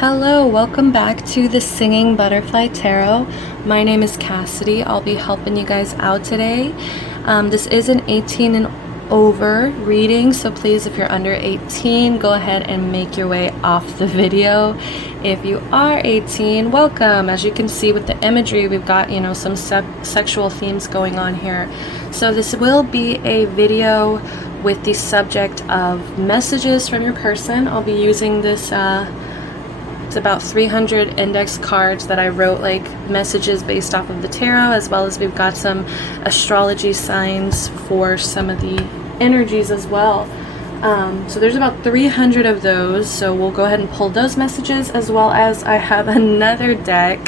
Hello, welcome back to the Singing Butterfly Tarot. My name is Cassidy. I'll be helping you guys out today. This is an 18 and over reading, so please, if you're under 18, go ahead and make your way off the video. If you are 18, welcome. As you can see with the imagery, we've got, some sexual themes going on here. So this will be a video with the subject of messages from your person. I'll be using this it's about 300 index cards that I wrote like messages based off of the tarot, as well as we've got some astrology signs for some of the energies as well. So there's about 300 of those, so we'll go ahead and pull those messages, as well as I have another deck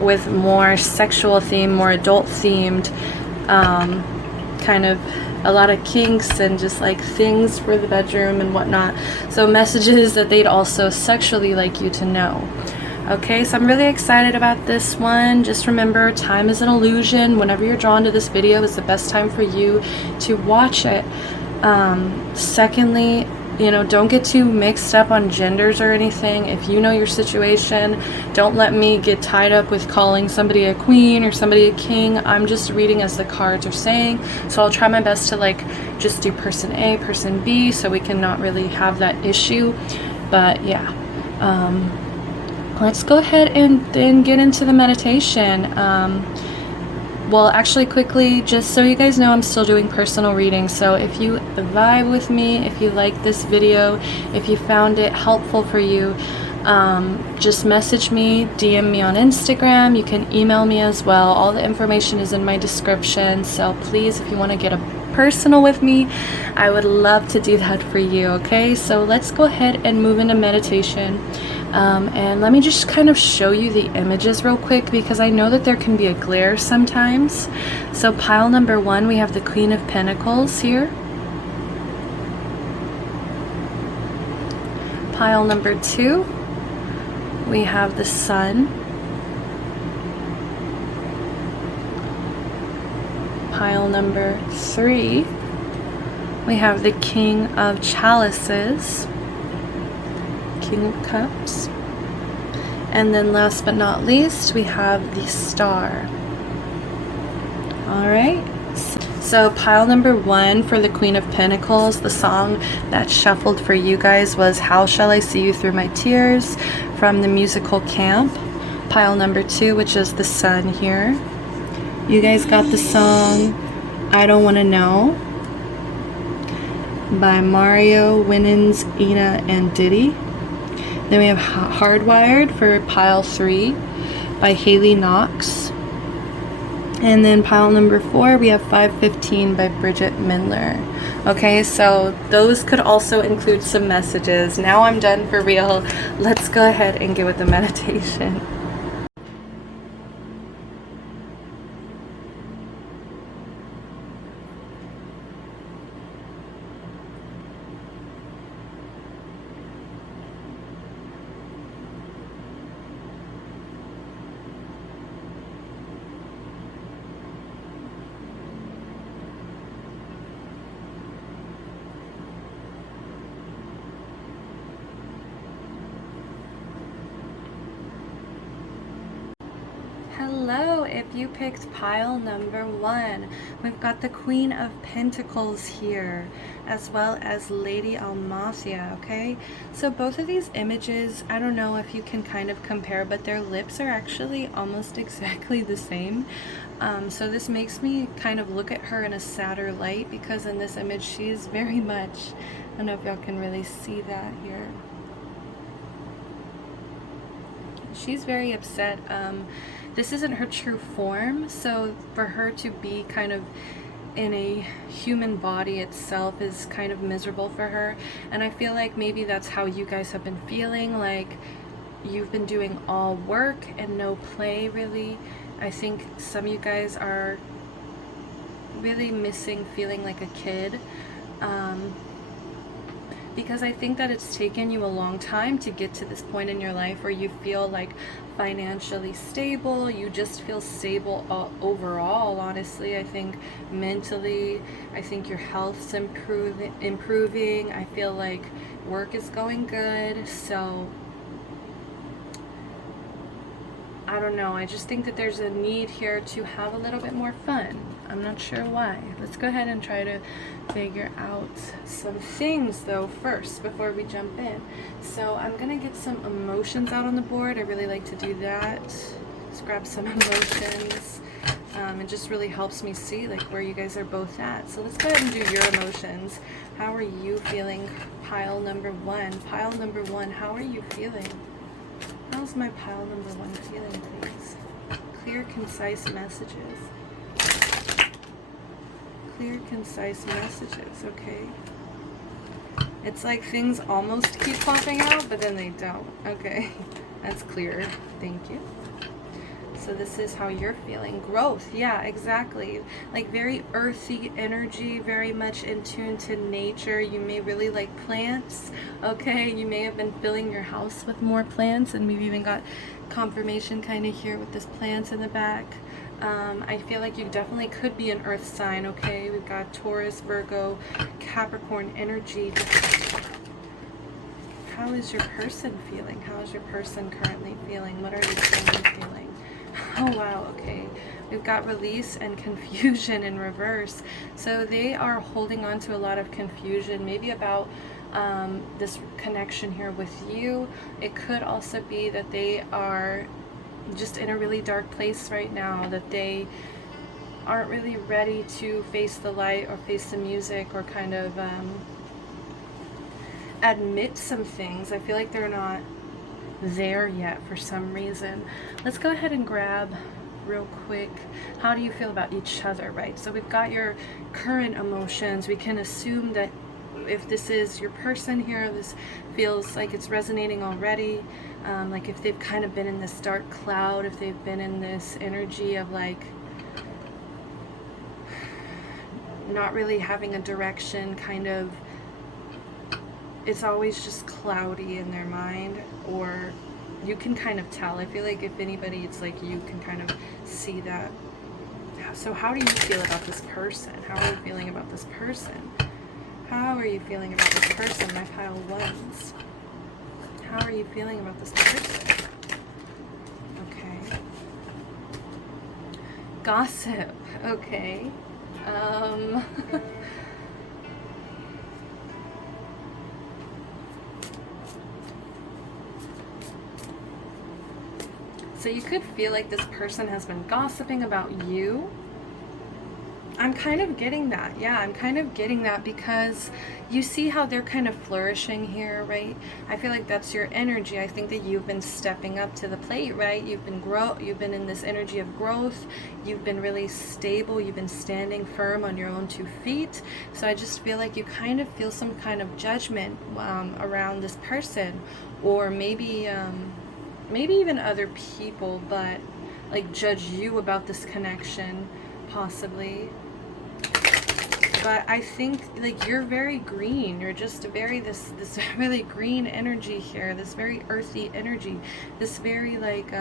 with more sexual theme, more adult themed, kind of a lot of kinks and just like things for the bedroom and whatnot. So messages that they'd also sexually like you to know. Okay, so I'm really excited about this one. Just remember, time is an illusion. Whenever you're drawn to this video is the best time for you to watch it. Secondly, don't get too mixed up on genders or anything. If you know your situation, don't let me get tied up with calling somebody a queen or somebody a king. I'm just reading as the cards are saying, so I'll try my best to just do person A, person B, so we can not really have that issue. But yeah, let's go ahead and then get into the meditation. Well, actually, quickly, just so you guys know, I'm still doing personal readings. So if you vibe with me, if you like this video, if you found it helpful for you, just message me, DM me on Instagram. You can email me as well. All the information is in my description. So please, if you want to get a personal with me, I would love to do that for you. Okay, so let's go ahead and move into meditation. And let me just kind of show you the images real quick, because I know that there can be a glare sometimes. So pile number 1, we have the Queen of Pentacles here. Pile number 2, we have the Sun. Pile number 3, we have the King of Chalices, King of Cups, and then last but not least, we have the Star. Alright, so pile number 1 for the Queen of Pentacles, the song that shuffled for you guys was How Shall I See You Through My Tears from the musical Camp. Pile number 2, which is the Sun here. You guys got the song I Don't Want to Know by Mario, Winans, Ina, and Diddy. Then we have Hardwired for pile 3 by Haley Knox. And then pile number 4, we have 515 by Bridget Mindler. Okay, so those could also include some messages. Now I'm done for real. Let's go ahead and get with the meditation. Hello, if you picked pile number 1, we've got the Queen of Pentacles here, as well as Lady Almathia, okay? So both of these images, I don't know if you can kind of compare, but their lips are actually almost exactly the same. So this makes me kind of look at her in a sadder light, because in this image she's very much, I don't know if y'all can really see that here. She's very upset. This isn't her true form, so for her to be kind of in a human body itself is kind of miserable for her. And I feel like maybe that's how you guys have been feeling, like you've been doing all work and no play, really. I think some of you guys are really missing feeling like a kid. Because I think that it's taken you a long time to get to this point in your life where you feel like financially stable, you just feel stable overall, honestly. I think mentally, I think your health's improving. I feel like work is going good, so I don't know, I just think that there's a need here to have a little bit more fun. I'm not sure why. Let's go ahead and try to figure out some things though first before we jump in. So I'm gonna get some emotions out on the board. I really like to do that. Let's grab some emotions. It just really helps me see like where you guys are both at. So let's go ahead and do your emotions. How are you feeling? Pile number one. Pile number one, how are you feeling? How's my pile number one feeling, please? Clear, concise messages. Clear, concise messages, okay. It's like things almost keep popping out, but then they don't. Okay, that's clear. Thank you. So this is how you're feeling. Growth, yeah, exactly. Like very earthy energy, very much in tune to nature. You may really like plants, okay? You may have been filling your house with more plants, and we've even got confirmation kind of here with this plants in the back. I feel like you definitely could be an earth sign, okay? We've got Taurus, Virgo, Capricorn energy. How is your person feeling? How is your person currently feeling? What are they feeling? Oh wow, okay. We've got release and confusion in reverse. So they are holding on to a lot of confusion, maybe about this connection here with you. It could also be that they are just in a really dark place right now, that they aren't really ready to face the light or face the music or kind of admit some things. I feel like they're not there yet for some reason. Let's go ahead and grab real quick, how do you feel about each other, right? So we've got your current emotions. We can assume that if this is your person here, this feels like it's resonating already. Like if they've kind of been in this dark cloud, if they've been in this energy of like not really having a direction, kind of it's always just cloudy in their mind, or you can kind of tell. I feel like if anybody, it's like you can kind of see that. So how do you feel about this person? How are you feeling about this person? How are you feeling about this person? My pile ones. How are you feeling about this person? Okay. Gossip. Okay. So you could feel like this person has been gossiping about you. I'm kind of getting that. Yeah, I'm kind of getting that because you see how they're kind of flourishing here, right? I feel like that's your energy. I think that you've been stepping up to the plate, right? You've been in this energy of growth. You've been really stable. You've been standing firm on your own 2 feet. So I just feel like you kind of feel some kind of judgment around this person, or maybe even other people, but like judge you about this connection, possibly. But I think like you're very green. You're just very this really green energy here, this very earthy energy, this very like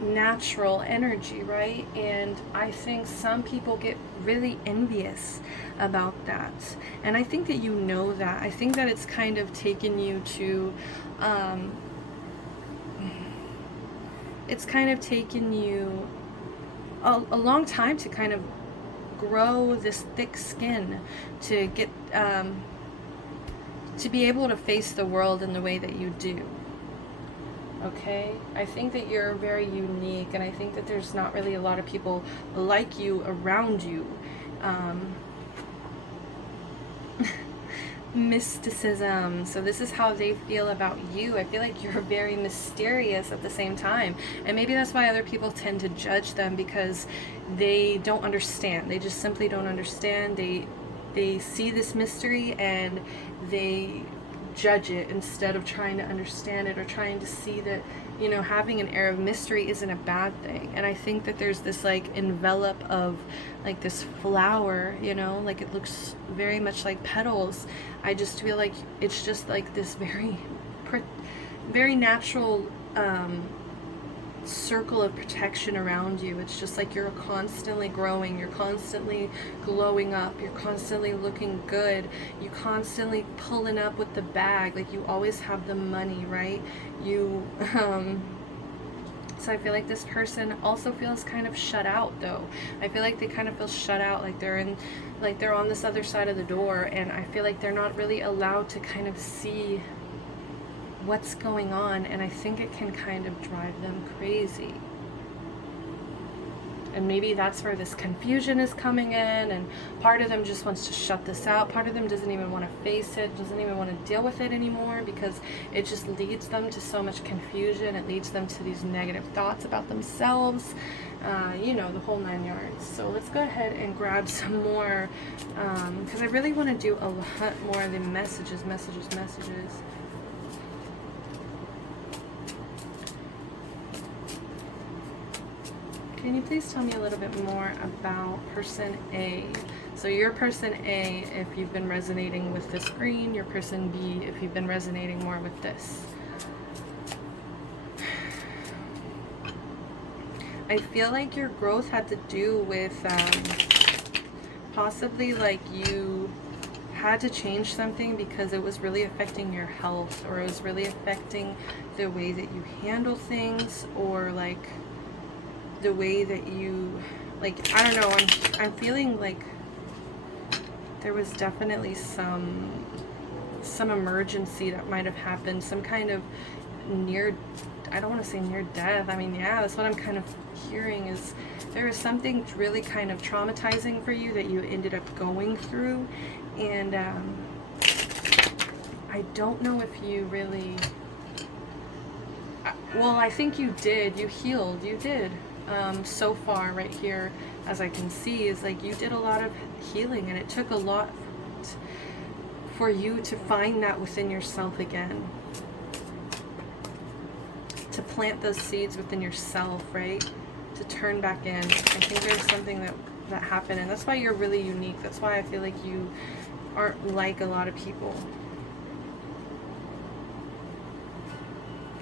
natural energy, right? And I think some people get really envious about that, and I think that you know that. I think that it's kind of taken you to it's kind of taken you a long time to kind of grow this thick skin, to get to be able to face the world in the way that you do. Okay, I think that you're very unique, and I think that there's not really a lot of people like you around you. Mysticism. So this is how they feel about you. I feel like you're very mysterious at the same time, and maybe that's why other people tend to judge them, because they don't understand. They just simply don't understand. They see this mystery and they judge it instead of trying to understand it, or trying to see that, you know, having an air of mystery isn't a bad thing. And I think that there's this like envelop of like this flower, you know, like it looks very much like petals. I just feel like it's just like this very natural circle of protection around you. It's just like you're constantly growing, you're constantly glowing up, you're constantly looking good, you constantly pulling up with the bag, like you always have the money, right? You so I feel like this person also feels kind of shut out though. I feel like they kind of feel shut out, like they're on this other side of the door, and I feel like they're not really allowed to kind of see what's going on, and I think it can kind of drive them crazy. And maybe that's where this confusion is coming in, and part of them just wants to shut this out. Part of them doesn't even want to face it, doesn't even want to deal with it anymore, because it just leads them to so much confusion. It leads them to these negative thoughts about themselves, you know, the whole 9 yards. So let's go ahead and grab some more, because I really want to do a lot more of the messages. Can you please tell me a little bit more about person A? So your person A, if you've been resonating with this green, your person B, if you've been resonating more with this. I feel like your growth had to do with possibly like you had to change something because it was really affecting your health, or it was really affecting the way that you handle things, or like the way that you, like, I don't know, I'm feeling like there was definitely some emergency that might have happened, some kind of near, I don't want to say near death, I mean, yeah, that's what I'm kind of hearing, is there was something really kind of traumatizing for you that you ended up going through, and I don't know if you really, well, I think you did, you healed, you did. So far right here, as I can see, is like you did a lot of healing, and it took a lot for you to find that within yourself again, to plant those seeds within yourself, right, to turn back in. I think there's something that happened, and that's why you're really unique. That's why I feel like you aren't like a lot of people,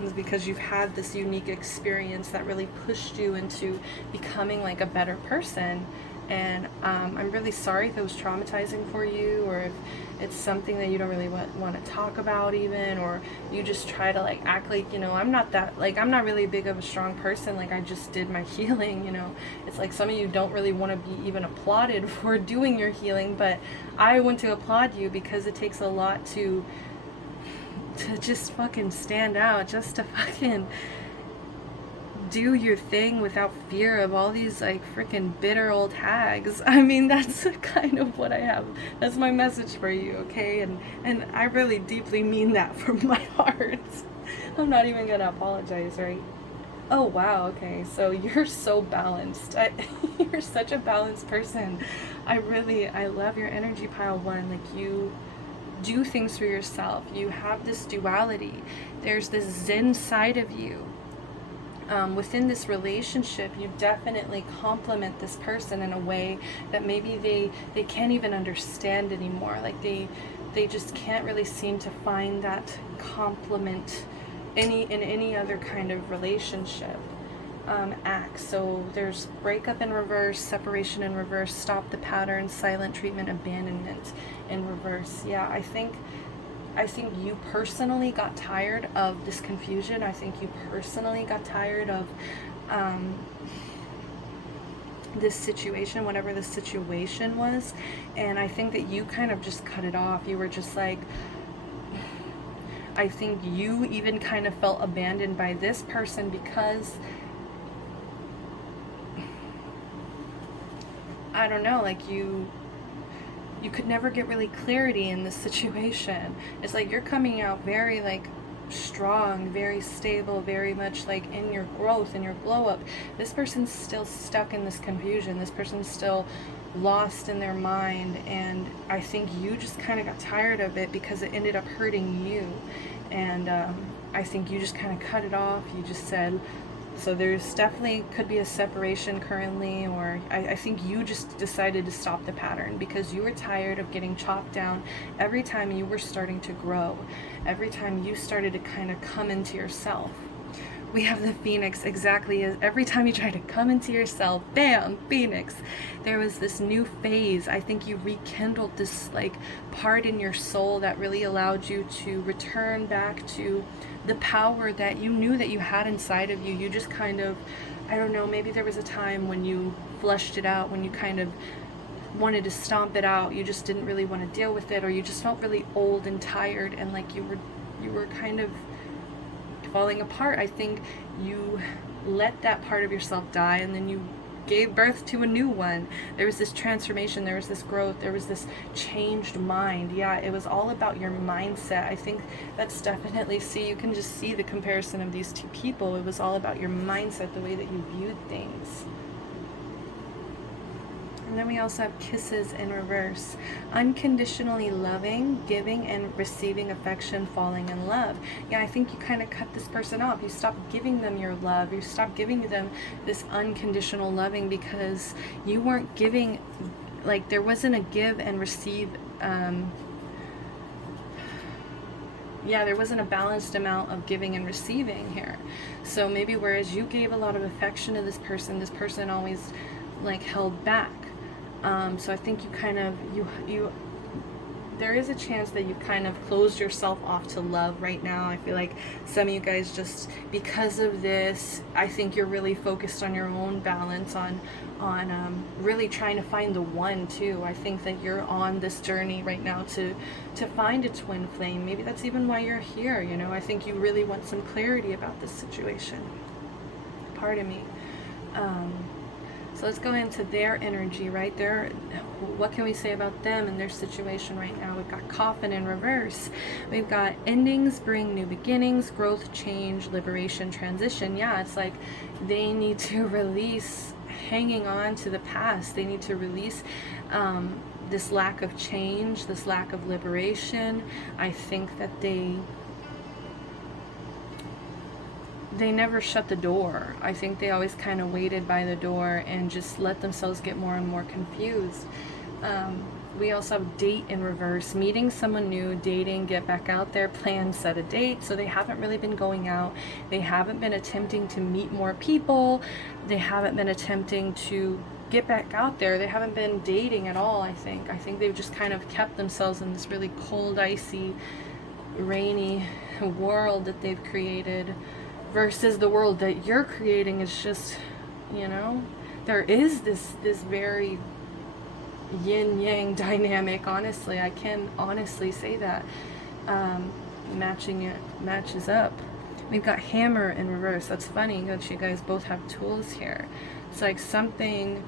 is because you've had this unique experience that really pushed you into becoming like a better person. And I'm really sorry if it was traumatizing for you, or if it's something that you don't really want to talk about even, or you just try to like act like, you know, I'm not really big of a strong person, like I just did my healing, you know. It's like some of you don't really want to be even applauded for doing your healing, but I want to applaud you, because it takes a lot to just fucking stand out, just to fucking do your thing without fear of all these like freaking bitter old hags. I mean, that's kind of what I have. That's my message for you, okay? And I really deeply mean that from my heart. I'm not even gonna apologize, right? Oh wow, okay, so you're so balanced. You're such a balanced person. I love your energy, pile 1. Like, you do things for yourself. You have this duality. There's this Zen side of you. Within this relationship, you definitely complement this person in a way that maybe they can't even understand anymore. Like they just can't really seem to find that complement in any other kind of relationship. Acts. So there's breakup in reverse, separation in reverse, stop the pattern, silent treatment, abandonment in reverse. Yeah, I think you personally got tired of this confusion. I think you personally got tired of this situation, whatever the situation was, and I think that you kind of just cut it off. You were just like, I think you even kind of felt abandoned by this person, because I don't know, like you could never get really clarity in this situation. It's like you're coming out very like strong, very stable, very much like in your growth and your glow up. This person's still stuck in this confusion. This person's still lost in their mind, and I think you just kind of got tired of it because it ended up hurting you, and I think you just kind of cut it off. You just said, so there's definitely could be a separation currently, or I think you just decided to stop the pattern because you were tired of getting chopped down every time you were starting to grow, every time you started to kind of come into yourself. We have the Phoenix, exactly. Every time you try to come into yourself, bam, Phoenix. There was this new phase. I think you rekindled this like part in your soul that really allowed you to return back to the power that you knew that you had inside of you. You just kind of, I don't know, maybe there was a time when you flushed it out, when you kind of wanted to stomp it out. You just didn't really want to deal with it, or you just felt really old and tired, and like you were kind of falling apart. I think you let that part of yourself die, and then you gave birth to a new one. There was this transformation, there was this growth, there was this changed mind. Yeah, it was all about your mindset. I think that's definitely, see, you can just see the comparison of these two people. It was all about your mindset, the way that you viewed things. And then we also have kisses in reverse. Unconditionally loving, giving and receiving affection, falling in love. Yeah, I think you kind of cut this person off. You stopped giving them your love. You stopped giving them this unconditional loving because you weren't giving, like there wasn't a give and receive. Yeah, there wasn't a balanced amount of giving and receiving here. So maybe whereas you gave a lot of affection to this person always like held back. So I think you kind of, there is a chance that you kind of closed yourself off to love right now. I feel like some of you guys just, because of this, I think you're really focused on your own balance, on really trying to find the one too. I think that you're on this journey right now to find a twin flame. Maybe that's even why you're here, you know. I think you really want some clarity about this situation. Pardon me. So let's go into their energy, right? What can we say about them and their situation right now? We've got Coffin in reverse. We've got endings bring new beginnings, growth, change, liberation, transition. Yeah, it's like they need to release hanging on to the past. They need to release this lack of change, this lack of liberation. I think that they never shut the door. I think they always kind of waited by the door and just let themselves get more and more confused. We also have date in reverse, meeting someone new, dating, get back out there, plan, set a date. So they haven't really been going out. They haven't been attempting to meet more people. They haven't been attempting to get back out there. They haven't been dating at all, I think. I think they've just kind of kept themselves in this really cold, icy, rainy world that they've created. Versus the world that you're creating is just, you know, there is this very yin-yang dynamic, honestly. I can honestly say that. Matches up. We've got hammer in reverse. That's funny that you guys both have tools here. It's like something,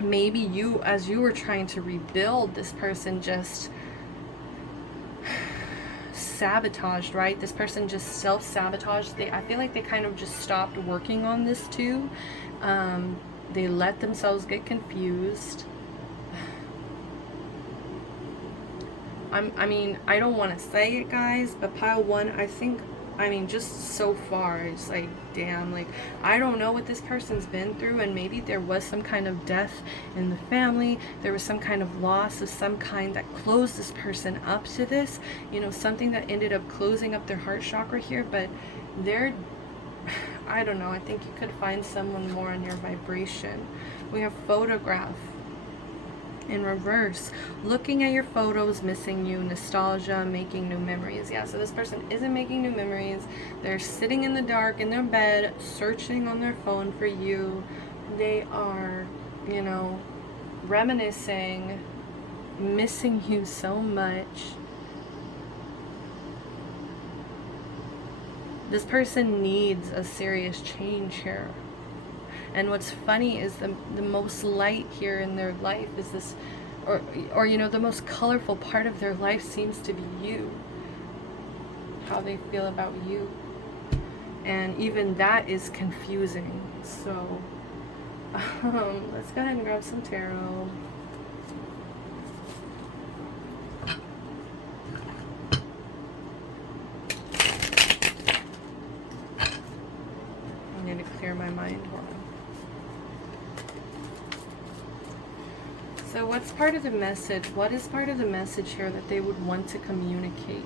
maybe you, as you were trying to rebuild, this person just sabotaged, right? This person just self-sabotaged. I feel like they kind of just stopped working on this too. They let themselves get confused. I mean, I don't want to say it, guys, but pile one, I mean, just so far, it's like, damn, like, I don't know what this person's been through, and maybe there was some kind of death in the family, there was some kind of loss of some kind that closed this person up to this, you know, something that ended up closing up their heart chakra here, but I don't know, I think you could find someone more on your vibration. We have photograph in reverse, looking at your photos, missing you, nostalgia, making new memories. Yeah, so this person isn't making new memories. They're sitting in the dark in their bed, searching on their phone for you. They are, you know, reminiscing, missing you so much. This person needs a serious change here. And what's funny is the most light here in their life is this, or you know, the most colorful part of their life seems to be you. How they feel about you. And even that is confusing. So, let's go ahead and grab some tarot. I need to clear my mind. Hold on. So what's part of the message? What is part of the message here that they would want to communicate?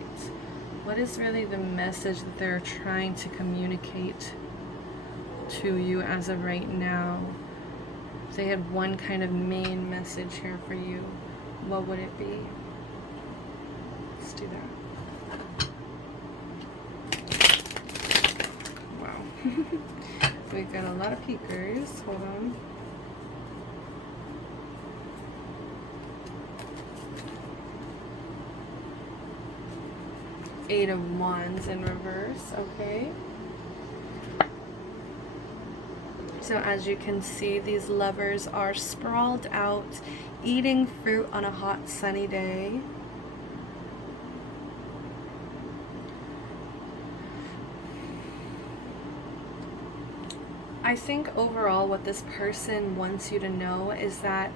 What is really the message that they're trying to communicate to you as of right now? If they had one kind of main message here for you, what would it be? Let's do that. Wow. We've got a lot of peekers. Hold on. Eight of Wands in reverse. Okay. So as you can see, these lovers are sprawled out, eating fruit on a hot sunny day. I think overall what this person wants you to know is that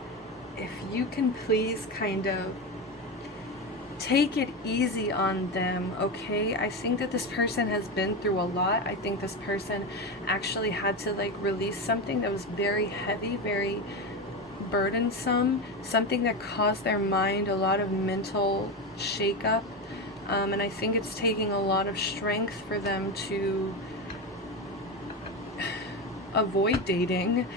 if you can please kind of take it easy on them, okay? I think that this person has been through a lot. I think this person actually had to like release something that was very heavy, very burdensome, something that caused their mind a lot of mental shakeup. And I think it's taking a lot of strength for them to avoid dating,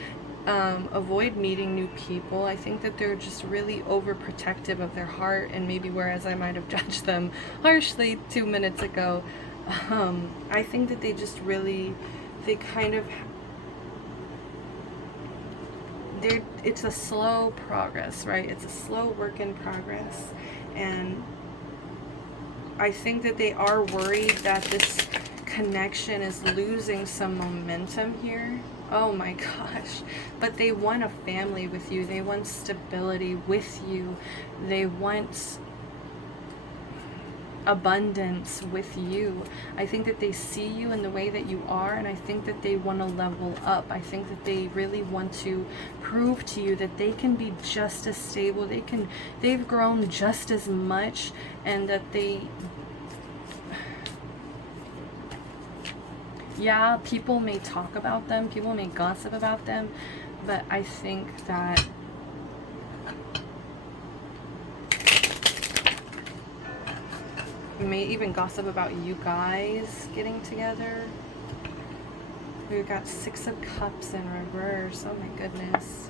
avoid meeting new people. I think that they're just really overprotective of their heart, and maybe whereas I might have judged them harshly 2 minutes ago, I think that they just really, they kind of, it's a slow progress, right? It's a slow work in progress, and I think that they are worried that this connection is losing some momentum here. Oh my gosh. But they want a family with you. They want stability with you. They want abundance with you. I think that they see you in the way that you are, and I think that they want to level up. I think that they really want to prove to you that they can be just as stable. They've grown just as much, and that yeah, people may talk about them, people may gossip about them, but I think that you may even gossip about you guys getting together. We've got Six of Cups in reverse. Oh my goodness.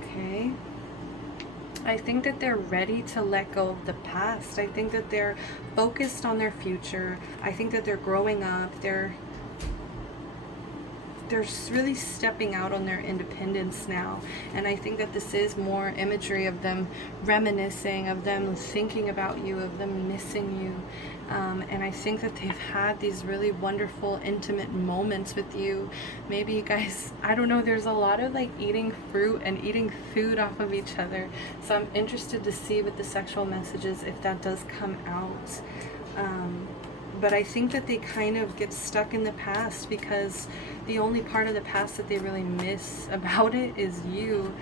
Okay. I think that they're ready to let go of the past. I think that they're focused on their future. I think that they're growing up. They're really stepping out on their independence now. And I think that this is more imagery of them reminiscing, of them thinking about you, of them missing you. And I think that they've had these really wonderful, intimate moments with you. Maybe you guys, I don't know, there's a lot of like eating fruit and eating food off of each other. So I'm interested to see with the sexual messages if that does come out. But I think that they kind of get stuck in the past, because the only part of the past that they really miss about it is you.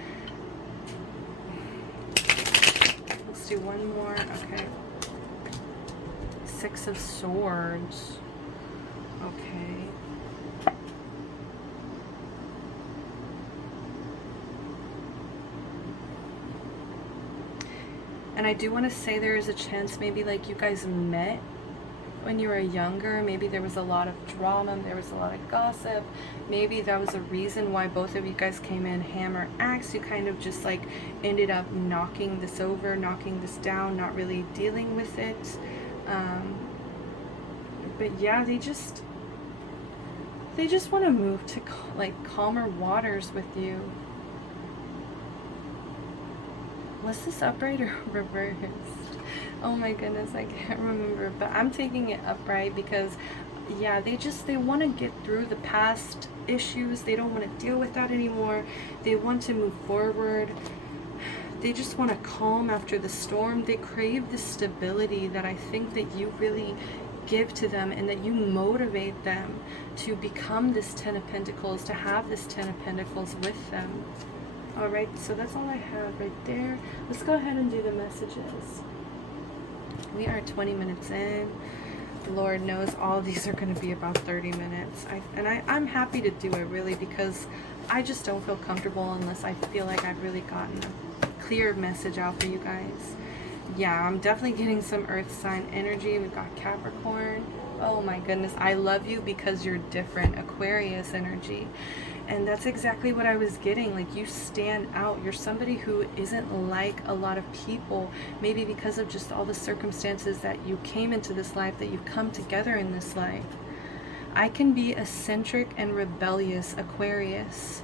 Let's do one more. Okay. Six of Swords. Okay. And I do want to say there is a chance maybe like you guys met when you were younger. Maybe there was a lot of drama, there was a lot of gossip. Maybe that was a reason why both of you guys came in hammer axe. You kind of just like ended up knocking this over, knocking this down, not really dealing with it. But yeah, they just want to move to like calmer waters with you. Was this upright or reversed? Oh my goodness, I can't remember, but I'm taking it upright because yeah, they want to get through the past issues. They don't want to deal with that anymore. They want to move forward. They just want to calm after the storm. They crave the stability that I think that you really give to them, and that you motivate them to become this Ten of Pentacles, to have this Ten of Pentacles with them. All right, so that's all I have right there. Let's go ahead and do the messages. We are 20 minutes in. Lord knows all these are going to be about 30 minutes. I'm happy to do it, really, because I just don't feel comfortable unless I feel like I've really gotten a clear message out for you guys. Yeah, I'm definitely getting some earth sign energy. We've got Capricorn. Oh my goodness, I love you because you're different. Aquarius energy. And that's exactly what I was getting. Like, you stand out. You're somebody who isn't like a lot of people, maybe because of just all the circumstances that you came into this life, that you've come together in this life. I can be eccentric and rebellious Aquarius.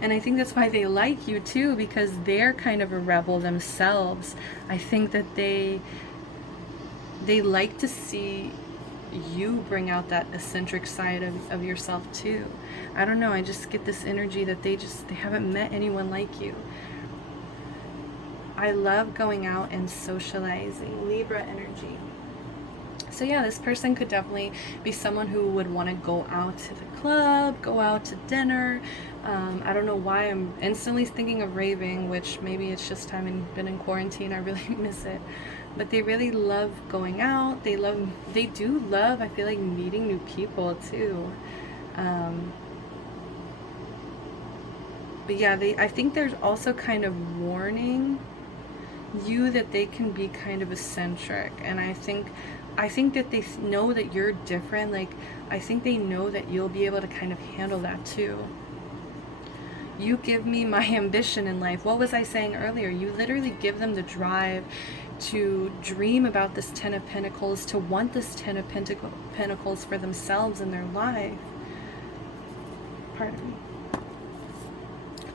And I think that's why they like you too, because they're kind of a rebel themselves. I think that they like to see you bring out that eccentric side of yourself too. I don't know, I just get this energy that they haven't met anyone like you. I love going out and socializing. Libra energy. So yeah, this person could definitely be someone who would want to go out to the club, go out to dinner. I don't know why I'm instantly thinking of raving, which maybe it's just having been in quarantine. I really miss it. But they really love going out. They do love, I feel like, meeting new people too. But yeah, I think there's also kind of warning you that they can be kind of eccentric. And I think that they know that you're different. Like, I think they know that you'll be able to kind of handle that too. You give me my ambition in life. What was I saying earlier? You literally give them the drive to dream about this Ten of Pentacles, to want this Ten of Pentacles for themselves in their life. Pardon me.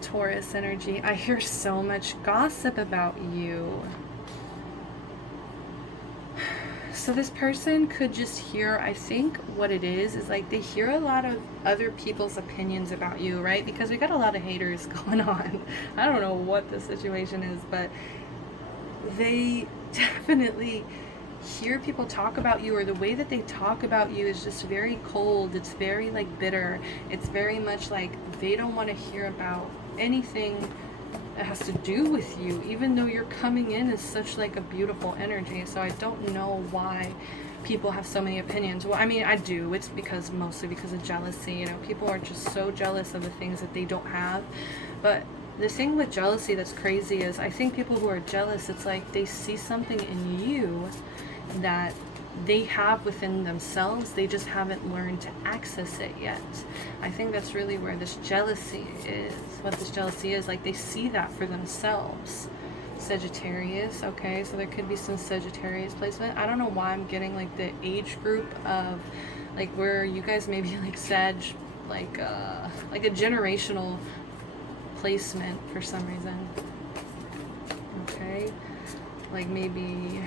Taurus energy. I hear so much gossip about you. So this person could just hear, I think what it is like they hear a lot of other people's opinions about you, right? Because we got a lot of haters going on. I don't know what the situation is, but they definitely hear people talk about you, or the way that they talk about you is just very cold. It's very like bitter. It's very much like they don't want to hear about anything that has to do with you, even though you're coming in as such like a beautiful energy. So I don't know why people have so many opinions. Well, I mean, I do. It's mostly because of jealousy. You know, people are just so jealous of the things that they don't have. But the thing with jealousy that's crazy is, I think people who are jealous, it's like they see something in you that they have within themselves. They just haven't learned to access it yet. I think that's really where this jealousy is. What this jealousy is, like they see that for themselves. Sagittarius, okay, so there could be some Sagittarius placement. I don't know why I'm getting like the age group of like where you guys maybe like Sag, like a generational placement for some reason. Okay, like maybe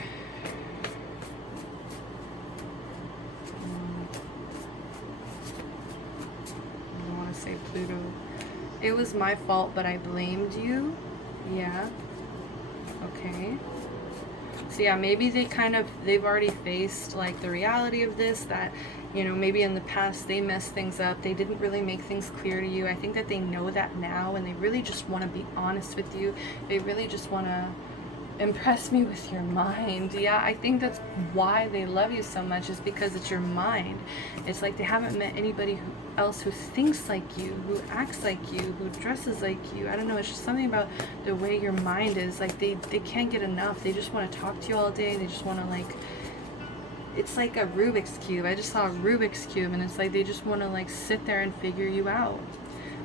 I want to say Pluto. It was my fault, but I blamed you. Yeah. Okay. So yeah, maybe they've already faced like the reality of this, that, you know, maybe in the past they messed things up. They didn't really make things clear to you. I think that they know that now, and they really just want to be honest with you. They really just want to impress me with your mind. Yeah, I think that's why they love you so much, is because it's your mind. It's like they haven't met anybody else who thinks like you, who acts like you, who dresses like you. I don't know, it's just something about the way your mind is. Like they can't get enough. They just want to talk to you all day. They just want to like, it's like a Rubik's Cube. I just saw a Rubik's Cube, and it's like they just want to like sit there and figure you out.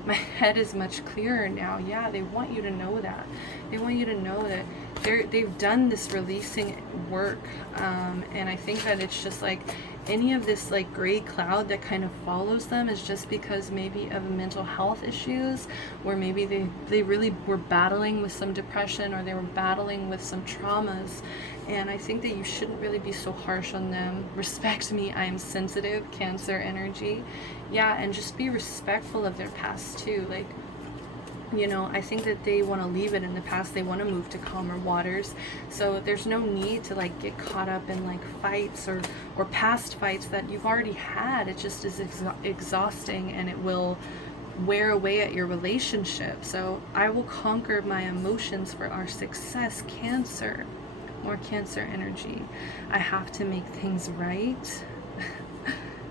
My head is much clearer now. Yeah, they want you to know that. They want you to know that they've done this releasing work, and I think that it's just like any of this like gray cloud that kind of follows them is just because maybe of mental health issues, or maybe they really were battling with some depression, or they were battling with some traumas. And I think that you shouldn't really be so harsh on them. Respect me, I am sensitive, Cancer energy. Yeah, and just be respectful of their past too. Like, you know, I think that they want to leave it in the past. They want to move to calmer waters. So there's no need to like get caught up in like fights or past fights that you've already had. It just is exhausting, and it will wear away at your relationship. So I will conquer my emotions for our success, Cancer. More Cancer energy. I have to make things right.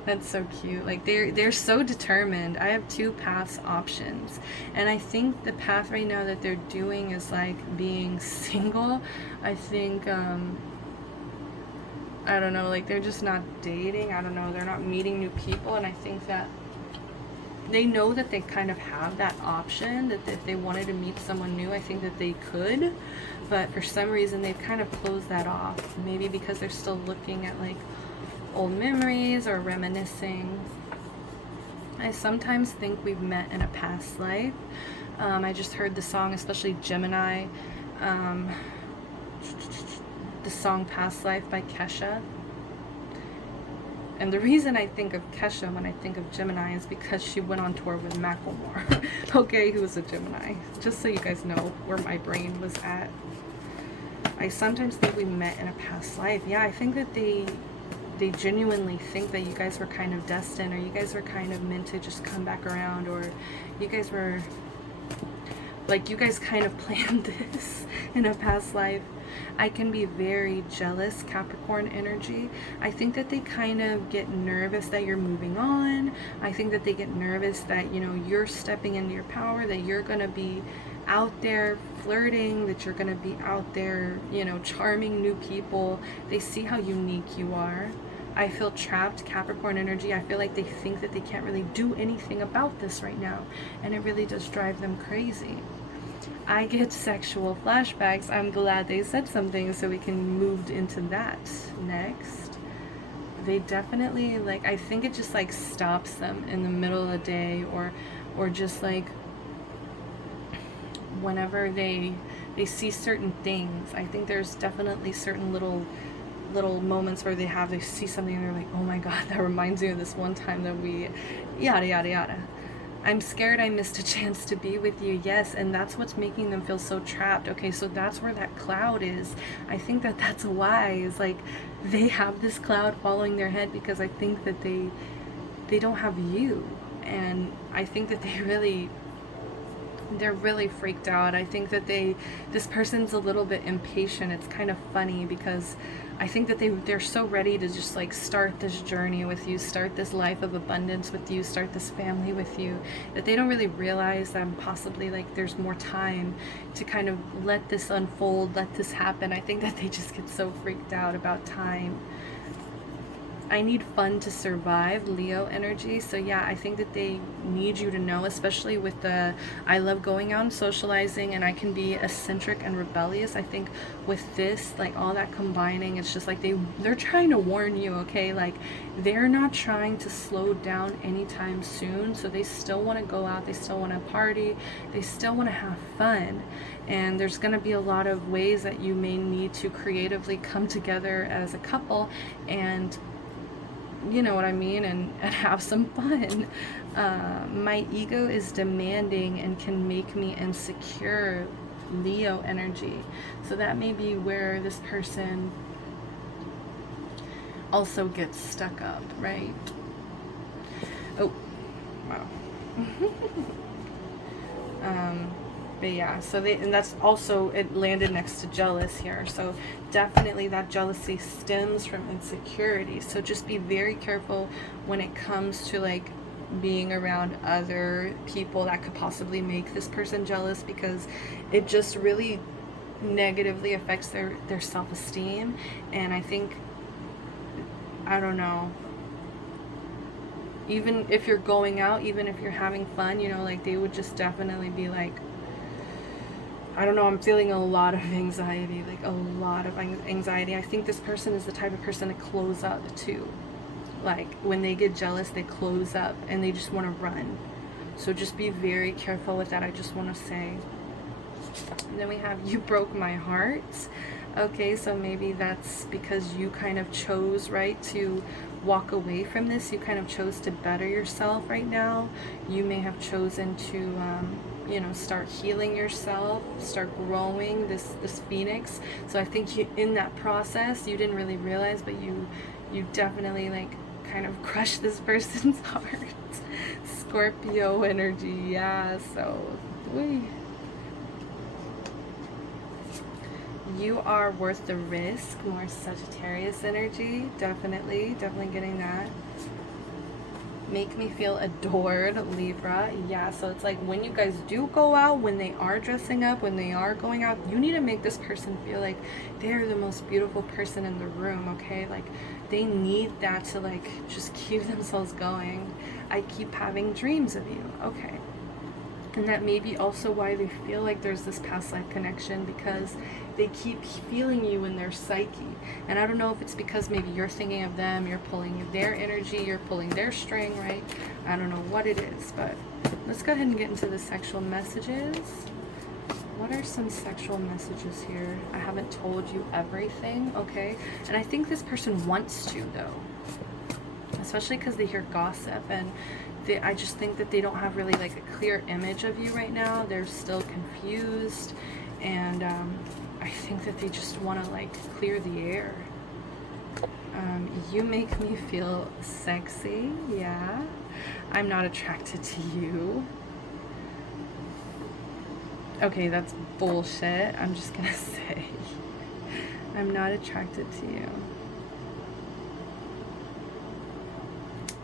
That's so cute. Like they're so determined. I have 2 paths options, and I think the path right now that they're doing is like being single. I think I don't know, like they're just not dating. I don't know, they're not meeting new people, and I think that they know that they kind of have that option, that if they wanted to meet someone new, I think that they could, but for some reason they've kind of closed that off. Maybe because they're still looking at like old memories or reminiscing. I sometimes think we've met in a past life. I just heard the song, especially Gemini, the song Past Life by Cashapp. And the reason I think of Kesha when I think of Gemini is because she went on tour with Macklemore. Okay, who was a Gemini. Just so you guys know where my brain was at. I sometimes think we met in a past life. Yeah, I think that they genuinely think that you guys were kind of destined, or you guys were kind of meant to just come back around, or you guys were, like, you guys kind of planned this in a past life. I can be very jealous, Capricorn energy. I think that they kind of get nervous that you're moving on. I think that they get nervous that, you know, you're stepping into your power, that you're going to be out there flirting, that you're going to be out there, you know, charming new people. They see how unique you are. I feel trapped, Capricorn energy. I feel like they think that they can't really do anything about this right now, and it really does drive them crazy. I get sexual flashbacks. I'm glad they said something so we can move into that next. They definitely, like, I think it just like stops them in the middle of the day, or just like whenever they see certain things. I think there's definitely certain little moments where they see something and they're like, oh my god, that reminds me of this one time that we yada yada yada. I'm scared I missed a chance to be with you. Yes, and that's what's making them feel so trapped. Okay, so that's where that cloud is. I think that that's why, is like they have this cloud following their head, because I think that they don't have you, and I think that they're really freaked out. I think that this person's a little bit impatient. It's kind of funny because I think that they're so ready to just like start this journey with you, start this life of abundance with you, start this family with you, that they don't really realize that possibly like there's more time to kind of let this unfold, let this happen. I think that they just get so freaked out about time. I need fun to survive, Leo energy. So yeah, I think that they need you to know, especially with the I love going out and socializing, and I can be eccentric and rebellious. I think with this, like all that combining, it's just like they're trying to warn you, okay? Like they're not trying to slow down anytime soon. So they still want to go out, they still want to party, they still want to have fun. And there's going to be a lot of ways that you may need to creatively come together as a couple and, you know what I mean, and have some fun. My ego is demanding and can make me insecure, Leo energy. So that may be where this person also gets stuck up, right? Oh, wow. But yeah, so and that's also, it landed next to jealous here. So definitely that jealousy stems from insecurity. So just be very careful when it comes to like being around other people that could possibly make this person jealous, because it just really negatively affects their self-esteem. And I think, I don't know, even if you're going out, even if you're having fun, you know, like they would just definitely be like, I don't know, I'm feeling a lot of anxiety, like a lot of anxiety. I think this person is the type of person to close up too. Like when they get jealous, they close up and they just want to run. So just be very careful with that, I just want to say. And then we have you broke my heart. Okay, so maybe that's because you kind of chose, right, to walk away from this. You kind of chose to better yourself right now. You may have chosen to you know, start healing yourself, start growing this phoenix. So I think in that process you didn't really realize, but you definitely like kind of crushed this person's heart. Scorpio energy. Yeah, so You are worth the risk. More Sagittarius energy. Definitely getting that. Make me feel adored, Libra. Yeah, so it's like when you guys do go out, when they are dressing up, when they are going out, you need to make this person feel like they're the most beautiful person in the room, okay? Like they need that to like just keep themselves going. I keep having dreams of you, okay? And that may be also why they feel like there's this past life connection, because they keep feeling you in their psyche. And I don't know if it's because maybe you're thinking of them, you're pulling their energy, you're pulling their string, right? I don't know what it is, but let's go ahead and get into the sexual messages. What are some sexual messages here? I haven't told you everything, okay? And I think this person wants to, though. Especially because they hear gossip, and I just think that they don't have really like a clear image of you right now. They're still confused, and I think that they just want to like clear the air. You make me feel sexy. Yeah, I'm not attracted to you. Okay, that's bullshit. I'm just gonna say I'm not attracted to you.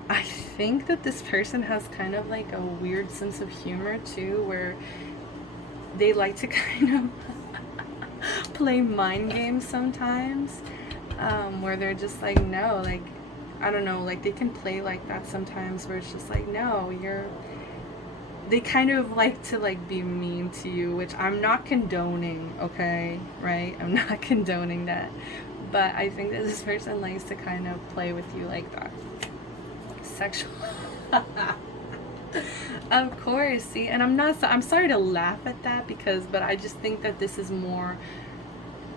I think that this person has kind of like a weird sense of humor too, where they like to kind of play mind games sometimes, where they're just like, no, like, I don't know, like they can play like that sometimes, where it's just like, no, they kind of like to like be mean to you, which I'm not condoning, okay, right? I'm not condoning that, but I think that this person likes to kind of play with you like that. Sexual. Of course, see, and I'm sorry to laugh at that, but I just think that this is more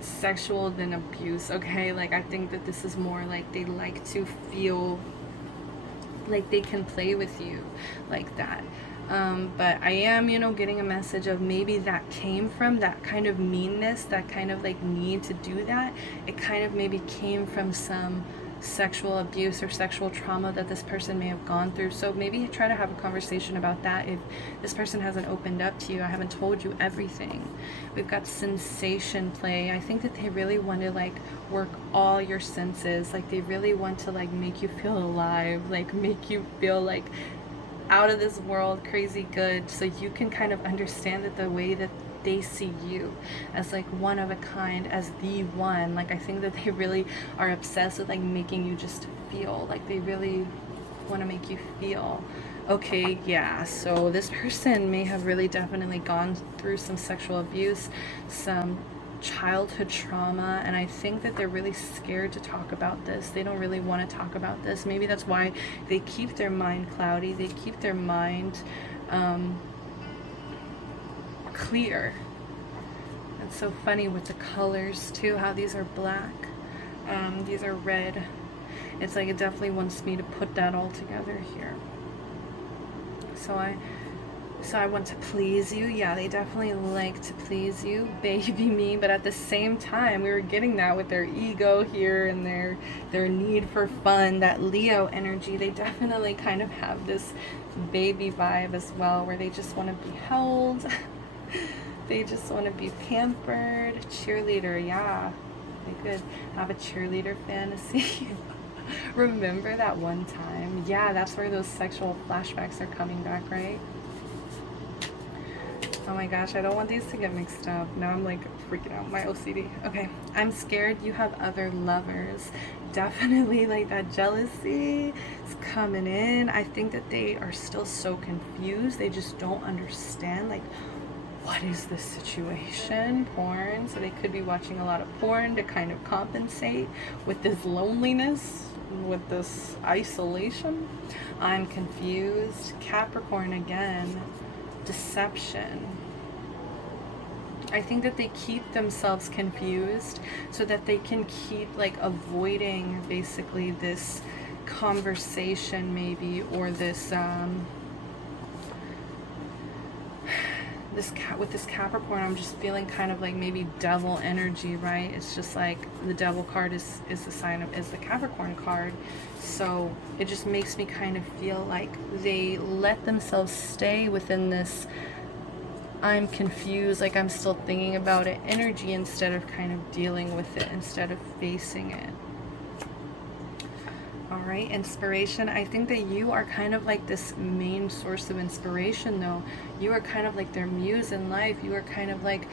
sexual than abuse, okay? Like I think that this is more like they like to feel like they can play with you like that. But I am, getting a message of maybe that came from that kind of meanness, that kind of like need to do that. It kind of maybe came from some sexual abuse or sexual trauma that this person may have gone through. So maybe try to have a conversation about that if this person hasn't opened up to you. I haven't told you everything. We've got sensation play. I think that they really want to like work all your senses. Like they really want to like make you feel alive, like make you feel like out of this world, crazy good, so you can kind of understand that the way that they see you as like one of a kind, as the one. Like I think that they really are obsessed with like making you just feel like they really want to make you feel okay. Yeah, so this person may have really definitely gone through some sexual abuse, some childhood trauma, and I think that they're really scared to talk about this. They don't really want to talk about this. Maybe that's why they keep their mind cloudy, they keep their mind clear. It's so funny with the colors too, how these are black, these are red. It's like it definitely wants me to put that all together here. So I want to please you. Yeah, they definitely like to please you, baby me, but at the same time we were getting that with their ego here and their need for fun, that Leo energy. They definitely kind of have this baby vibe as well, where they just want to be held. They just want to be pampered. Cheerleader, yeah. They could have a cheerleader fantasy. Remember that one time? Yeah, that's where those sexual flashbacks are coming back, right? Oh my gosh, I don't want these to get mixed up. Now I'm like freaking out, my OCD. Okay, I'm scared you have other lovers. Definitely like that jealousy is coming in. I think that they are still so confused. They just don't understand like, what is this situation? Porn. So they could be watching a lot of porn to kind of compensate with this loneliness, with this isolation. I'm confused. Capricorn again. Deception. I think that they keep themselves confused so that they can keep like avoiding basically this conversation maybe, or this with this Capricorn, I'm just feeling kind of like maybe devil energy, right? It's just like the devil card is the Capricorn card. So it just makes me kind of feel like they let themselves stay within this I'm confused, like I'm still thinking about it energy instead of kind of dealing with it, instead of facing it. All right, inspiration. I think that you are kind of like this main source of inspiration, though. You are kind of like their muse in life. You are kind of like,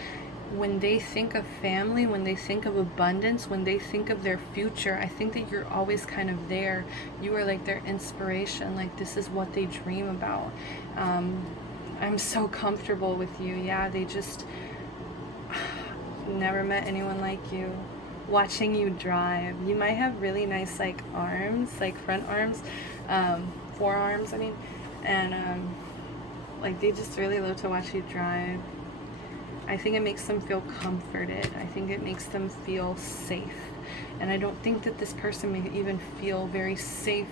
when they think of family, when they think of abundance, when they think of their future, I think that you're always kind of there. You are like their inspiration. Like, this is what they dream about. I'm so comfortable with you. Yeah, they just never met anyone like you. Watching you drive, you might have really nice like arms, like front arms, forearms I mean, and like they just really love to watch you drive. I think it makes them feel comforted. I think it makes them feel safe, and I don't think that this person may even feel very safe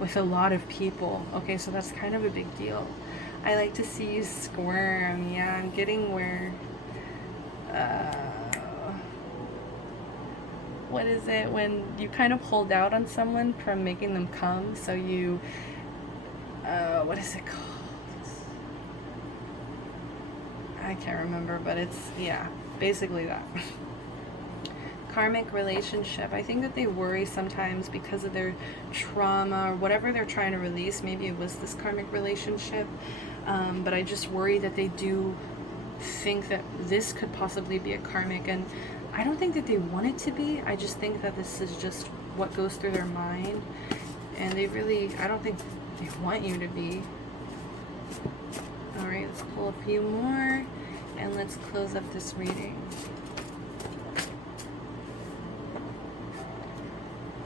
with a lot of people. Okay, so that's kind of a big deal. I like to see you squirm. Yeah, I'm getting where what is it, when you kind of hold out on someone from making them come, so you what is it called? I can't remember, but it's, yeah, basically that. Karmic relationship. I think that they worry sometimes because of their trauma or whatever they're trying to release. Maybe it was this karmic relationship, but I just worry that they do think that this could possibly be a karmic, and I don't think that they want it to be. I just think that this is just what goes through their mind, and they really, I don't think they want you to be. All right, let's pull a few more and let's close up this reading.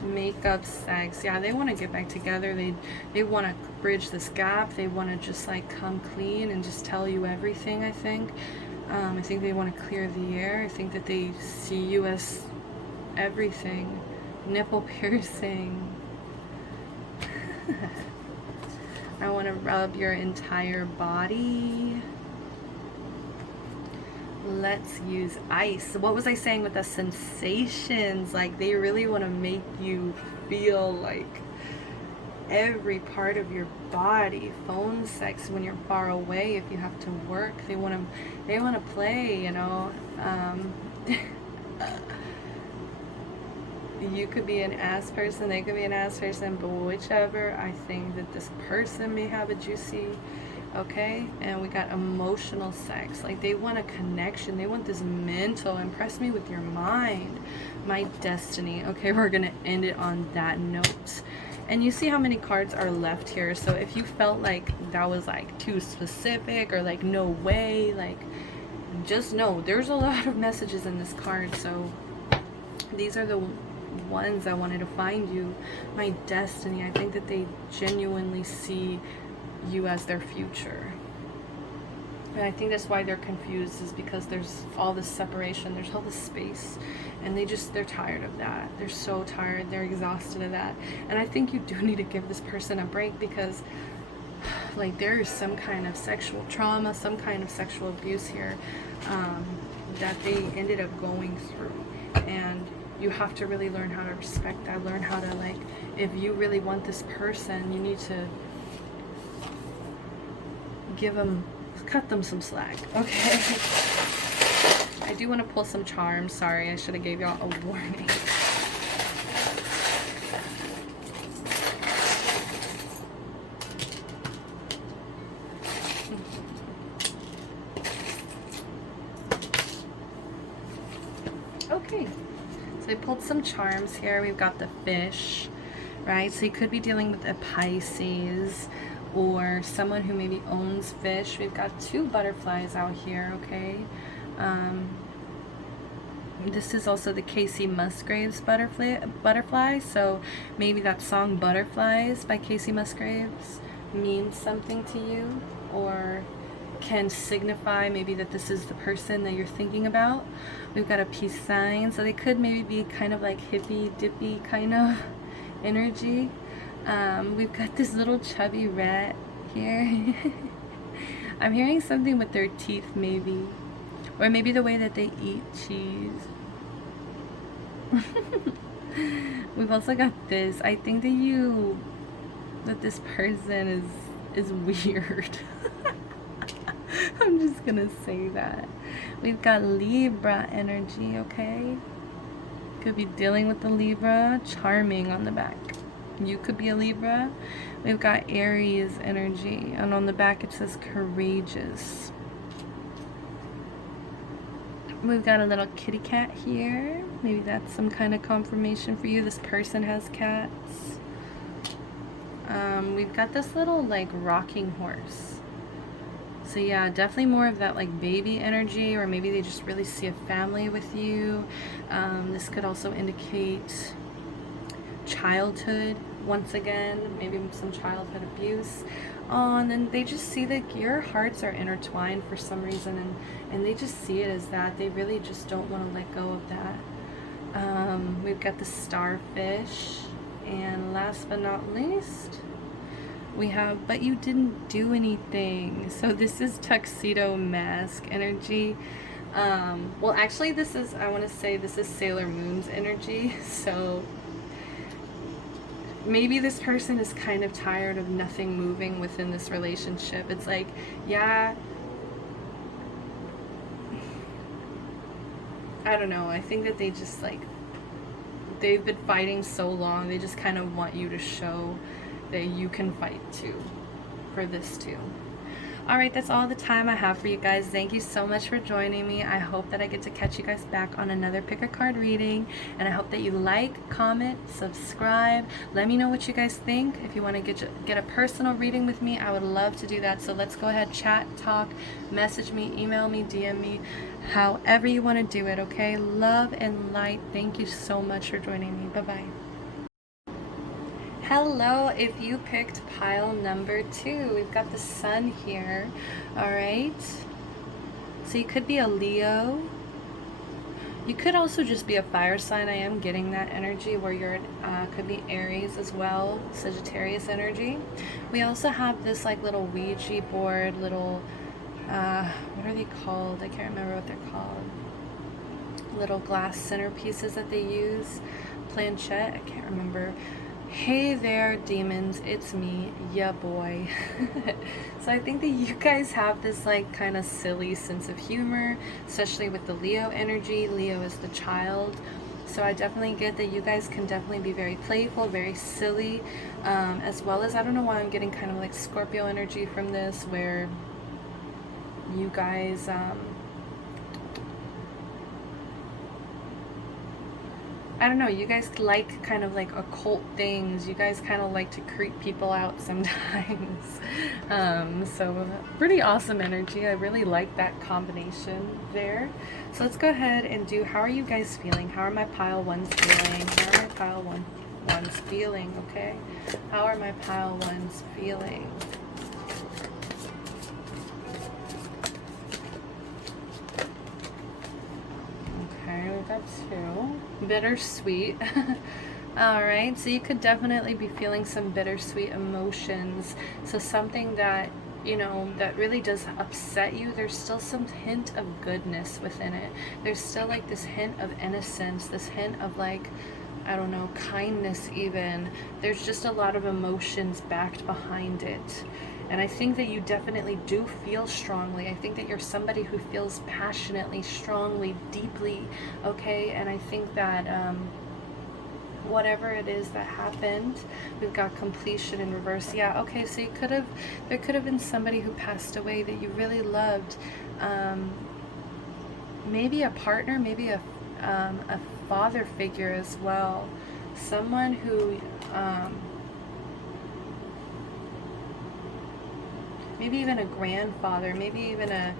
Makeup, sex. Yeah, they want to get back together. They want to bridge this gap. They want to just like come clean and just tell you everything. I think they want to clear the air. I think that they see you as everything. Nipple piercing. I want to rub your entire body. Let's use ice. What was I saying with the sensations? Like, they really want to make you feel like every part of your body. Phone sex when you're far away, if you have to work. They want to play, you know. You could be an ass person, they could be an ass person, but whichever, I think that this person may have a juicy, okay? And we got emotional sex. Like, they want a connection. They want this mental, impress me with your mind. My destiny. Okay, we're gonna end it on that note. And you see how many cards are left here. So if you felt like that was like too specific, or like no way, like, just know there's a lot of messages in this card. So these are the ones I wanted to find you. My destiny. I think that they genuinely see you as their future, and I think that's why they're confused, is because there's all this separation, there's all this space, and they're tired of that. They're so tired, they're exhausted of that. And I think you do need to give this person a break, because like, there is some kind of sexual trauma, some kind of sexual abuse here that they ended up going through, and you have to really learn how to respect that. Learn how to, like, if you really want this person, you need to cut them some slack, okay? I do want to pull some charms. Sorry, I should have gave y'all a warning. Okay, so I pulled some charms here. We've got the fish, right? So you could be dealing with a Pisces, or someone who maybe owns fish. We've got two butterflies out here, okay? This is also the Casey Musgraves butterfly, so maybe that song Butterflies by Casey Musgraves means something to you, or can signify maybe that this is the person that you're thinking about. We've got a peace sign, so they could maybe be kind of like hippy dippy kind of energy. We've got this little chubby rat here. I'm hearing something with their teeth, maybe, or maybe the way that they eat cheese. We've also got this. I think that this person is weird. I'm just gonna say that. We've got Libra energy, okay? Could be dealing with the Libra. Charming on the back. You could be a Libra. We've got Aries energy, and on the back it says courageous. We've got a little kitty cat here. Maybe that's some kind of confirmation for you. This person has cats. We've got this little like rocking horse. So yeah, definitely more of that like baby energy, or maybe they just really see a family with you. This could also indicate childhood once again, maybe some childhood abuse. And then they just see that your hearts are intertwined for some reason, and they just see it as that. They really just don't want to let go of that. We've got the starfish, and last but not least, we have, but you didn't do anything. So this is tuxedo mask energy. Well, actually, this is, I want to say this is Sailor Moon's energy. So maybe this person is kind of tired of nothing moving within this relationship. It's like, yeah, I don't know. I think that they just like, they've been fighting so long. They just kind of want you to show that you can fight too, for this too. Alright, that's all the time I have for you guys. Thank you so much for joining me. I hope that I get to catch you guys back on another pick a card reading, and I hope that you like, comment, subscribe. Let me know what you guys think. If you want to get a personal reading with me, I would love to do that. So let's go ahead, chat, talk, message me, email me, DM me, however you want to do it, okay? Love and light. Thank you so much for joining me. Bye-bye. Hello, if you picked pile number 2, we've got the sun here. All right, so you could be a Leo. You could also just be a fire sign. I am getting that energy where you're could be Aries as well, Sagittarius energy. We also have this like little Ouija board, little what are they called? I can't remember what they're called. Little glass centerpieces that they use. Planchette, I can't remember. Hey there, demons, it's me, ya boy. So I think that you guys have this like kind of silly sense of humor, especially with the Leo energy. Leo is the child. So I definitely get that you guys can definitely be very playful, very silly, as well as, I don't know why I'm getting kind of like Scorpio energy from this, where you guys, I don't know, you guys like kind of like occult things. You guys kind of like to creep people out sometimes. So pretty awesome energy. I really like that combination there. So let's go ahead and do, how are you guys feeling? How are my pile ones feeling? How are my pile ones feeling, okay? How are my pile ones feeling? We've got 2. Bittersweet. Alright, so you could definitely be feeling some bittersweet emotions. So something that, you know, that really does upset you, there's still some hint of goodness within it. There's still like this hint of innocence, this hint of like, I don't know, kindness even. There's just a lot of emotions backed behind it. And I think that you definitely do feel strongly. I think that you're somebody who feels passionately, strongly, deeply, okay? And I think that whatever it is that happened, we've got completion in reverse. Yeah, okay, so there could have been somebody who passed away that you really loved. Maybe a partner, maybe a father figure as well. Someone who, maybe even a grandfather, maybe even a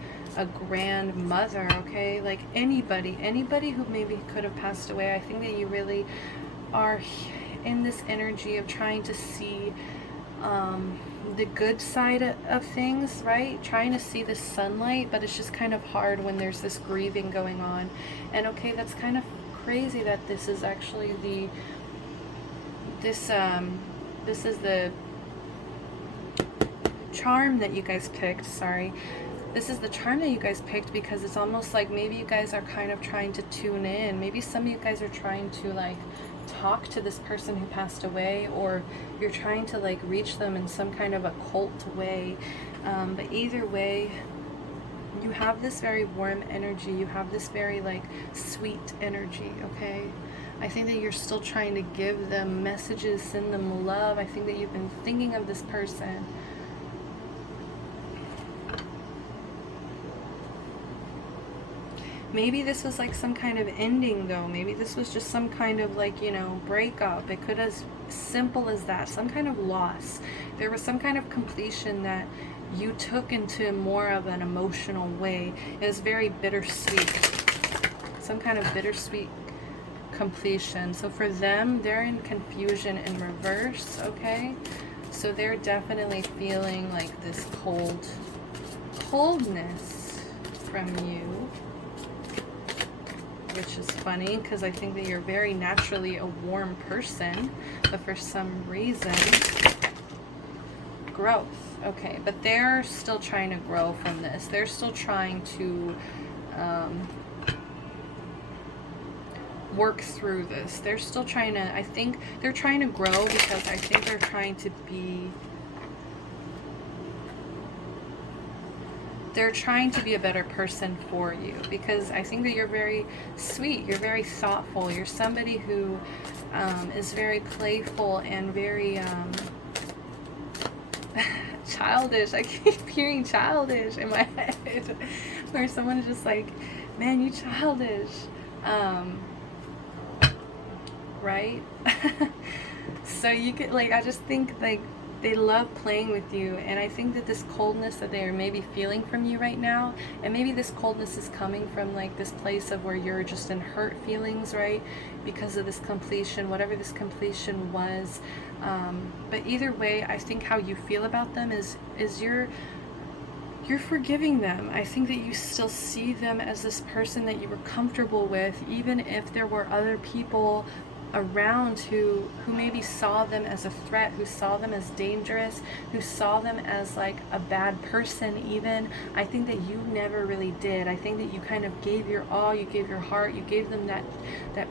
grandmother, okay? Like anybody who maybe could have passed away. I think that you really are in this energy of trying to see the good side of things, right? Trying to see the sunlight, but it's just kind of hard when there's this grieving going on. And okay, that's kind of crazy that this is actually this is the charm that you guys picked. Sorry, this is the charm that you guys picked, because it's almost like maybe you guys are kind of trying to tune in. Maybe some of you guys are trying to like talk to this person who passed away, or you're trying to like reach them in some kind of occult way. But either way, you have this very warm energy. You have this very like sweet energy, okay? I think that you're still trying to give them messages, send them love. I think that you've been thinking of this person. Maybe this was like some kind of ending though. Maybe this was just some kind of like, you know, breakup. It could as simple as that. Some kind of loss. There was some kind of completion that you took into more of an emotional way. It was very bittersweet. Some kind of bittersweet completion. So for them, they're in confusion in reverse, okay? So they're definitely feeling like this coldness from you, which is funny because I think that you're very naturally a warm person, but for some reason, growth. Okay, but they're still trying to grow from this. They're still trying to work through this. They're still trying to, I think they're trying to grow because I think they're trying to be, they're trying to be a better person for you, because I think that you're very sweet, you're very thoughtful, you're somebody who is very playful and very childish. I keep hearing childish in my head, where someone is just like, man, you childish. Right? So you could, like, I just think like they love playing with you, and I think that this coldness that they are maybe feeling from you right now, and maybe this coldness is coming from like this place of where you're just in hurt feelings, right, because of this completion, whatever this completion was. But either way, I think how you feel about them is you're forgiving them. I think that you still see them as this person that you were comfortable with, even if there were other people around who maybe saw them as a threat, who saw them as dangerous, who saw them as like a bad person even. I think that you never really did. I think that you kind of gave your all, you gave your heart, you gave them that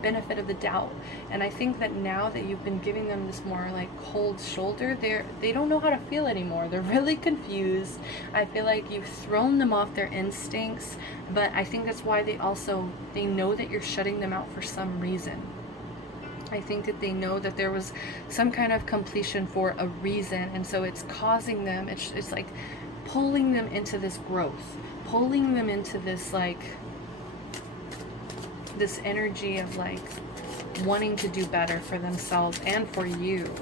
benefit of the doubt. And I think that now that you've been giving them this more like cold shoulder, they don't know how to feel anymore. They're really confused. I feel like you've thrown them off their instincts, but I think that's why they know that you're shutting them out for some reason. I think that they know that there was some kind of completion for a reason, and so it's causing them, it's like pulling them into this growth, pulling them into this like this energy of like wanting to do better for themselves and for you.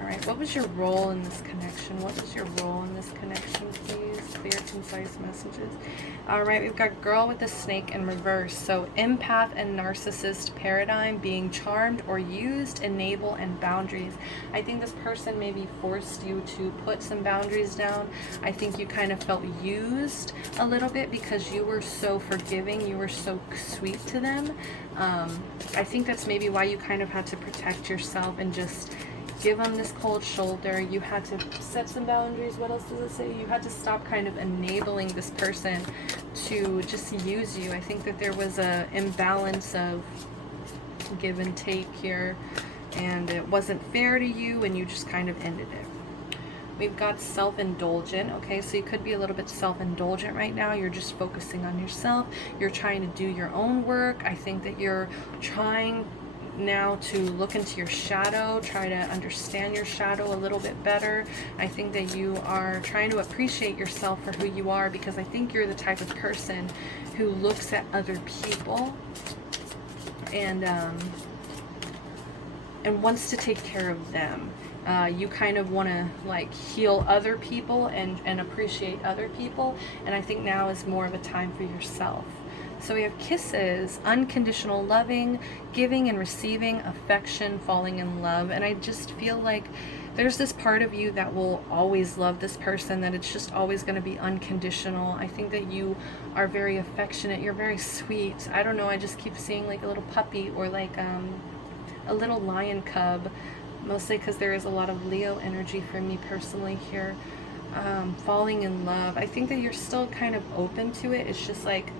All right, what was your role in this connection? What was your role in this connection, please? Clear, concise messages. All right, we've got girl with the snake in reverse. So empath and narcissist paradigm, being charmed or used, enable, and boundaries. I think this person maybe forced you to put some boundaries down. I think you kind of felt used a little bit because you were so forgiving, you were so sweet to them. I think that's maybe why you kind of had to protect yourself and just give them this cold shoulder. You had to set some boundaries. What else does it say? You had to stop kind of enabling this person to just use you. I think that there was a imbalance of give and take here, and it wasn't fair to you, and you just kind of ended it. We've got self-indulgent. Okay, so you could be a little bit self-indulgent right now. You're just focusing on yourself. You're trying to do your own work. I think that you're trying now to look into your shadow, try to understand your shadow a little bit better. I think that you are trying to appreciate yourself for who you are, because I think you're the type of person who looks at other people and wants to take care of them. You kind of want to like heal other people and appreciate other people, and I think now is more of a time for yourself. So we have kisses, unconditional loving, giving and receiving, affection, falling in love. And I just feel like there's this part of you that will always love this person, that it's just always going to be unconditional. I think that you are very affectionate. You're very sweet. I don't know. I just keep seeing like a little puppy or like a little lion cub, mostly because there is a lot of Leo energy for me personally here. Falling in love. I think that you're still kind of open to it. It's just like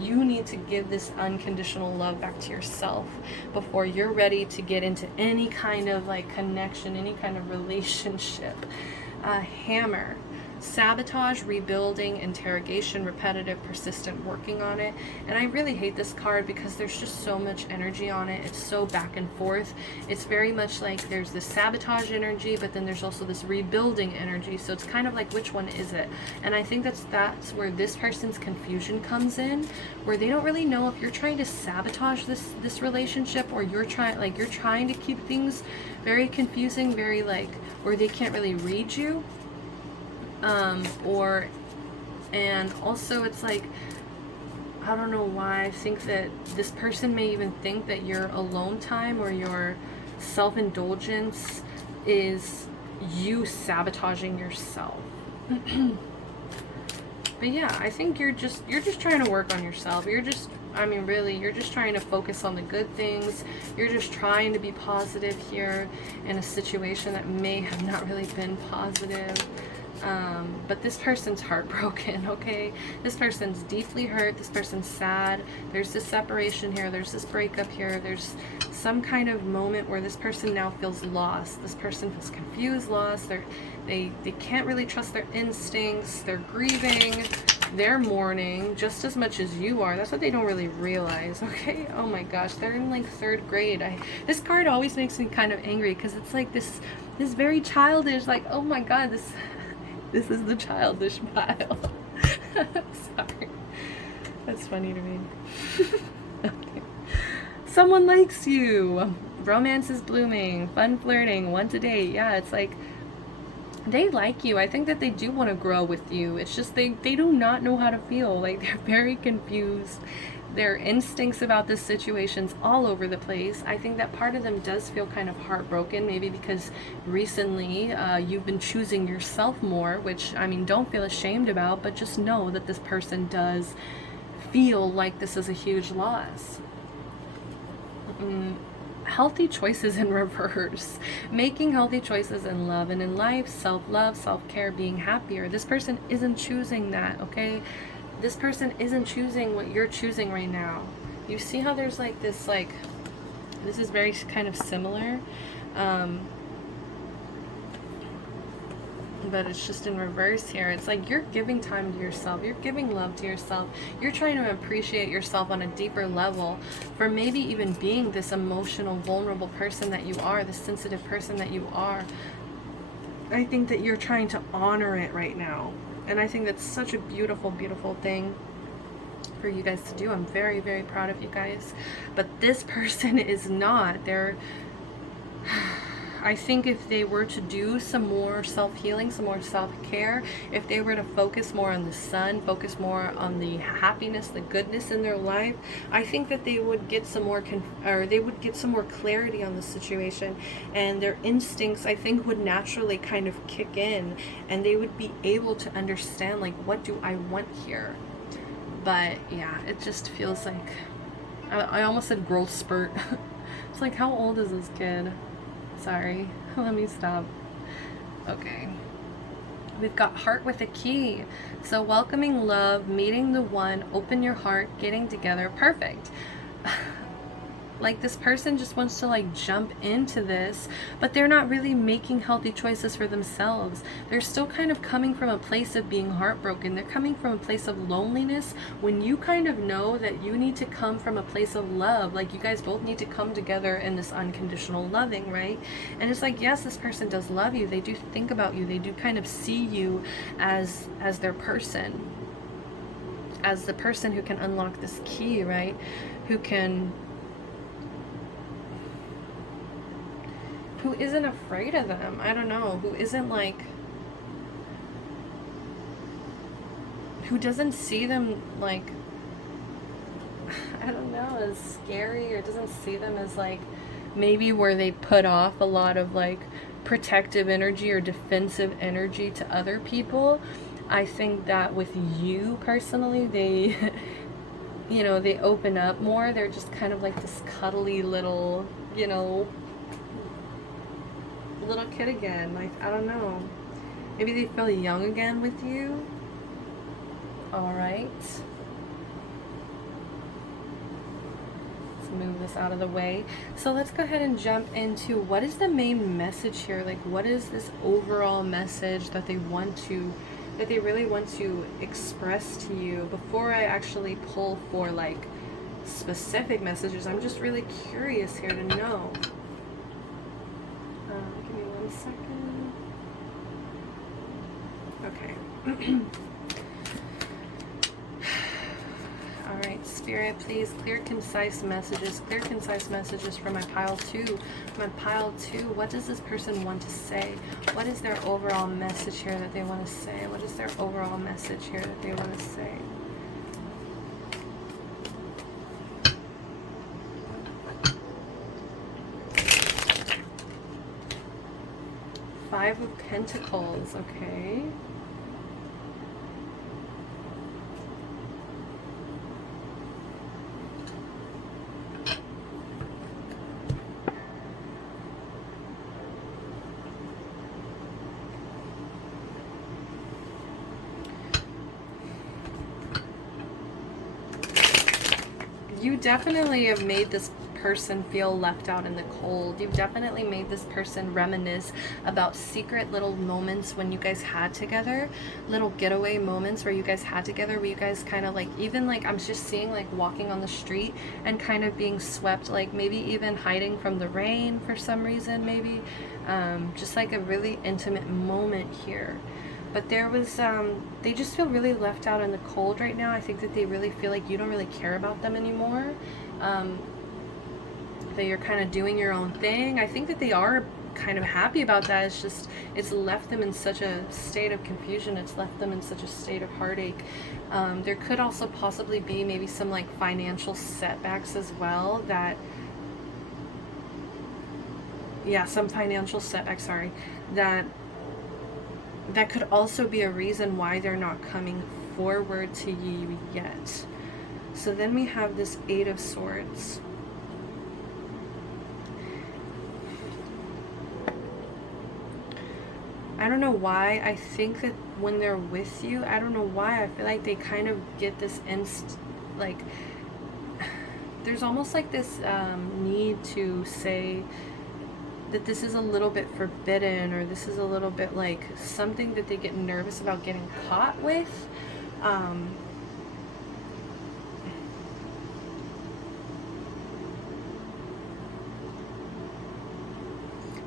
you need to give this unconditional love back to yourself before you're ready to get into any kind of like connection, any kind of relationship. Hammer. Sabotage, rebuilding, interrogation, repetitive, persistent, working on it. And I really hate this card because there's just so much energy on it. It's so back and forth. It's very much like there's this sabotage energy, but then there's also this rebuilding energy. So it's kind of like, which one is it? And I think that's where this person's confusion comes in, where they don't really know if you're trying to sabotage this relationship, or you're trying to keep things very confusing, very like where they can't really read you. And also it's like, I don't know why I think that this person may even think that your alone time or your self-indulgence is you sabotaging yourself. But yeah, I think you're just trying to work on yourself. You're just trying to focus on the good things. You're just trying to be positive here in a situation that may have not really been positive. But this person's heartbroken, okay? This person's deeply hurt. This person's sad. There's this separation here. There's this breakup here. There's some kind of moment where this person now feels lost. This person feels confused, lost. They can't really trust their instincts. They're grieving. They're mourning just as much as you are. That's what they don't really realize, okay? Oh my gosh, they're in like 3rd grade. This card always makes me kind of angry because it's like this very childish, like, oh my god, this is the childish pile. Sorry. That's funny to me. Okay. Someone likes you. Romance is blooming. Fun flirting. Want to date. Yeah, it's like they like you. I think that they do want to grow with you. It's just they do not know how to feel. Like, they're very confused. Their instincts about this situation's all over the place. I think that part of them does feel kind of heartbroken, maybe because recently you've been choosing yourself more, which, I mean, don't feel ashamed about, but just know that this person does feel like this is a huge loss. Healthy choices in reverse. Making healthy choices in love and in life, self-love, self-care, being happier. This person isn't choosing that, okay? This person isn't choosing what you're choosing right now. You see how there's like this, like, this is very kind of similar, but it's just in reverse here. It's like you're giving time to yourself. You're giving love to yourself. You're trying to appreciate yourself on a deeper level for maybe even being this emotional, vulnerable person that you are, this sensitive person that you are. I think that you're trying to honor it right now. And I think that's such a beautiful, beautiful thing for you guys to do. I'm very, very proud of you guys. But this person is not. I think if they were to do some more self-healing, some more self-care, if they were to focus more on the sun, focus more on the happiness, the goodness in their life, I think that they would get some more clarity on the situation, and their instincts, I think, would naturally kind of kick in, and they would be able to understand, like, what do I want here? But yeah, it just feels like, I almost said growth spurt. It's like, how old is this kid? Sorry, let me stop. Okay. We've got heart with a key. So welcoming love, meeting the one, open your heart, getting together. Perfect. Like, this person just wants to like jump into this, but they're not really making healthy choices for themselves. They're still kind of coming from a place of being heartbroken. They're coming from a place of loneliness, when you kind of know that you need to come from a place of love. Like, you guys both need to come together in this unconditional loving, right? And it's like, yes, this person does love you. They do think about you. They do kind of see you as their person, as the person who can unlock this key, right? Who isn't afraid of them. I don't know, who isn't like, who doesn't see them like, I don't know, as scary, or doesn't see them as like, maybe where they put off a lot of like protective energy or defensive energy to other people. I think that with you personally, they you know, they open up more. They're just kind of like this cuddly little, you know, little kid again. Like, I don't know, maybe they feel young again with you. All right, move this out of the way. So let's go ahead and jump into what is the main message here. Like, what is this overall message that they really want to express to you? Before I actually pull for like specific messages, I'm just really curious here to know. Give me 1 second. Okay. All right, Spirit, please clear, concise messages. Clear, concise messages for my pile 2. My pile 2, what does this person want to say? What is their overall message here that they want to say? What is their overall message here that they want to say? Five of Pentacles, okay. You definitely have made this person feel left out in the cold. You've definitely made this person reminisce about secret little moments when you guys had together, little getaway moments where you guys had together, where you guys kind of like, even like, I'm just seeing like walking on the street and kind of being swept, like maybe even hiding from the rain for some reason, maybe just like a really intimate moment here. But there was, they just feel really left out in the cold right now. I think that they really feel like you don't really care about them anymore. That you're kind of doing your own thing. I think that they are kind of happy about that. It's just, it's left them in such a state of confusion. It's left them in such a state of heartache. There could also possibly be maybe some like financial setbacks as well that, yeah, some financial setbacks, sorry, that could also be a reason why they're not coming forward to you yet. So then we have this Eight of Swords. I don't know why. I think that when they're with you, I don't know why, I feel like they kind of get this like, there's almost like this need to say that this is a little bit forbidden, or this is a little bit like something that they get nervous about getting caught with.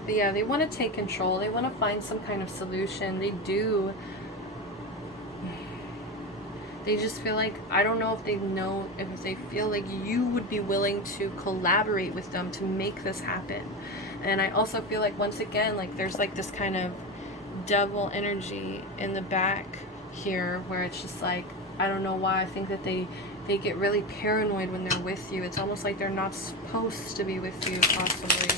But yeah, they want to take control. They want to find some kind of solution. They do. They just feel like, I don't know if they feel like you would be willing to collaborate with them to make this happen. And I also feel like, once again, like there's like this kind of devil energy in the back here, where it's just like, I don't know why, I think that they get really paranoid when they're with you. It's almost like they're not supposed to be with you, possibly.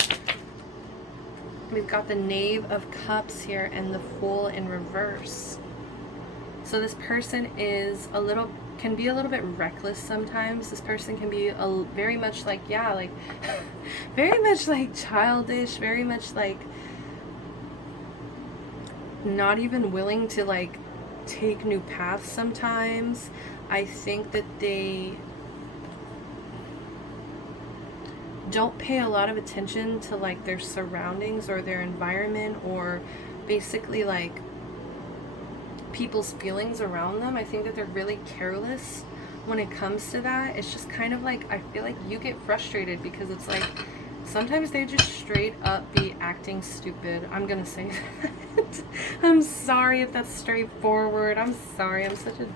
We've got the Knave of Cups here and the Fool in reverse. So this person is can be a little bit reckless sometimes. This person can be very much like, yeah, like very much like childish, very much like not even willing to like take new paths sometimes. I think that they don't pay a lot of attention to like their surroundings or their environment, or basically like people's feelings around them. I think that they're really careless when it comes to that. It's just kind of like, I feel like you get frustrated because it's like sometimes they just straight up be acting stupid. I'm gonna say that. I'm sorry if that's straightforward. I'm sorry. I'm such a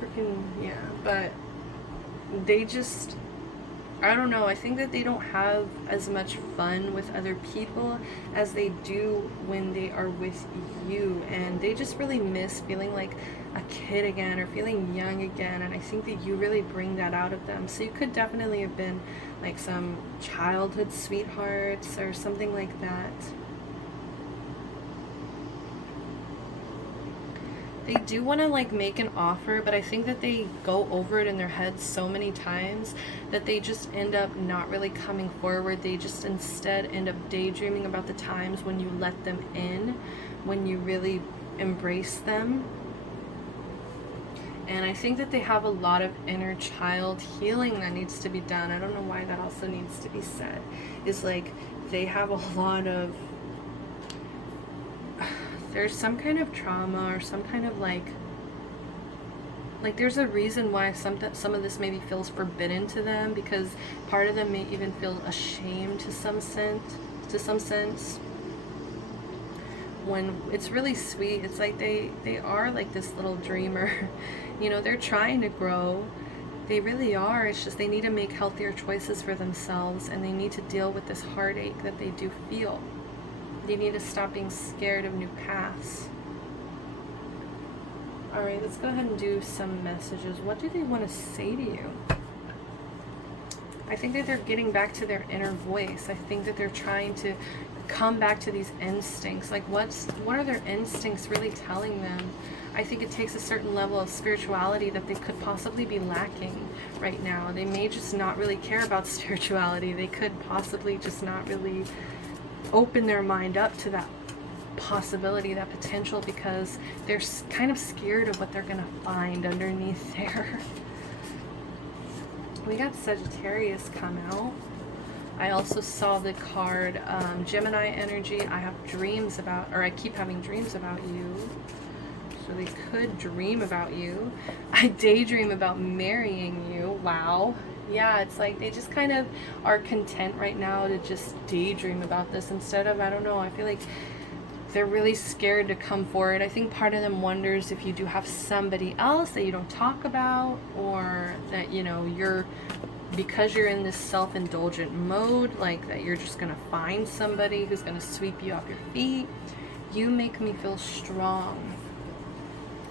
freaking, yeah, but they just, I don't know, I think that they don't have as much fun with other people as they do when they are with you, and they just really miss feeling like a kid again, or feeling young again, and I think that you really bring that out of them. So you could definitely have been like some childhood sweethearts or something like that. They do want to like make an offer, but I think that they go over it in their heads so many times that they just end up not really coming forward. They just instead end up daydreaming about the times when you let them in, when you really embrace them. And I think that they have a lot of inner child healing that needs to be done. I don't know why that also needs to be said. Is like they have a lot of, there's some kind of trauma or some kind of like there's a reason why some of this maybe feels forbidden to them, because part of them may even feel ashamed to some sense. When it's really sweet, it's like they are like this little dreamer. You know, they're trying to grow. They really are. It's just they need to make healthier choices for themselves, and they need to deal with this heartache that they do feel. They need to stop being scared of new paths. Alright, let's go ahead and do some messages. What do they want to say to you? I think that they're getting back to their inner voice. I think that they're trying to come back to these instincts. Like what are their instincts really telling them? I think it takes a certain level of spirituality that they could possibly be lacking right now. They may just not really care about spirituality. They could possibly just not really open their mind up to that possibility, that potential, because they're kind of scared of what they're going to find underneath there. We got Sagittarius come out. I also saw the card Gemini energy. I have dreams about, or I keep having dreams about you. So they could dream about you. I daydream about marrying you. Wow. Yeah, it's like they just kind of are content right now to just daydream about this instead of, I don't know, I feel like they're really scared to come forward. I think part of them wonders if you do have somebody else that you don't talk about, or that, you know, because you're in this self-indulgent mode, like that you're just gonna find somebody who's gonna sweep you off your feet. You make me feel strong.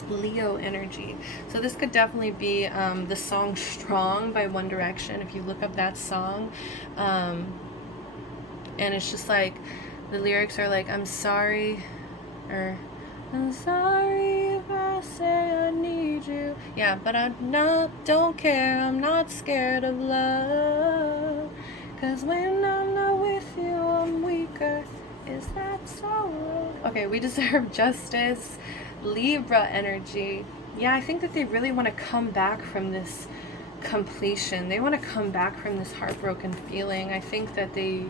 Leo energy. So this could definitely be the song Strong by One Direction, if you look up that song. And it's just like, the lyrics are like, I'm sorry, or I'm sorry if I say I need you. Yeah, but don't care, I'm not scared of love. Cause when I'm not with you, I'm weaker. Is that so? Okay, We Deserve Justice. Libra energy. Yeah, I think that they really want to come back from this completion. They want to come back from this heartbroken feeling. I think that they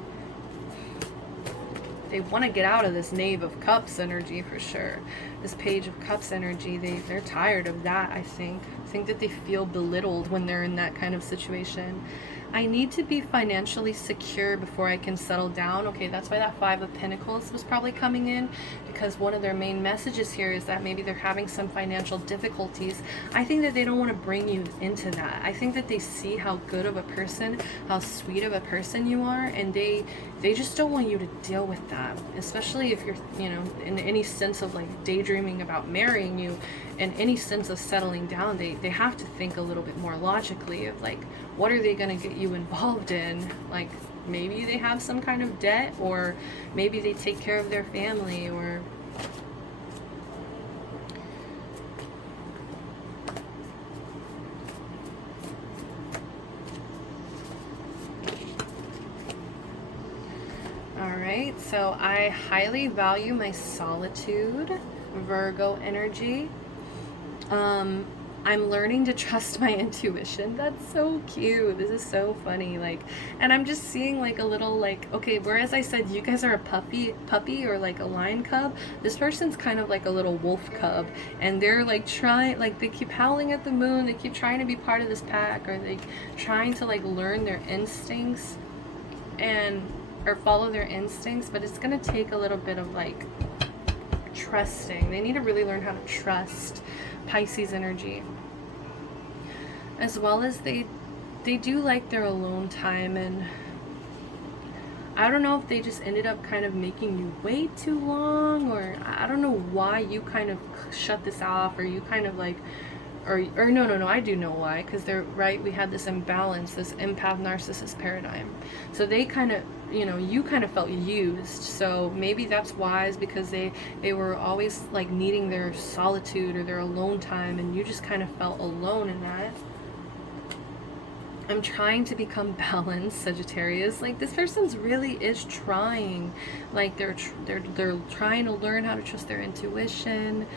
want to get out of this Knave of Cups energy for sure. This Page of Cups energy, they're tired of that, I think. I think that they feel belittled when they're in that kind of situation. I need to be financially secure before I can settle down. Okay, that's why that Five of Pentacles was probably coming in, because one of their main messages here is that maybe they're having some financial difficulties. I think that they don't want to bring you into that. I think that they see how good of a person, how sweet of a person you are, and they just don't want you to deal with that, especially if you're, you know, in any sense of like daydreaming about marrying you, in any sense of settling down. They have to think a little bit more logically of like, what are they going to get you involved in? Like, maybe they have some kind of debt, or maybe they take care of their family, or Alright, so I highly value my solitude, Virgo energy. I'm learning to trust my intuition. That's so cute. This is so funny. Like, and I'm just seeing like a little like, okay, whereas I said you guys are a puppy or like a lion cub, this person's kind of like a little wolf cub, and they're like trying, like they keep howling at the moon, they keep trying to be part of this pack, or like trying to like learn their instincts or follow their instincts, but it's gonna take a little bit of like trusting. They need to really learn how to trust. Pisces energy, as well as they do like their alone time, and I don't know if they just ended up kind of making you wait too long, or I don't know why you kind of shut this off, or you kind of like, or no, I do know why, because they're right, we had this imbalance, this empath narcissist paradigm, so they kind of, you know, you kind of felt used, so maybe that's why, is because they were always like needing their solitude or their alone time, and you just kind of felt alone in that. I'm trying to become balanced, Sagittarius. Like, this person's really is trying, like they're trying to learn how to trust their intuition.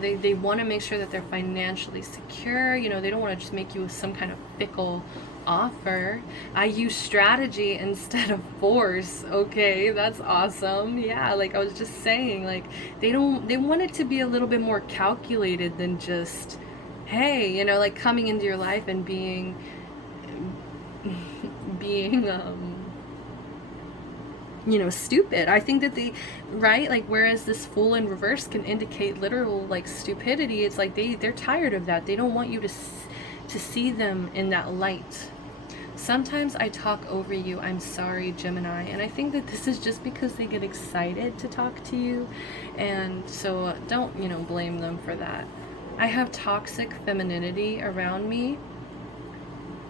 they want to make sure that they're financially secure. You know, they don't want to just make you some kind of fickle offer. I use strategy instead of force. Okay, that's awesome. Yeah, like I was just saying, like they want it to be a little bit more calculated than just, hey, you know, like coming into your life and being you know, stupid. I think that right, like, whereas this Fool in reverse can indicate literal like stupidity, it's like they're tired of that. They don't want you to see them in that light. Sometimes I talk over you. I'm sorry, Gemini. And I think that this is just because they get excited to talk to you. And so don't, you know, blame them for that. I have toxic femininity around me.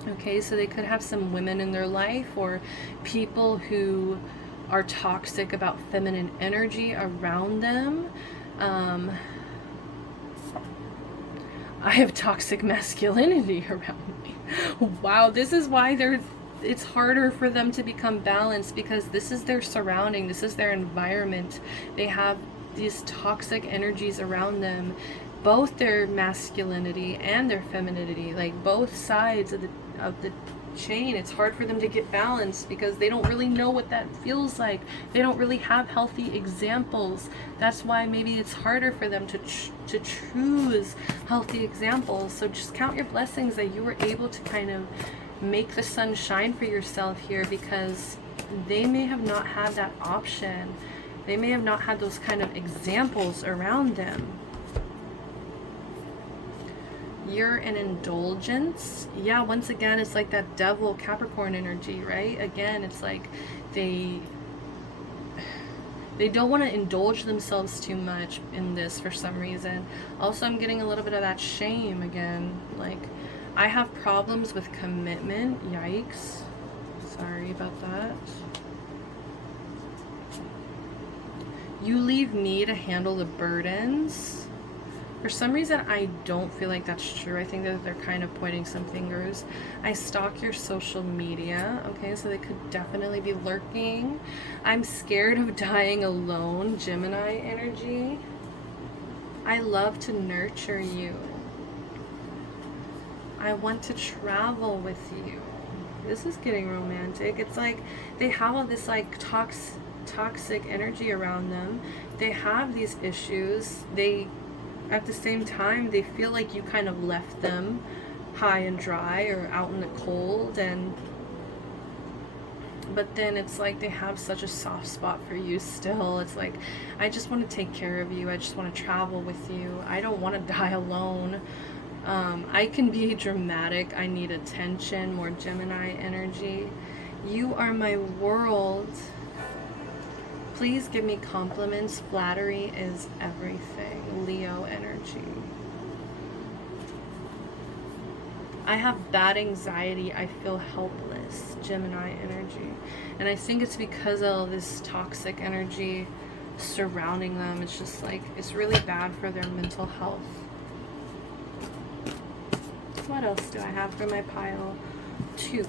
Okay, so they could have some women in their life or people who are toxic about feminine energy around them. I have toxic masculinity around me. Wow, this is why it's harder for them to become balanced, because this is their surrounding, this is their environment. They have these toxic energies around them, both their masculinity and their femininity, like both sides of the chain. It's hard for them to get balanced because they don't really know what that feels like. They don't really have healthy examples. That's why maybe it's harder for them to choose healthy examples. So just count your blessings that you were able to kind of make the sun shine for yourself here, because they may have not had that option. They may have not had those kind of examples around them. You're an indulgence. Yeah, once again, it's like that devil Capricorn energy, right? Again, it's like they don't want to indulge themselves too much in this for some reason. Also, I'm getting a little bit of that shame again. Like, I have problems with commitment. Yikes. Sorry about that. You leave me to handle the burdens. For some reason, I don't feel like that's true. I think that they're kind of pointing some fingers. I stalk your social media. Okay, so they could definitely be lurking. I'm scared of dying alone. Gemini energy. I love to nurture you. I want to travel with you. This is getting romantic. It's like they have all this like toxic energy around them. They have these issues. At the same time, they feel like you kind of left them high and dry or out in the cold, but then it's like they have such a soft spot for you still. It's like, I just want to take care of you. I just want to travel with you. I don't want to die alone. I can be dramatic. I need attention. More Gemini energy. You are my world. Please give me compliments. Flattery is everything. Leo energy. I have bad anxiety. I feel helpless. Gemini energy. And I think it's because of this toxic energy surrounding them. It's just like, it's really bad for their mental health. What else do I have for my pile? 2.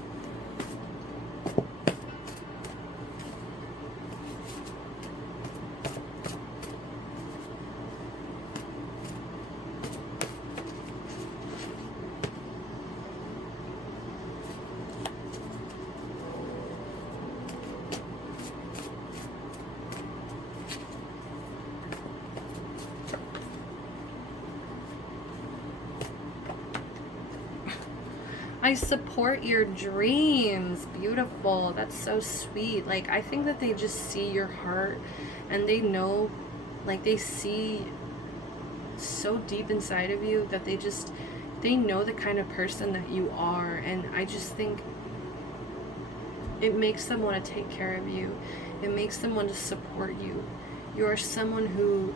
I support your dreams. Beautiful. That's so sweet. Like, I think that they just see your heart and they know, like, they see so deep inside of you that they know the kind of person that you are. And I just think it makes them want to take care of you. It makes them want to support you. You are someone who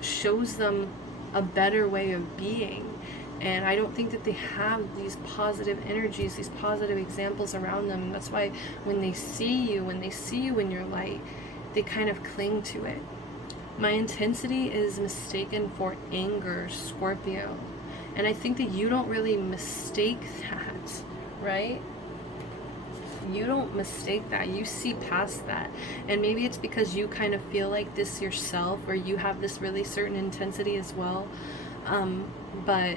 shows them a better way of being. And I don't think that they have these positive energies, these positive examples around them. That's why when they see you in your light, they kind of cling to it. My intensity is mistaken for anger, Scorpio. And I think that you don't really mistake that, right? you don't mistake that. You see past that. And maybe it's because you kind of feel like this yourself, or you have this really certain intensity as well. But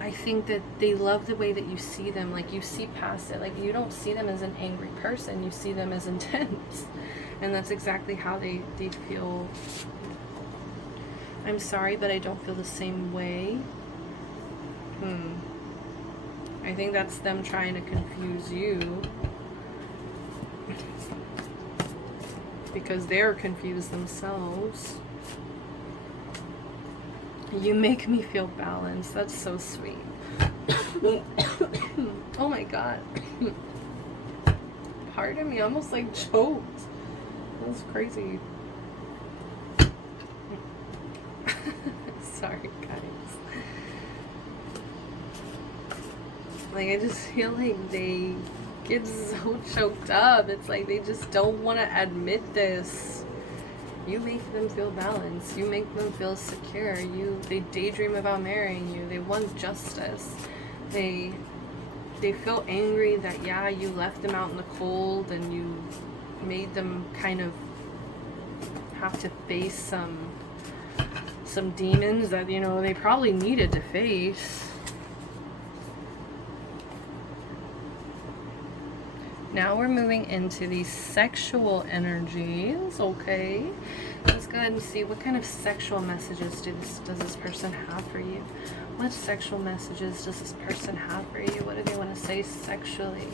I think that they love the way that you see them. Like, you see past it. Like, you don't see them as an angry person. You see them as intense. And that's exactly how they feel. I'm sorry, but I don't feel the same way. I think that's them trying to confuse you. Because they're confused themselves. You make me feel balanced. That's so sweet. Oh my god. Pardon me, I almost like choked. That was crazy. Sorry, guys. Like, I just feel like they get so choked up. It's like they just don't want to admit this. You make them feel balanced. You make them feel secure. They daydream about marrying you. They want justice. They feel angry that, yeah, you left them out in the cold and you made them kind of have to face some demons that, you know, they probably needed to face. Now we're moving into the sexual energies, okay? Let's go ahead and see what kind of sexual messages does this person have for you. What sexual messages does this person have for you? What do they want to say sexually?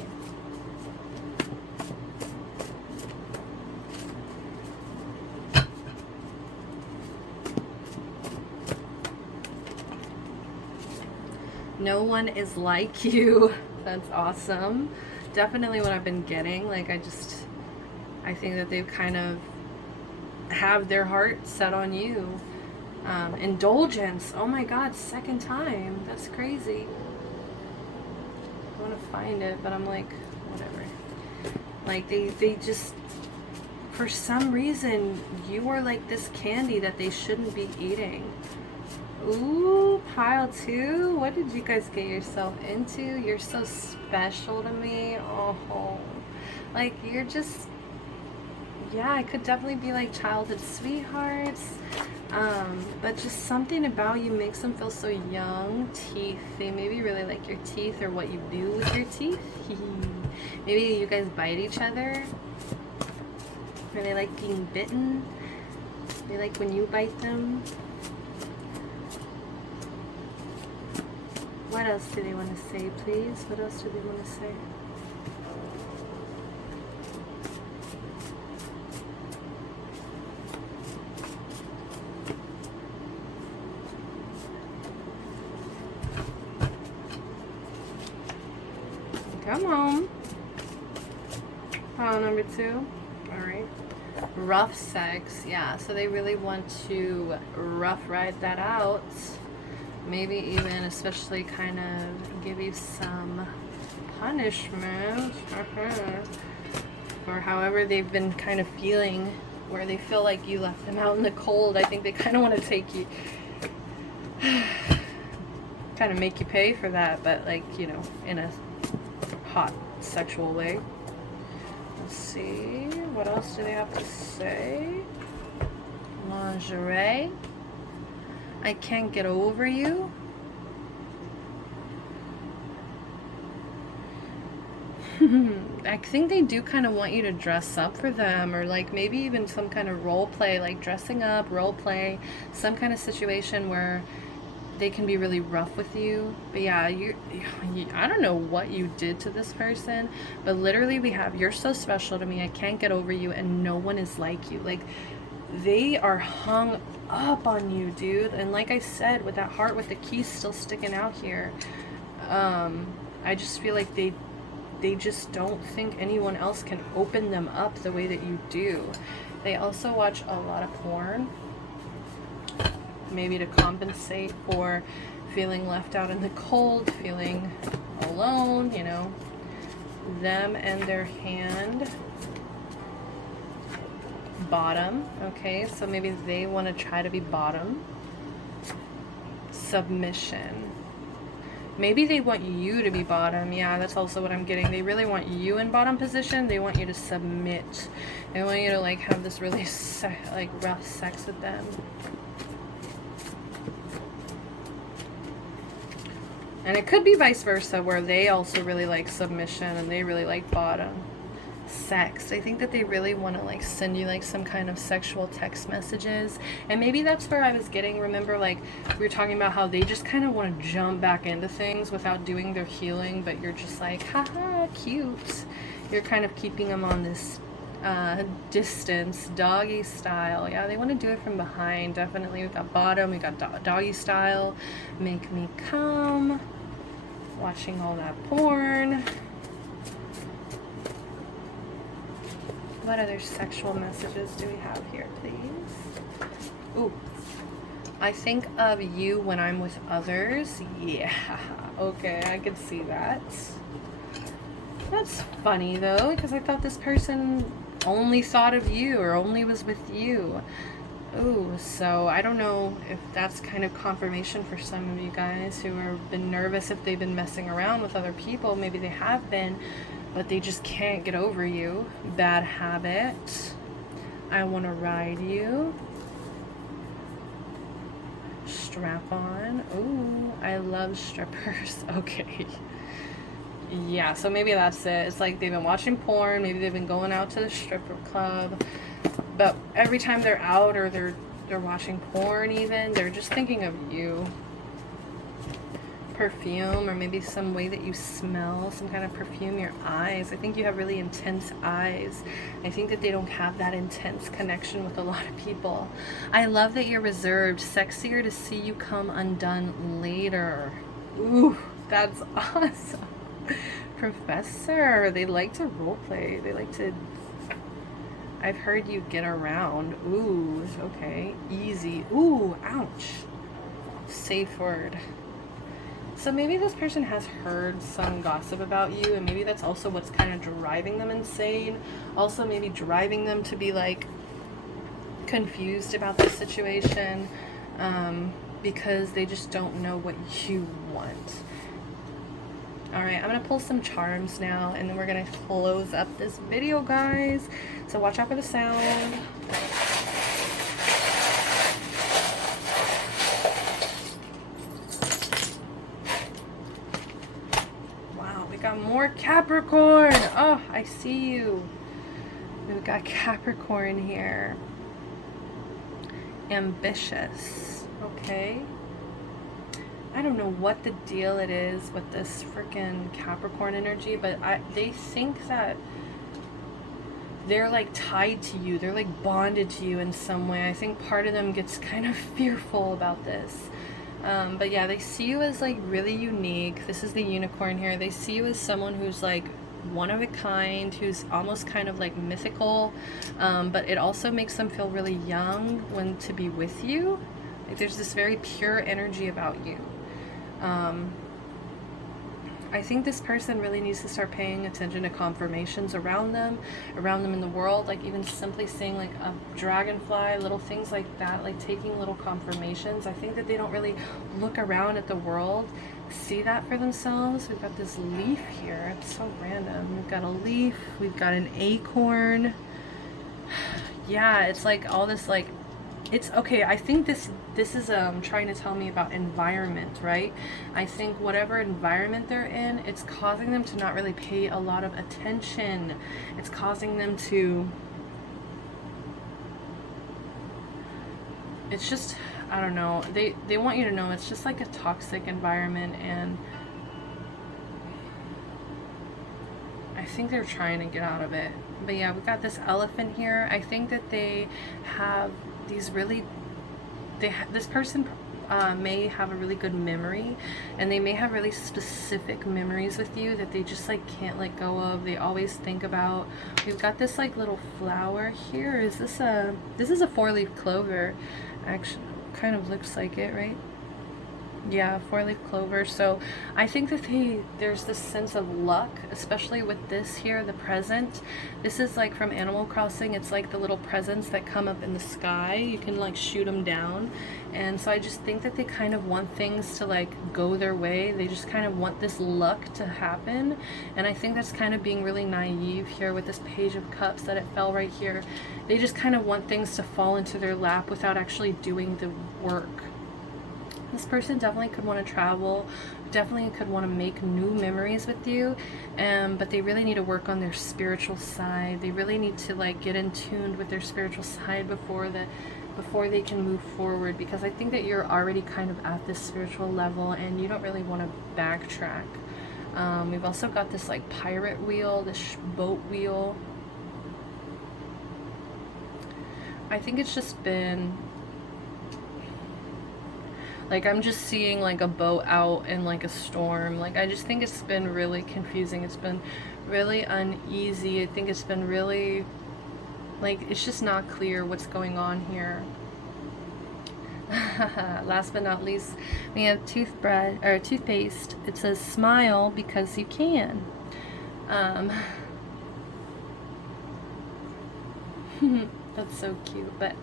No one is like you. That's awesome. Definitely what I've been getting. Like, I think that they've kind of have their heart set on you. Indulgence. Oh my god, second time. That's crazy. I want to find it, but I'm like, whatever. Like, they just, for some reason, you are like this candy that they shouldn't be eating. Ooh, pile 2. What did you guys get yourself into? You're so special to me. Oh, like, you're just, yeah, it could definitely be like childhood sweethearts. But just something about you makes them feel so young. Teeth. They maybe really like your teeth, or what you do with your teeth. Maybe you guys bite each other. Or they like being bitten. They like when you bite them. What else do they want to say, please? What else do they want to say? Come on. Pile number 2. All right. Rough sex. Yeah, so they really want to rough ride that out. Maybe even especially kind of give you some punishment or however they've been kind of feeling, where they feel like you left them out in the cold. I think they kind of want to take you, kind of make you pay for that, but like, you know, in a hot sexual way. Let's see, what else do they have to say? Lingerie. I can't get over you. I think they do kind of want you to dress up for them, or like maybe even some kind of role play, like dressing up, role play, some kind of situation where they can be really rough with you. But yeah, I don't know what you did to this person, but literally we have, you're so special to me, I can't get over you, and no one is like you. Like, they are hung up on you, dude. And like I said, with that heart with the keys still sticking out here, I just feel like they just don't think anyone else can open them up the way that you do. They also watch a lot of porn, maybe to compensate for feeling left out in the cold, feeling alone, you know. Them and their hand. Bottom. Okay, so maybe they want to try to be bottom. Submission. Maybe they want you to be bottom. Yeah, that's also what I'm getting. They really want you in bottom position. They want you to submit. They want you to like have this really like rough sex with them. And it could be vice versa, where they also really like submission and they really like bottom sex. I think that they really want to like send you like some kind of sexual text messages. And maybe that's where I was getting, remember, like we were talking about how they just kind of want to jump back into things without doing their healing, but you're just like, haha, cute. You're kind of keeping them on this distance, doggy style. Yeah, they want to do it from behind. Definitely. We got bottom, we got doggy style, make me come, watching all that porn. What other sexual messages do we have here, please? Ooh, I think of you when I'm with others. Yeah, okay, I can see that. That's funny though, because I thought this person only thought of you or only was with you. Ooh, so I don't know if that's kind of confirmation for some of you guys who have been nervous if they've been messing around with other people. Maybe they have been, but they just can't get over you. Bad habit. I want to ride you. Strap on. Ooh, I love strippers. Okay. Yeah, so maybe that's it. It's like they've been watching porn, maybe they've been going out to the stripper club, but every time they're out or they're watching porn even, they're just thinking of you. Perfume, or maybe some way that you smell, some kind of perfume, your eyes. I think you have really intense eyes. I think that they don't have that intense connection with a lot of people. I love that you're reserved. Sexier to see you come undone later. Ooh, that's awesome. Professor, they like to role play. They like to, I've heard you get around. Ooh, okay. Easy. Ooh, ouch. Safe word. So maybe this person has heard some gossip about you, and maybe that's also what's kind of driving them insane. Also maybe driving them to be like confused about the situation, because they just don't know what you want. Alright, I'm going to pull some charms now, and then we're going to close up this video, guys. So watch out for the sound. Wow, we got more Capricorn. Oh, I see you. We've got Capricorn here. Ambitious. Okay. I don't know what the deal it is with this freaking Capricorn energy, but they think that they're like tied to you. They're like bonded to you in some way. I think part of them gets kind of fearful about this. But yeah, they see you as like really unique. This is the unicorn here. They see you as someone who's like one of a kind, who's almost kind of like mythical. But it also makes them feel really young when to be with you. Like there's this very pure energy about you. I think this person really needs to start paying attention to confirmations around them in the world, like even simply seeing like a dragonfly, little things like that, like taking little confirmations. I think that they don't really look around at the world, see that for themselves. We've got this leaf here. It's so random. We've got a leaf. We've got an acorn. Yeah, it's like all this like, it's okay. I think this is trying to tell me about environment, right? I think whatever environment they're in, it's causing them to not really pay a lot of attention. It's causing them to, it's just, I don't know, they want you to know it's just like a toxic environment, and I think they're trying to get out of it. But yeah, we've got this elephant here. I think that they have these really, this person may have a really good memory, and they may have really specific memories with you that they just like can't let go of. They always think about. We've got this like little flower here. Is this a, this is a 4-leaf clover. Actually, kind of looks like it, right? Yeah, four-leaf clover. So I think that there's this sense of luck, especially with this here, the present. This is like from Animal Crossing. It's like the little presents that come up in the sky. You can like shoot them down. And so I just think that they kind of want things to like go their way. They just kind of want this luck to happen. And I think that's kind of being really naive here with this Page of Cups that it fell right here. They just kind of want things to fall into their lap without actually doing the work. This person definitely could want to travel, definitely could want to make new memories with you, but they really need to work on their spiritual side. They really need to like get in tune with their spiritual side before they can move forward, because I think that you're already kind of at this spiritual level and you don't really want to backtrack. We've also got this like pirate wheel, this boat wheel. I think it's just been like, I'm just seeing like a boat out in like a storm. Like, I just think it's been really confusing. It's been really uneasy. I think it's been really, like, it's just not clear what's going on here. Last but not least, we have toothpaste. It says smile because you can. That's so cute. But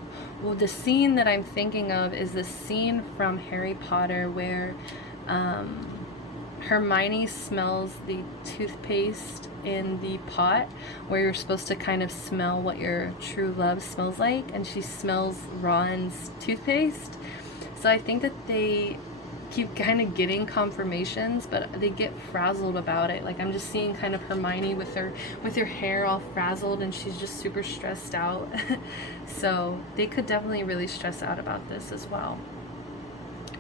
well, the scene that I'm thinking of is the scene from Harry Potter where Hermione smells the toothpaste in the pot, where you're supposed to kind of smell what your true love smells like, and she smells Ron's toothpaste. So I think that they keep kind of getting confirmations, but they get frazzled about it. Like, I'm just seeing kind of Hermione with her hair all frazzled, and she's just super stressed out. So they could definitely really stress out about this as well.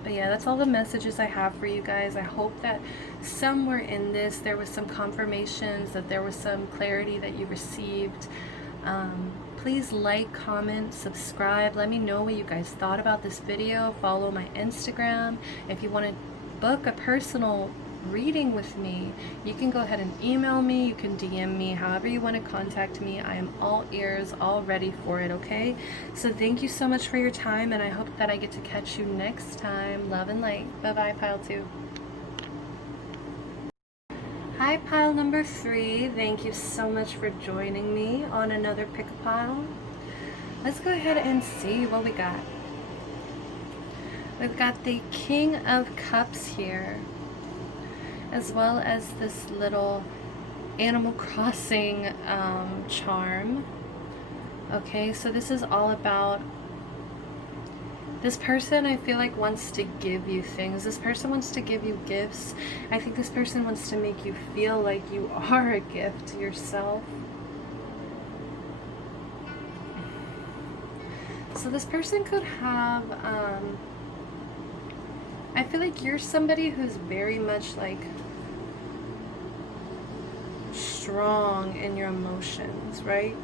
But yeah, that's all the messages I have for you guys. I hope that somewhere in this there was some confirmations, that there was some clarity that you received. Please like, comment, subscribe. Let me know what you guys thought about this video. Follow my Instagram. If you want to book a personal reading with me, you can go ahead and email me. You can DM me, however you want to contact me. I am all ears, all ready for it, okay? So thank you so much for your time, and I hope that I get to catch you next time. Love and light. Bye-bye, pile 2. Hi, pile number 3. Thank you so much for joining me on another pick a pile. Let's go ahead and see what we got. We've got the King of Cups here, as well as this little Animal Crossing charm. Okay, so this is all about this person. I feel like wants to give you things. This person wants to give you gifts. I think this person wants to make you feel like you are a gift to yourself. So this person could have, I feel like you're somebody who's very much like strong in your emotions, right?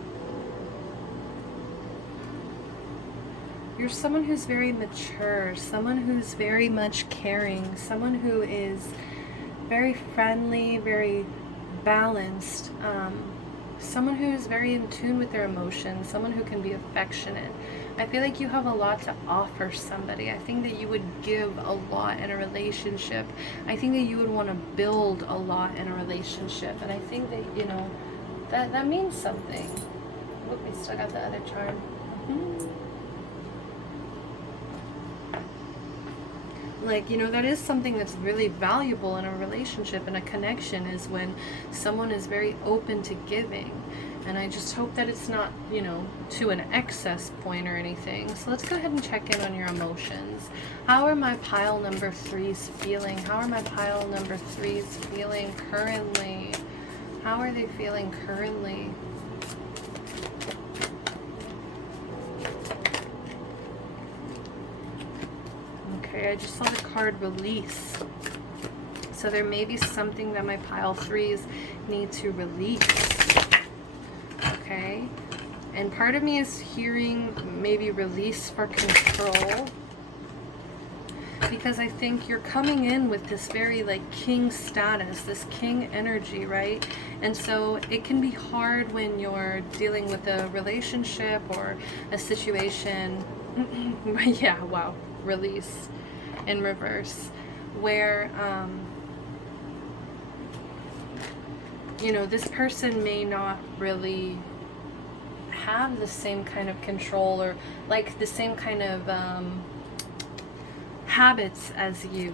You're someone who's very mature, someone who's very much caring, someone who is very friendly, very balanced, someone who is very in tune with their emotions, someone who can be affectionate. I feel like you have a lot to offer somebody. I think that you would give a lot in a relationship. I think that you would want to build a lot in a relationship. And I think that, you know, that means something. Look, we still got the other charm. Like, you know, that is something that's really valuable in a relationship and a connection, is when someone is very open to giving. And I just hope that it's not, you know, to an excess point or anything. So let's go ahead and check in on your emotions. How are my pile number 3s feeling? How are my pile number 3s feeling currently? How are they feeling currently? Okay, I just saw the card release. So there may be something that my pile 3s need to release. Okay, and part of me is hearing maybe release for control, because I think you're coming in with this very like king status, this king energy, right? And so it can be hard when you're dealing with a relationship or a situation. Yeah, wow, release in reverse. where, you know, this person may not really have the same kind of control or like the same kind of habits as you,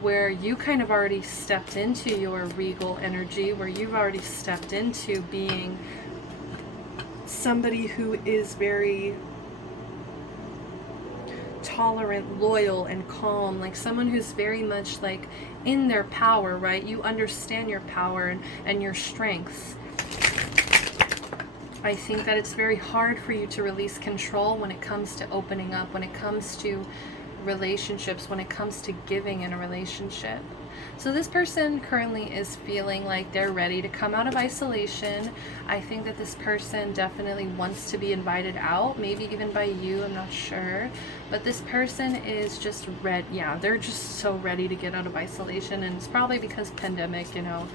where you kind of already stepped into your regal energy, where you've already stepped into being somebody who is very tolerant, loyal, and calm, like someone who's very much like in their power, right? You understand your power and your strengths. I think that it's very hard for you to release control when it comes to opening up, when it comes to relationships, when it comes to giving in a relationship. So this person currently is feeling like they're ready to come out of isolation. I think that this person definitely wants to be invited out, maybe even by you, I'm not sure. But this person is just ready. Yeah, they're just so ready to get out of isolation. And it's probably because pandemic, you know,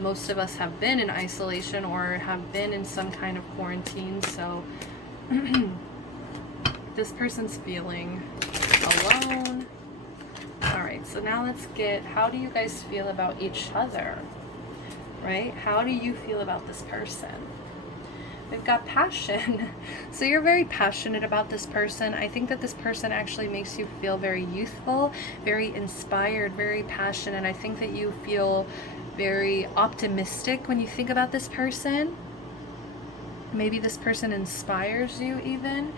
most of us have been in isolation or have been in some kind of quarantine. So this person's feeling alone. All right, so now let's get, how do you guys feel about each other, right? How do you feel about this person? We've got passion. So you're very passionate about this person. I think that this person actually makes you feel very youthful, very inspired, very passionate. I think that you feel very optimistic when you think about this person. Maybe this person inspires you even.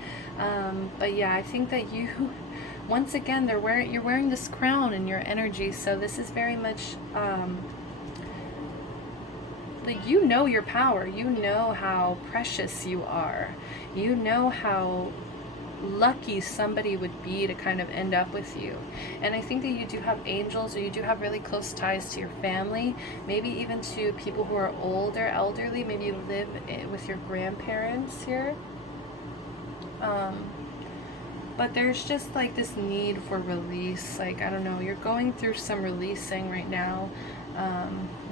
But yeah, I think that you, once again, you're wearing this crown in your energy. So this is very much like, you know your power, you know how precious you are, you know how lucky somebody would be to kind of end up with you. And I think that you do have angels, or you do have really close ties to your family, maybe even to people who are older, elderly. Maybe you live with your grandparents here. But there's just like this need for release. Like, I don't know, you're going through some releasing right now.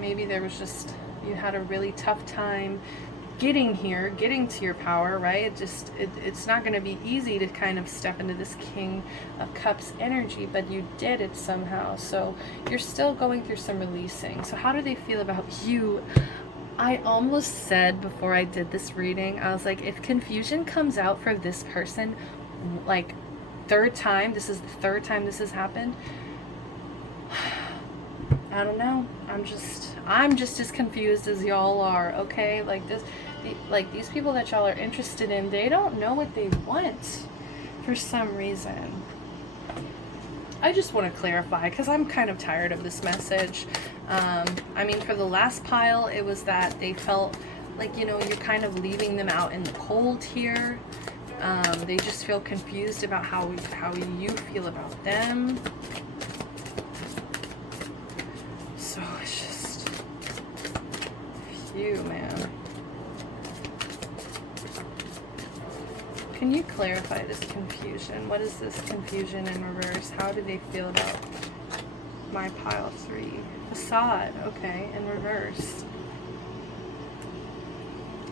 Maybe there was just, you had a really tough time getting here, getting to your power, right? It's not going to be easy to kind of step into this King of Cups energy, but you did it somehow. So you're still going through some releasing. So how do they feel about you? I almost said before I did this reading, I was like, if confusion comes out for this person, like third time, this is the third time this has happened, I don't know. I'm just as confused as y'all are, okay? Like this, like these people that y'all are interested in, they don't know what they want for some reason. I just want to clarify because I'm kind of tired of this message. I mean, for the last pile, it was that they felt like, you know, you're kind of leaving them out in the cold here. They just feel confused about how you feel about them. So it's just you, man. Can you clarify this confusion? What is this confusion in reverse? How do they feel about my pile 3? Facade, okay, in reverse.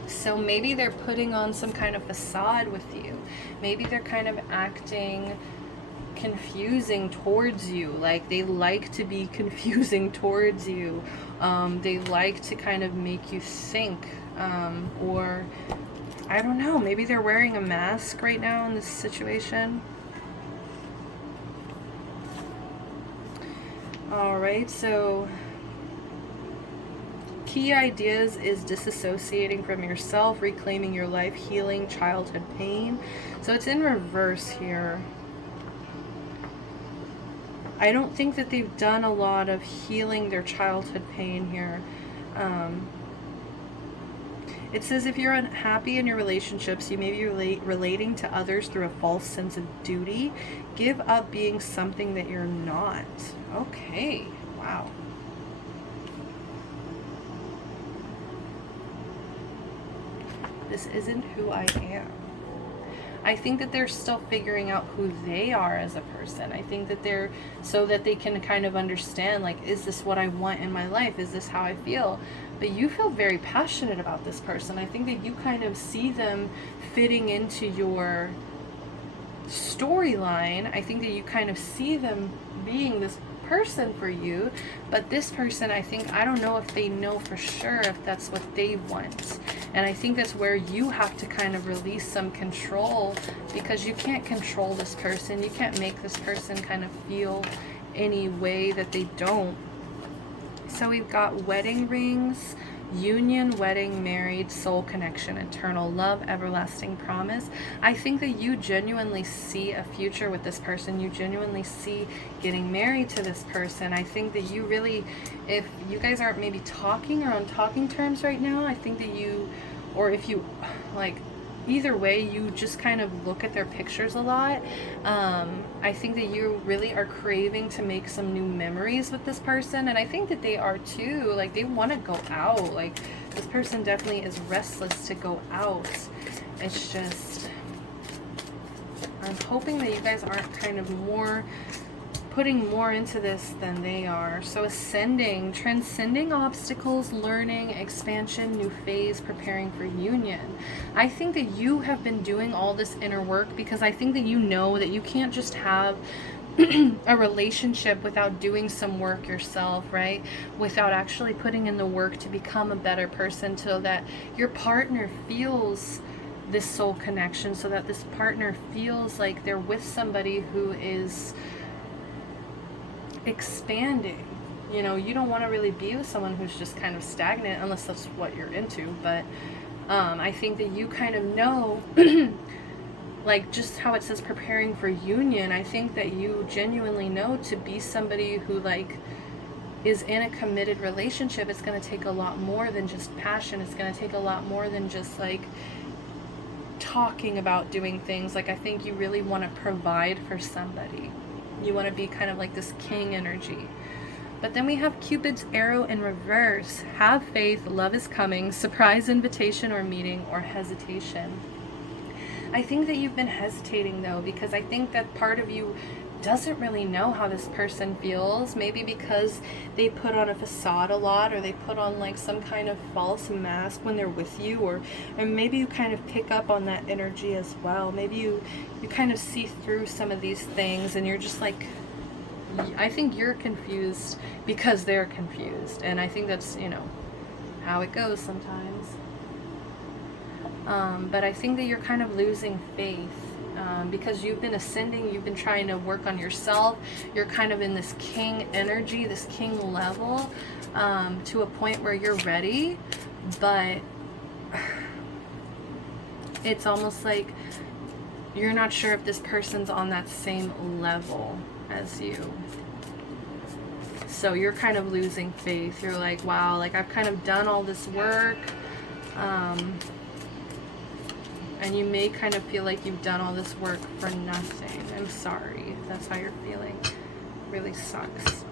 So maybe they're putting on some kind of facade with you. Maybe they're kind of acting confusing towards you. Like, they like to be confusing towards you. They like to kind of make you think, or I don't know, maybe they're wearing a mask right now in this situation. All right, so key ideas is disassociating from yourself, reclaiming your life, healing childhood pain. So it's in reverse here. I don't think that they've done a lot of healing their childhood pain here. It says if you're unhappy in your relationships, you may be relating to others through a false sense of duty. Give up being something that you're not. Okay, wow. This isn't who I am. I think that they're still figuring out who they are as a person. I think that they're, so that they can kind of understand, like, is this what I want in my life? Is this how I feel? But you feel very passionate about this person. I think that you kind of see them fitting into your storyline. I think that you kind of see them being this person for you, but this person, I think, I don't know if they know for sure if that's what they want. And I think that's where you have to kind of release some control, because you can't control this person. You can't make this person kind of feel any way that they don't. So we've got wedding rings, union, wedding, married, soul connection, eternal love, everlasting promise. I think that you genuinely see a future with this person. You genuinely see getting married to this person. I think that you really, if you guys aren't maybe talking or on talking terms right now, I think that you, or if you, like, either way, you just kind of look at their pictures a lot. I think that you really are craving to make some new memories with this person, and I think that they are too. Like, they want to go out. Like, this person definitely is restless to go out. It's just, I'm hoping that you guys aren't kind of putting more into this than they are. So ascending, transcending obstacles, learning, expansion, new phase, preparing for union. I think that you have been doing all this inner work, because I think that you know that you can't just have a relationship without doing some work yourself, right? Without actually putting in the work to become a better person, so that your partner feels this soul connection, so that this partner feels like they're with somebody who is expanding. You know, you don't want to really be with someone who's just kind of stagnant, unless that's what you're into. But I think that you kind of know like, just how it says preparing for union, I think that you genuinely know to be somebody who, like, is in a committed relationship, it's going to take a lot more than just passion. It's going to take a lot more than just, like, talking about doing things. Like, I think you really want to provide for somebody. You want to be kind of like this king energy. But then we have Cupid's arrow in reverse. Have faith, love is coming, surprise invitation or meeting, or hesitation. I think that you've been hesitating, though, because I think that part of you doesn't really know how this person feels. Maybe because they put on a facade a lot, or they put on like some kind of false mask when they're with you, or maybe you kind of pick up on that energy as well. Maybe you kind of see through some of these things, and you're just like, I think you're confused because they're confused. And I think that's, you know, how it goes sometimes. But I think that you're kind of losing faith because you've been ascending, you've been trying to work on yourself. You're kind of in this king energy, this king level, to a point where you're ready, but it's almost like you're not sure if this person's on that same level as you. So you're kind of losing faith. You're like, wow, like I've kind of done all this work. And you may kind of feel like you've done all this work for nothing. I'm sorry if that's how you're feeling. It really sucks.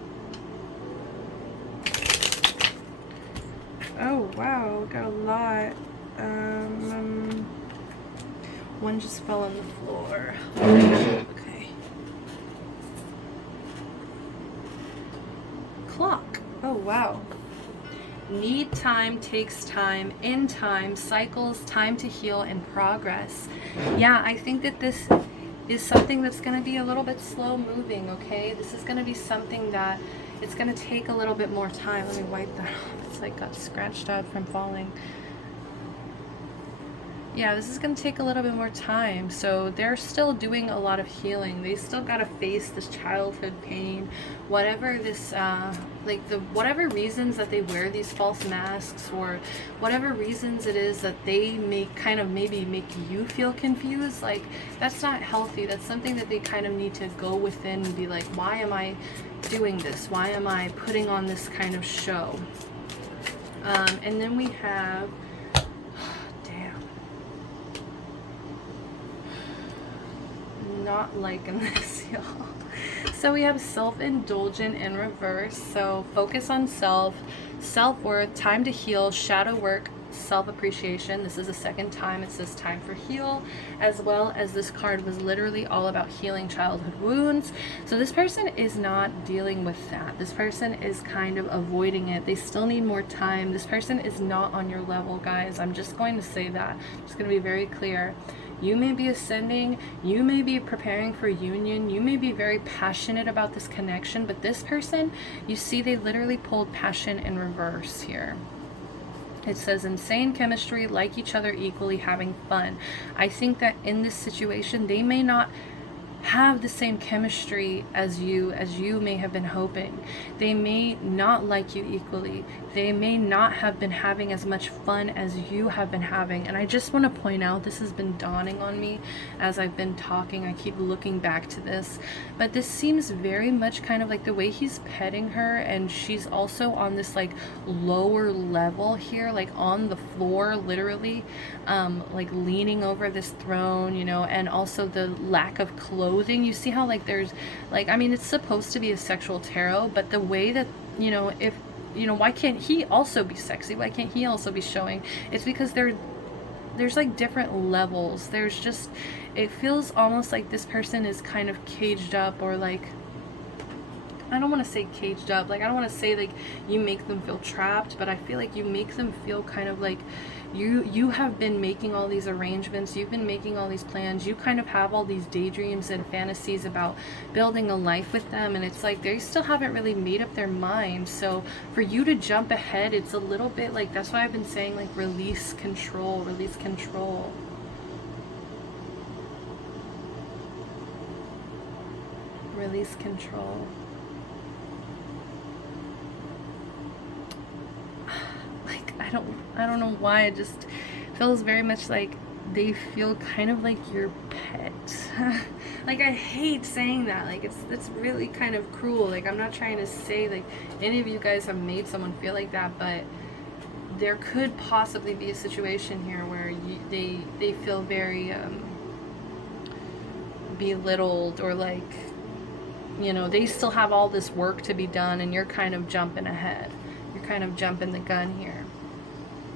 Oh, wow. Got a lot. One just fell on the floor. Okay. Clock. Oh, wow. Need time, takes time, in time, cycles, time to heal, and progress. Yeah, I think that this is something that's going to be a little bit slow moving, okay? This is going to be something that it's going to take a little bit more time. Let me wipe that off. It's like got scratched out from falling. Yeah, this is going to take a little bit more time. So they're still doing a lot of healing. They still got to face this childhood pain, whatever this, whatever reasons that they wear these false masks, or whatever reasons it is that they make kind of maybe make you feel confused. Like, that's not healthy. That's something that they kind of need to go within and be like, why am I doing this? Why am I putting on this kind of show? And then we have, not liking this, y'all. So we have self-indulgent in reverse. So focus on self, self-worth, time to heal, shadow work, self-appreciation. This is the second time it says time for heal, as well as this card was literally all about healing childhood wounds. So this person is not dealing with that. This person is kind of avoiding it. They still need more time. This person is not on your level, guys. I'm just going to say that. I'm just going to be very clear. You may be ascending, you may be preparing for union, you may be very passionate about this connection, but this person, you see they literally pulled passion in reverse here. It says insane chemistry, like each other equally, having fun. I think that in this situation, they may not have the same chemistry as you may have been hoping. They may not like you equally. They may not have been having as much fun as you have been having. And I just want to point out, this has been dawning on me as I've been talking. I keep looking back to this, but this seems very much kind of like the way he's petting her, and she's also on this like lower level here, like on the floor literally, like leaning over this throne, you know, and also the lack of clothing. You see how like there's like, I mean, it's supposed to be a sexual tarot, but the way that, you know, if, you know, why can't he also be sexy? Why can't he also be showing? It's because there's like different levels. There's just, it feels almost like this person is kind of caged up, or like, I don't want to say caged up, like I don't want to say like you make them feel trapped, but I feel like you make them feel kind of like you have been making all these arrangements, you've been making all these plans, you kind of have all these daydreams and fantasies about building a life with them, and it's like they still haven't really made up their mind. So for you to jump ahead, it's a little bit like, that's why I've been saying like release control, release control. Release control. I don't know why, it just feels very much like they feel kind of like your pet. Like, I hate saying that, like it's really kind of cruel. Like, I'm not trying to say like any of you guys have made someone feel like that, but there could possibly be a situation here where they feel very belittled, or like, you know, they still have all this work to be done, and you're kind of jumping ahead. You're kind of jumping the gun here.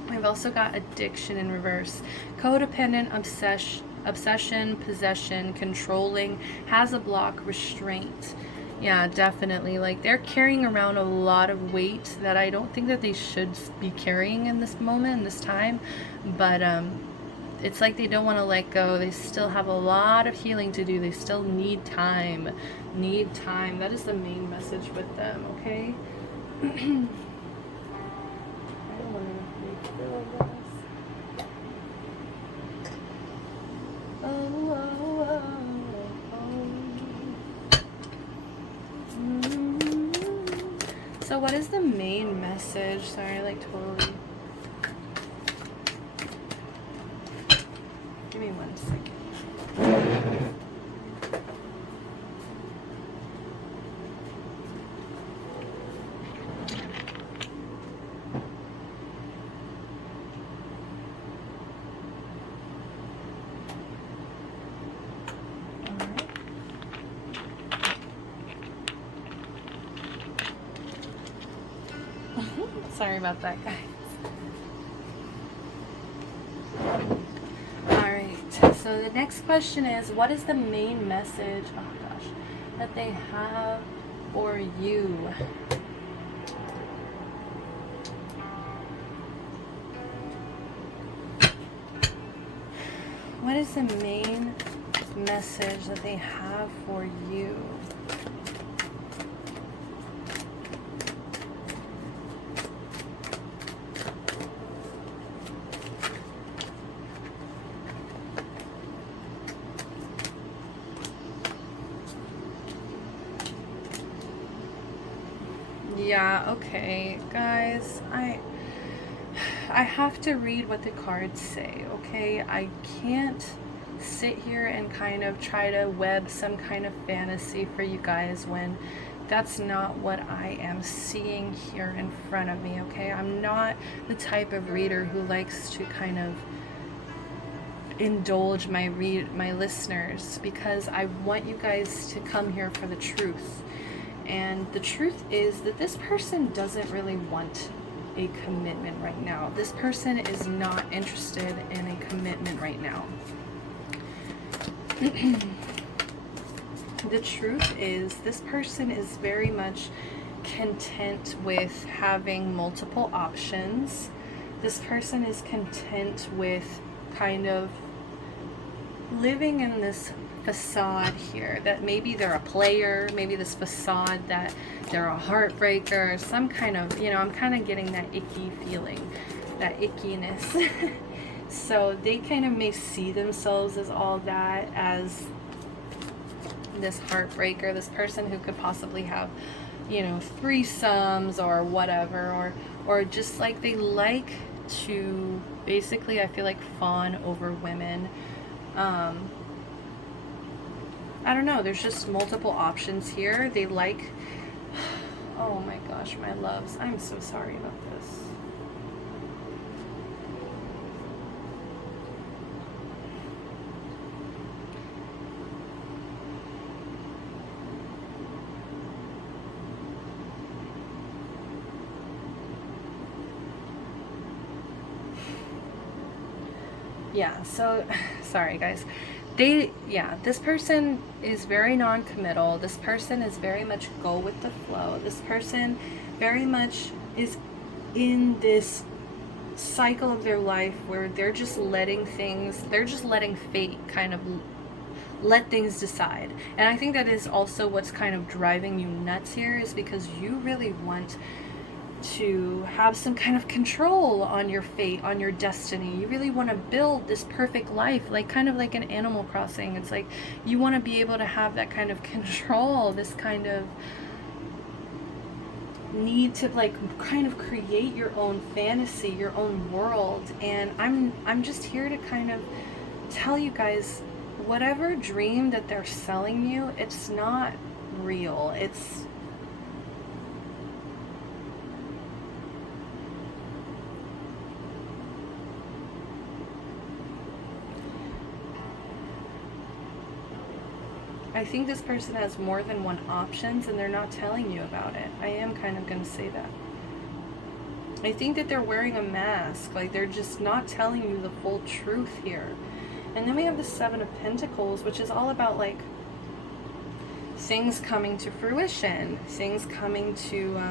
We've also got addiction in reverse. Codependent, obsession, possession, controlling, has a block, restraint. Yeah, definitely. Like, they're carrying around a lot of weight that I don't think that they should be carrying in this moment, in this time. But it's like they don't want to let go. They still have a lot of healing to do. They still need time. Need time. That is the main message with them, okay? So what is the main message? Sorry, like totally. Give me 1 second. Sorry about that, guys. Alright, so the next question is, what is the main message, oh gosh, that they have for you? What is the main message that they have for you? Yeah, okay, guys, I have to read what the cards say, okay? I can't sit here and kind of try to web some kind of fantasy for you guys when that's not what I am seeing here in front of me, okay? I'm not the type of reader who likes to kind of indulge my listeners, because I want you guys to come here for the truth. And the truth is that this person doesn't really want a commitment right now. This person is not interested in a commitment right now. The truth is this person is very much content with having multiple options. This person is content with kind of living in this facade here that maybe they're a player, maybe this facade that they're a heartbreaker, some kind of, you know, I'm kind of getting that icky feeling, that ickiness. So they kind of may see themselves as all that, as this heartbreaker, this person who could possibly have, you know, threesomes or whatever, or just like they like to basically, I feel like, fawn over women. I don't know, there's just multiple options here. They like, oh my gosh, my loves, I'm so sorry about this. Yeah, so sorry guys. This person is very non-committal. This person is very much go with the flow. This person very much is in this cycle of their life where they're just letting fate kind of let things decide. And I think that is also what's kind of driving you nuts here, is because you really want to have some kind of control on your fate, on your destiny. You really want to build this perfect life, like kind of like an Animal Crossing. It's like you want to be able to have that kind of control, this kind of need to like kind of create your own fantasy, your own world. And I'm just here to kind of tell you guys, whatever dream that they're selling you, it's not real. I think this person has more than one options and they're not telling you about it. I am kind of going to say that. I think that they're wearing a mask, like they're just not telling you the full truth here. And then we have the Seven of Pentacles, which is all about like things coming to fruition, things coming to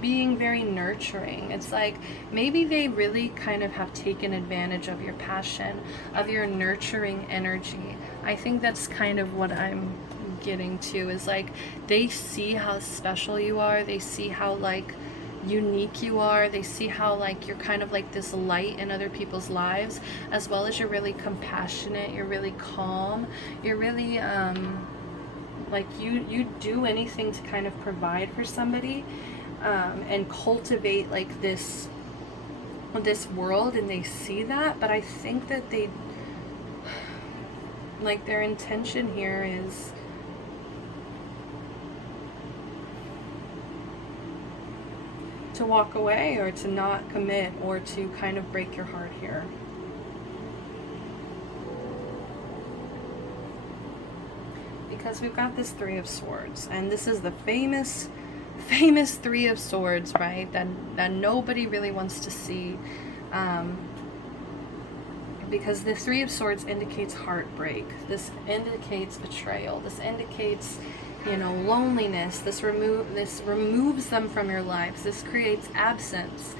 being very nurturing. It's like maybe they really kind of have taken advantage of your passion, of your nurturing energy. I think that's kind of what I'm getting to, is like they see how special you are, they see how like unique you are, they see how like you're kind of like this light in other people's lives, as well as you're really compassionate, you're really calm, you're really like you do anything to kind of provide for somebody. And cultivate like this world, and they see that. But I think that they, like, their intention here is to walk away, or to not commit, or to kind of break your heart here. Because we've got this Three of Swords, and this is the famous Three of Swords, right? That nobody really wants to see, because the Three of Swords indicates heartbreak. This indicates betrayal. This indicates, you know, loneliness. This removes them from your lives. This creates absence,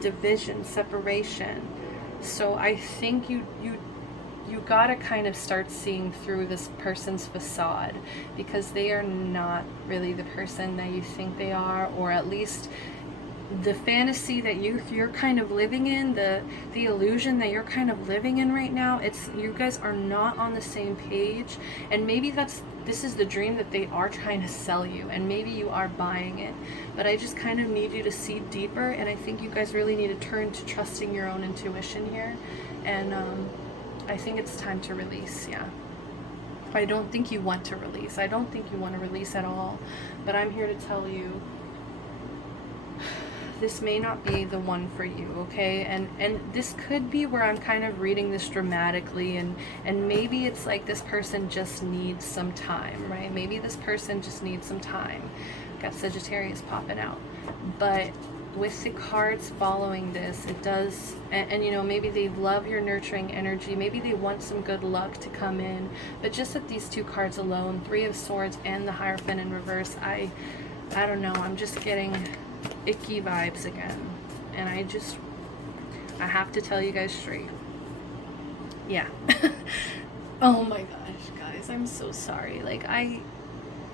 division, separation. So I think you gotta kind of start seeing through this person's facade, because they are not really the person that you think they are, or at least the fantasy that you're kind of living in, the illusion that you're kind of living in right now. You guys are not on the same page, and maybe this is the dream that they are trying to sell you, and maybe you are buying it. But I just kind of need you to see deeper, and I think you guys really need to turn to trusting your own intuition here. And I think it's time to release. Yeah, I don't think you want to release. I don't think you want to release at all. But I'm here to tell you, this may not be the one for you, okay? And this could be where I'm kind of reading this dramatically, and maybe it's like this person just needs some time, right? Maybe this person just needs some time. Got Sagittarius popping out. But with the cards following this, it does, and you know, maybe they love your nurturing energy, maybe they want some good luck to come in, but just at these two cards alone, Three of Swords and the Hierophant in reverse, I don't know, I'm just getting icky vibes again. and I have to tell you guys straight. Yeah. Oh my gosh, guys, I'm so sorry. Like, I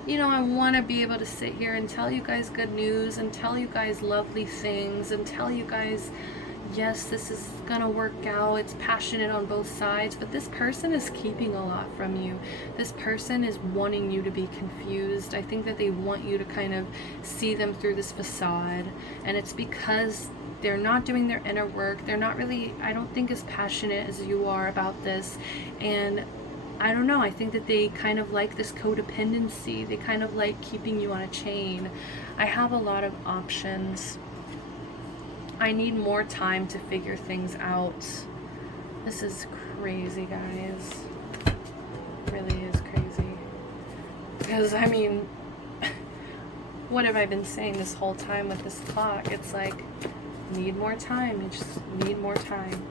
want to be able to sit here and tell you guys good news and tell you guys lovely things and tell you guys, yes, this is gonna work out. It's passionate on both sides, but this person is keeping a lot from you. This person is wanting you to be confused. I think that they want you to kind of see them through this facade, and it's because they're not doing their inner work. They're not really, I don't think, as passionate as you are about this, and I don't know, I think that they kind of like this codependency. They kind of like keeping you on a chain. I have a lot of options. I need more time to figure things out. This is crazy, guys. It really is crazy. Because, I mean, what have I been saying this whole time with this clock? It's like, need more time. You just need more time.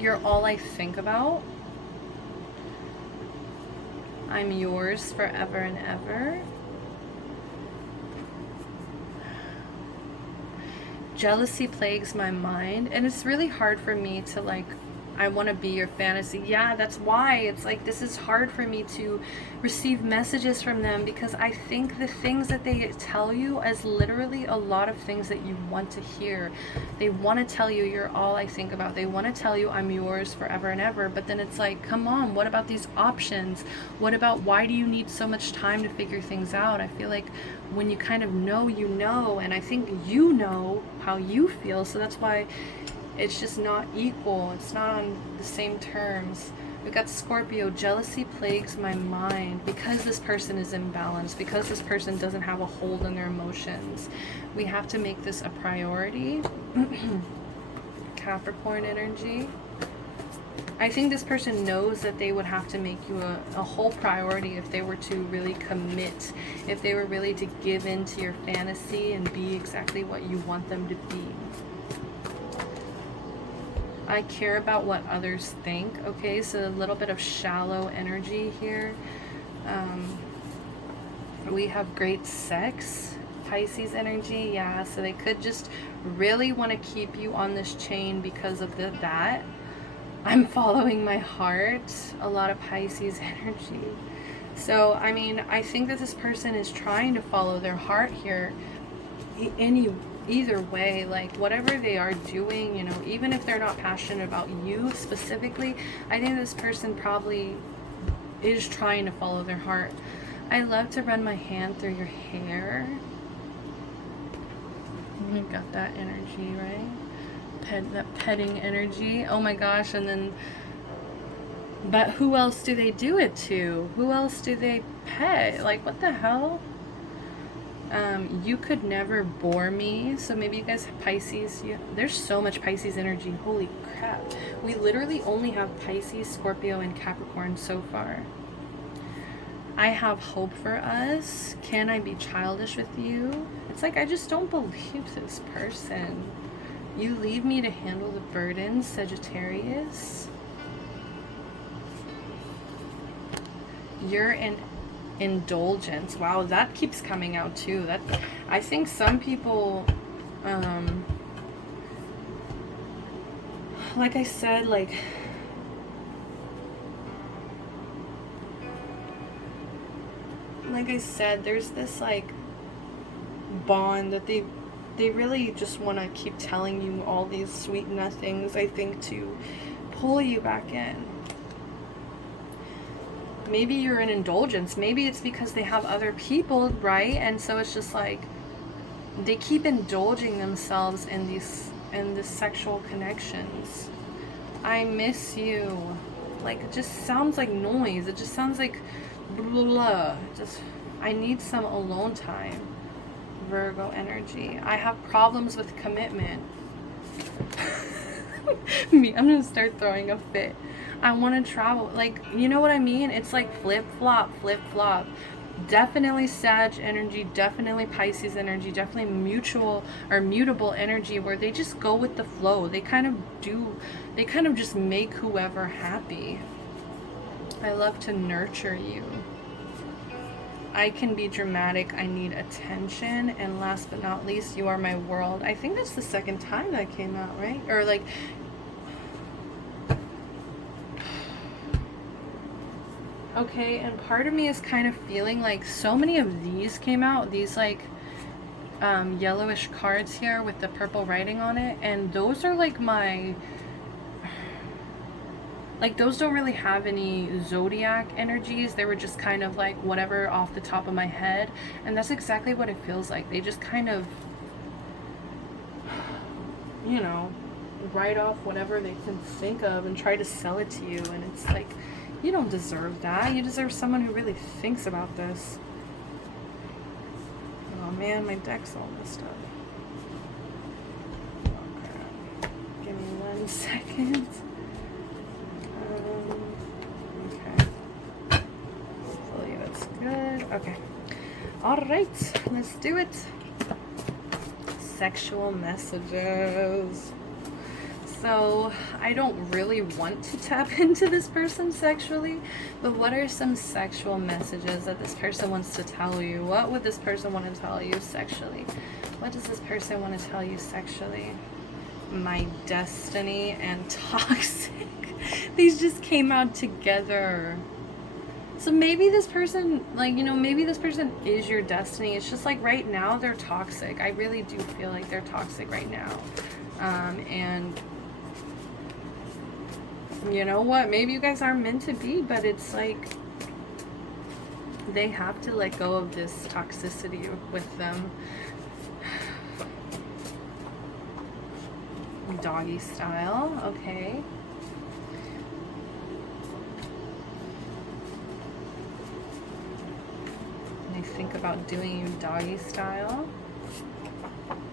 You're all I think about. I'm yours forever and ever. Jealousy plagues my mind, and it's really hard for me to, like, I want to be your fantasy. Yeah, that's why it's like, this is hard for me to receive messages from them, because I think the things that they tell you is literally a lot of things that you want to hear. They want to tell you you're all I think about. They want to tell you I'm yours forever and ever, but then it's like, come on, what about these options? What about, why do you need so much time to figure things out? I feel like when you kind of know, you know, and I think you know how you feel, so that's why it's just not equal. It's not on the same terms. We got Scorpio. Jealousy plagues my mind because this person is imbalanced, because this person doesn't have a hold on their emotions. We have to make this a priority. Capricorn energy. I think this person knows that they would have to make you a whole priority if they were to really commit, if they were really to give in to your fantasy and be exactly what you want them to be. I care about what others think. Okay, so a little bit of shallow energy here. We have great sex, Pisces energy. Yeah, so they could just really want to keep you on this chain because of that. I'm following my heart. A lot of Pisces energy. So, I mean, I think that this person is trying to follow their heart here. Either way, like, whatever they are doing, you know, even if they're not passionate about you specifically, I think this person probably is trying to follow their heart. I love to run my hand through your hair. You got that energy, right? That petting energy. Oh my gosh. And then, but who else do they do it to? Who else do they pet? Like, what the hell? You could never bore me. So maybe you guys have Pisces. There's so much Pisces energy. Holy crap. We literally only have Pisces, Scorpio, and Capricorn so far. I have hope for us. Can I be childish with you? It's like, I just don't believe this person. You leave me to handle the burdens, Sagittarius. You're an indulgence. Wow, that keeps coming out too. That, I think some people, like I said, like, there's this like bond that they really just want to keep telling you all these sweet nothings, I think, to pull you back in. Maybe you're an indulgence. Maybe it's because they have other people, right? And so it's just like they keep indulging themselves in these sexual connections. I miss you. Like, it just sounds like noise. It just sounds like blah, blah. Just, I need some alone time. Virgo energy. I have problems with commitment. I'm gonna start throwing a fit. I want to travel. Like, you know what I mean? It's like flip-flop, flip-flop. Definitely Sag energy, definitely Pisces energy, definitely mutual or mutable energy where they just go with the flow. They kind of just make whoever happy. I love to nurture you. I can be dramatic. I need attention. And last but not least, you are my world. I think that's the second time that came out, right? Or like, okay, and part of me is kind of feeling like so many of these came out, these like yellowish cards here with the purple writing on it, and those are like my, like those don't really have any zodiac energies. They were just kind of like whatever off the top of my head, and that's exactly what it feels like. They just kind of, you know, write off whatever they can think of and try to sell it to you, and it's like, you don't deserve that. You deserve someone who really thinks about this. Oh man, my deck's all messed up. Oh crap. Give me 1 second. Okay. Hopefully that's good. Okay. Alright, let's do it. Sexual messages. So I don't really want to tap into this person sexually, but what are some sexual messages that this person wants to tell you? What would this person want to tell you sexually? What does this person want to tell you sexually? My destiny and toxic. These just came out together. So maybe this person, like, you know, maybe this person is your destiny. It's just like right now they're toxic. I really do feel like they're toxic right now. And you know what? Maybe you guys are meant to be, but it's like they have to let go of this toxicity with them. Doggy style, okay. I think about doing you doggy style.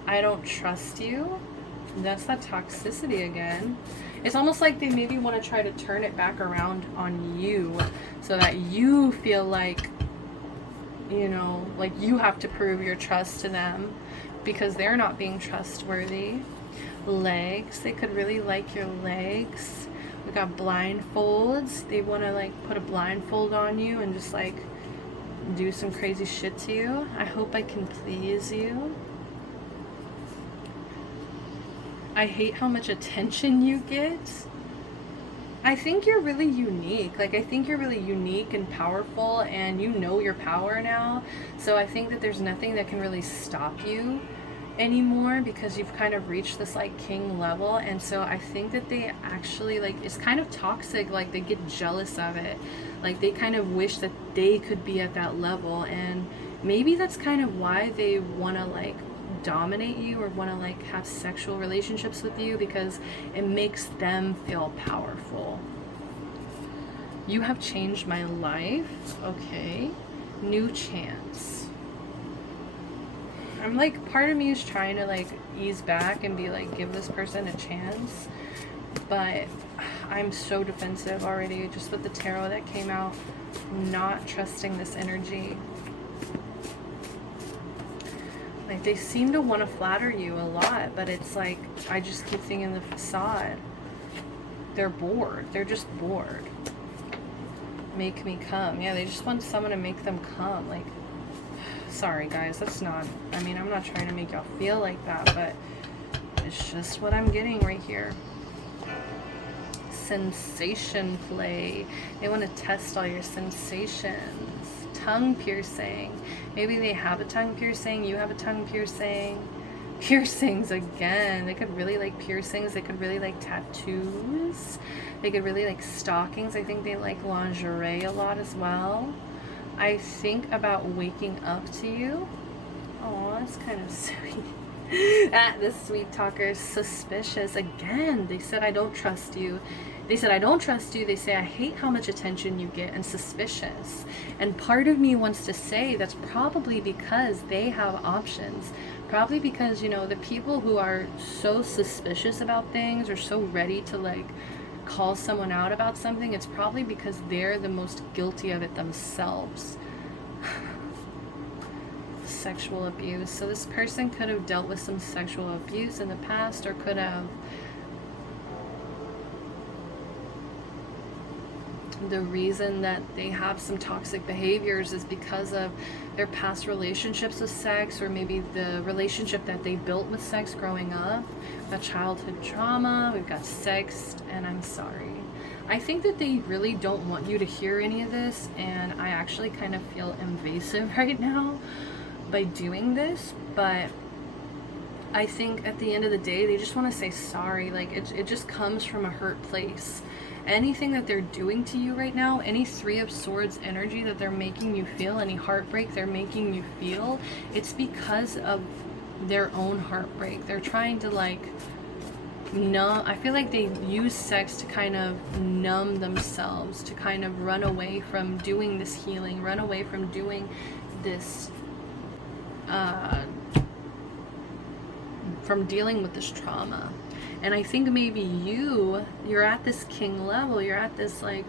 I don't trust you. That's that toxicity again. It's almost like they maybe want to try to turn it back around on you so that you feel like, you know, like you have to prove your trust to them because they're not being trustworthy. Legs, they could really like your legs. We got blindfolds. They want to like put a blindfold on you and just like do some crazy shit to you. I hope I can please you. I hate how much attention you get. I think you're really unique. Like, I think you're really unique and powerful, and you know your power now. So I think that there's nothing that can really stop you anymore because you've kind of reached this like king level. And so I think that they actually, like, it's kind of toxic. Like, they get jealous of it. Like, they kind of wish that they could be at that level. And maybe that's kind of why they want to like dominate you or want to like have sexual relationships with you, because it makes them feel powerful. You have changed my life. Okay. New chance. I'm like, part of me is trying to like ease back and be like, give this person a chance, but I'm so defensive already just with the tarot that came out. Not trusting this energy. Like, they seem to want to flatter you a lot, but it's like, I just keep thinking the facade. They're bored. They're just bored. Make me come. Yeah, they just want someone to make them come. Like, sorry guys, that's not, I mean, I'm not trying to make y'all feel like that, but it's just what I'm getting right here. Sensation play. They want to test all your sensations. Tongue piercing. Maybe they have a tongue piercing, you have a tongue piercing. Piercings again. They could really like piercings. They could really like tattoos. They could really like stockings. I think they like lingerie a lot as well. I think about waking up to you. Oh, that's kind of sweet. The sweet talker is suspicious. Again, they said, I don't trust you. They said, I don't trust you. They say, I hate how much attention you get, and suspicious. And part of me wants to say that's probably because they have options. Probably because, you know, the people who are so suspicious about things or so ready to like call someone out about something, it's probably because they're the most guilty of it themselves. Sexual abuse. So this person could have dealt with some sexual abuse in the past, or could have the reason that they have some toxic behaviors is because of their past relationships with sex, or maybe the relationship that they built with sex growing up. We've got childhood trauma, we've got sex, and I'm sorry. I think that they really don't want you to hear any of this, and I actually kind of feel invasive right now by doing this, but I think at the end of the day, they just want to say sorry. Like, it just comes from a hurt place. Anything that they're doing to you right now, any Three of Swords energy that they're making you feel, any heartbreak they're making you feel, it's because of their own heartbreak. They're trying to, like, numb. I feel like they use sex to kind of numb themselves, to kind of run away from doing this healing, run away from doing this, from dealing with this trauma. And I think maybe you're at this king level, you're at this, like,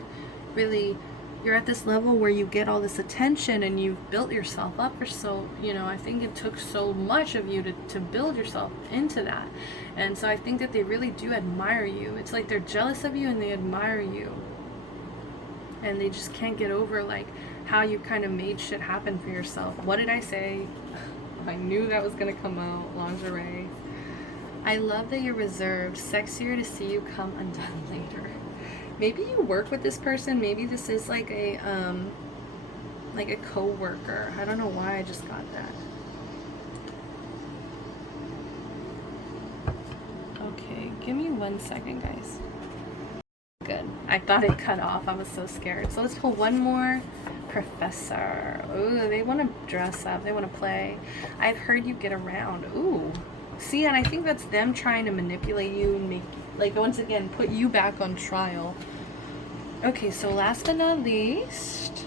really, you're at this level where you get all this attention and you've built yourself up for so, you know, I think it took so much of you to build yourself into that. And so I think that they really do admire you. It's like they're jealous of you and they admire you. And they just can't get over, like, how you kind of made shit happen for yourself. What did I say? I knew that was gonna come out. Lingerie. I love that you're reserved. Sexier to see you come undone later. Maybe you work with this person. Maybe this is like a co-worker. I don't know why I just got that. Okay, give me 1 second, guys. Good. I thought it cut off. I was so scared. So let's pull one more. Professor. Ooh, they want to dress up. They want to play. I've heard you get around. Ooh. See, and I think that's them trying to manipulate you and make, like, once again, put you back on trial. Okay, so last but not least,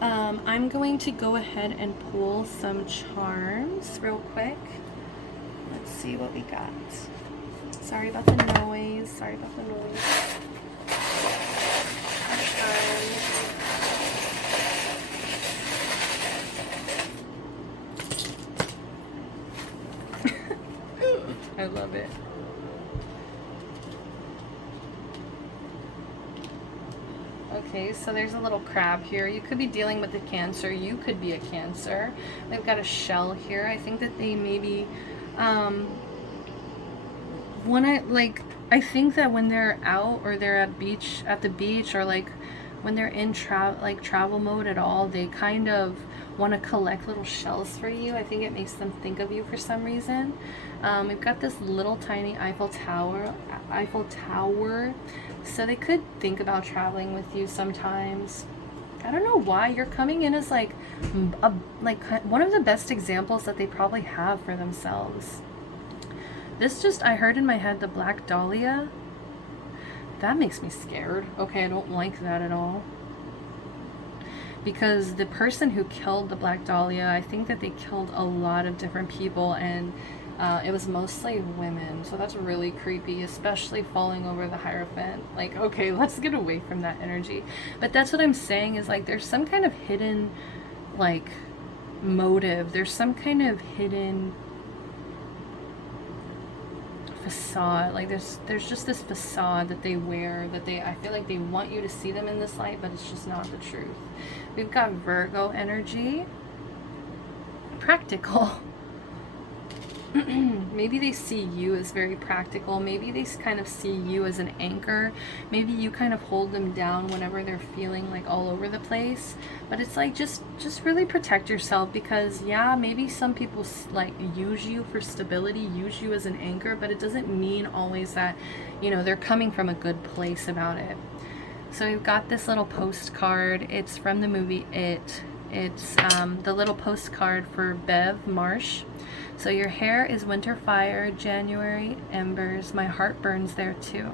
I'm going to go ahead and pull some charms real quick. Let's see what we got. Sorry about the noise. Sorry about the noise. I love it. Okay, so there's a little crab here. You could be dealing with a Cancer. You could be a Cancer. They've got a shell here. I think that they maybe I think that when they're out or they're at the beach, or like when they're in travel mode at all, they kind of want to collect little shells for you. I think it makes them think of you for some reason. We've got this little tiny Eiffel Tower. So they could think about traveling with you sometimes. I don't know why. You're coming in as like one of the best examples that they probably have for themselves. I heard in my head the Black Dahlia. That makes me scared. Okay, I don't like that at all. Because the person who killed the Black Dahlia, I think that they killed a lot of different people, and it was mostly women. So that's really creepy, especially falling over the Hierophant. Like, okay, let's get away from that energy. But that's what I'm saying, is like there's some kind of hidden, like, motive. There's some kind of hidden facade. Like there's just this facade that they wear, that I feel like they want you to see them in this light, but it's just not the truth. We've got Virgo energy. Practical. Maybe they see you as very practical. Maybe they kind of see you as an anchor. Maybe you kind of hold them down whenever they're feeling like all over the place. But it's like, just really protect yourself, because yeah, maybe some people like use you for stability, use you as an anchor, but it doesn't mean always that, you know, they're coming from a good place about it. So we've got this little postcard. It's from the movie It. It's the little postcard for Bev Marsh. So your hair is winter fire, January embers, my heart burns there too.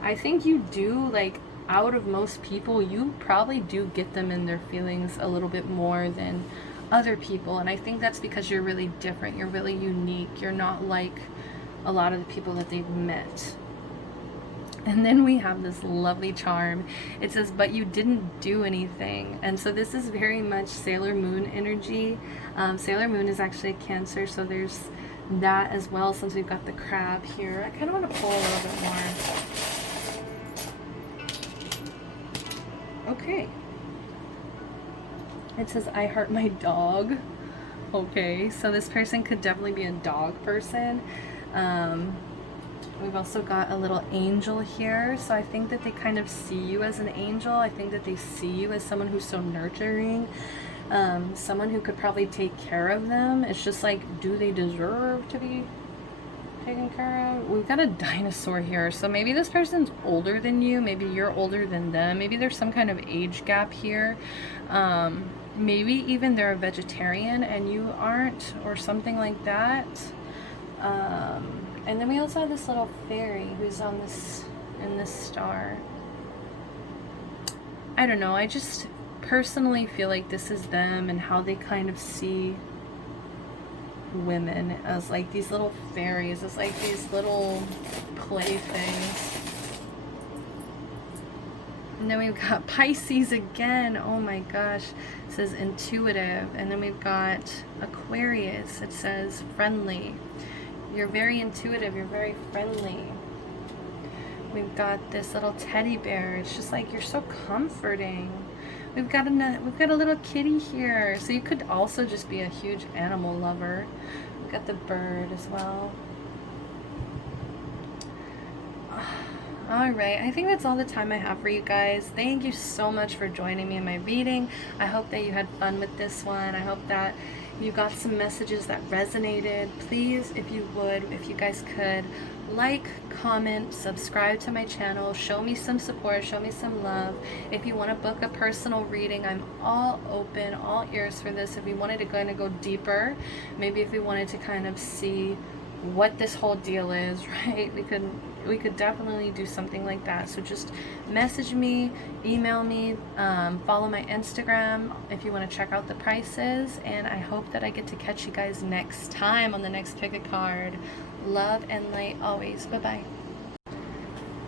I think you do, like, out of most people, you probably do get them in their feelings a little bit more than other people. And I think that's because you're really different. You're really unique. You're not like a lot of the people that they've met. And then we have this lovely charm. It says, but you didn't do anything. And so this is very much Sailor Moon energy. Sailor Moon is actually a Cancer, so there's that as well, since we've got the crab here. I kind of want to pull a little bit more. Okay. It says, I heart my dog. Okay, so this person could definitely be a dog person. We've also got a little angel here, so I think that they kind of see you as an angel. I think that they see you as someone who's so nurturing, someone who could probably take care of them. It's just like, do they deserve to be taken care of? We've got a dinosaur here, so maybe this person's older than you, maybe you're older than them, maybe there's some kind of age gap here. Maybe even they're a vegetarian and you aren't, or something like that. And then we also have this little fairy who's on this, in this star. I don't know, I just personally feel like this is them and how they kind of see women as like these little fairies, as like these little playthings. And then we've got Pisces again. Oh my gosh. It says intuitive. And then we've got Aquarius. It says friendly. You're very intuitive. You're very friendly. We've got this little teddy bear. It's just like, you're so comforting. We've got a little kitty here. So you could also just be a huge animal lover. We've got the bird as well. Alright, I think that's all the time I have for you guys. Thank you so much for joining me in my reading. I hope that you had fun with this one. I hope that you got some messages that resonated. Please, if you would, if you guys could, like, comment, subscribe to my channel, show me some support, show me some love. If you want to book a personal reading, I'm all open, all ears for this. If you wanted to kind of go deeper, maybe if we wanted to kind of see what this whole deal is, right? We could definitely do something like that. So just message me, email me, follow my Instagram if you want to check out the prices, and I hope that I get to catch you guys next time on the next pick a card. Love and light always. Bye-bye.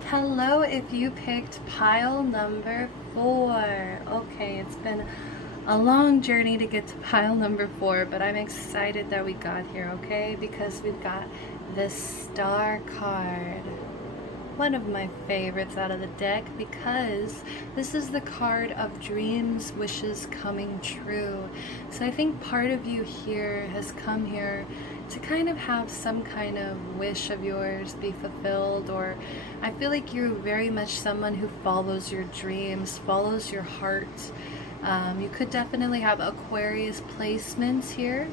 Hello, if you picked pile number 4. Okay, it's been a long journey to get to pile number 4, but I'm excited that we got here, okay? Because we've got the Star card. One of my favorites out of the deck, because this is the card of dreams, wishes coming true. So I think part of you here has come here to kind of have some kind of wish of yours be fulfilled, or I feel like you're very much someone who follows your dreams, follows your heart. You could definitely have Aquarius placements here,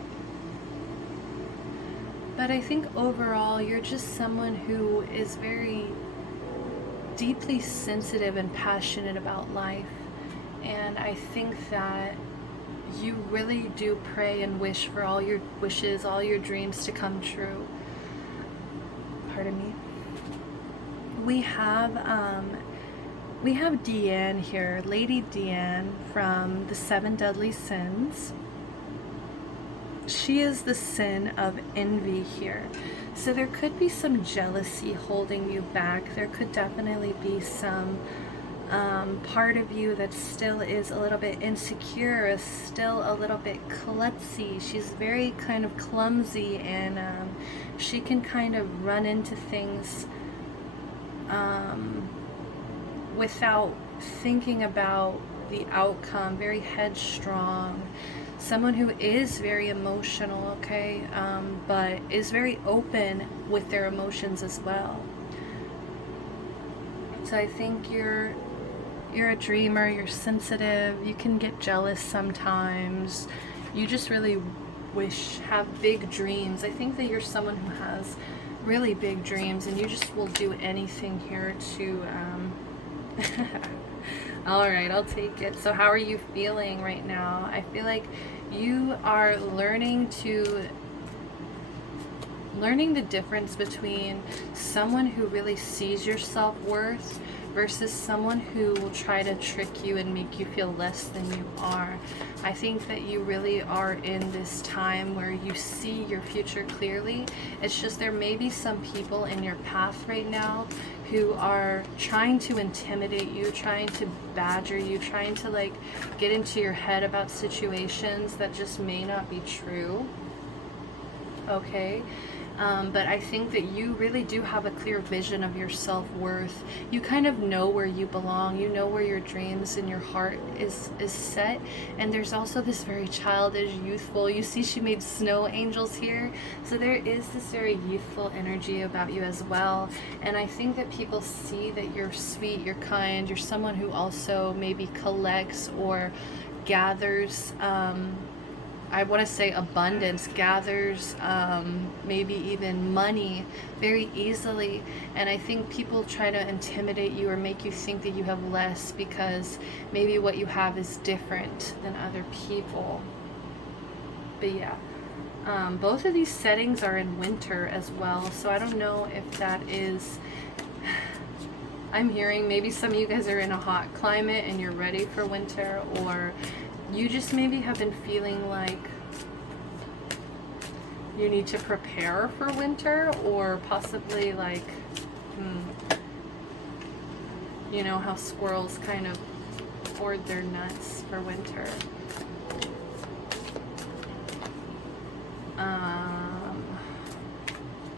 but I think overall you're just someone who is very deeply sensitive and passionate about life, and I think that you really do pray and wish for all your wishes, all your dreams to come true. Pardon me. We have Deanne here, Lady Deanne from the 7 Deadly Sins. She is the sin of envy here. So there could be some jealousy holding you back. There could definitely be some part of you that still is a little bit insecure, is still a little bit klutzy. She's very kind of clumsy, and she can kind of run into things without thinking about the outcome, very headstrong. Someone who is very emotional, okay, but is very open with their emotions as well. So I think you're a dreamer, you're sensitive, you can get jealous sometimes. You just really have big dreams. I think that you're someone who has really big dreams, and you just will do anything here to all right, I'll take it. So how are you feeling right now? I feel like you are learning the difference between someone who really sees your self-worth versus someone who will try to trick you and make you feel less than you are. I think that you really are in this time where you see your future clearly. It's just there may be some people in your path right now who are trying to intimidate you, trying to badger you, trying to like get into your head about situations that just may not be true. Okay? But I think that you really do have a clear vision of your self-worth. You kind of know where you belong. You know where your dreams and your heart is set. And there's also this very childish, youthful, you see she made snow angels here. So there is this very youthful energy about you as well. And I think that people see that you're sweet, you're kind, you're someone who also maybe collects or gathers, I want to say abundance, gathers maybe even money very easily. And I think people try to intimidate you or make you think that you have less because maybe what you have is different than other people. But yeah, both of these settings are in winter as well. So I don't know if that is... I'm hearing maybe some of you guys are in a hot climate and you're ready for winter, or you just maybe have been feeling like you need to prepare for winter, or possibly like, you know how squirrels kind of hoard their nuts for winter.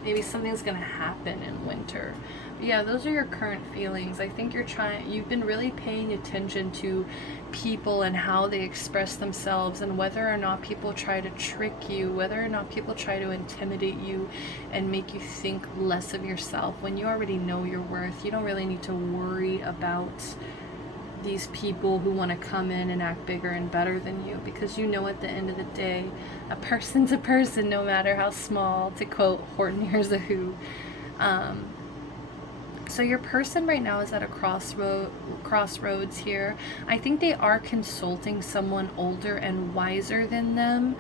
Maybe something's gonna happen in winter. But yeah, those are your current feelings. I think you've been really paying attention to people and how they express themselves, and whether or not people try to trick you, whether or not people try to intimidate you and make you think less of yourself when you already know your worth. You don't really need to worry about these people who want to come in and act bigger and better than you, because you know at the end of the day, a person's a person, no matter how small, to quote Horton Hears a Who. So your person right now is at a crossroads here. I think they are consulting someone older and wiser than them,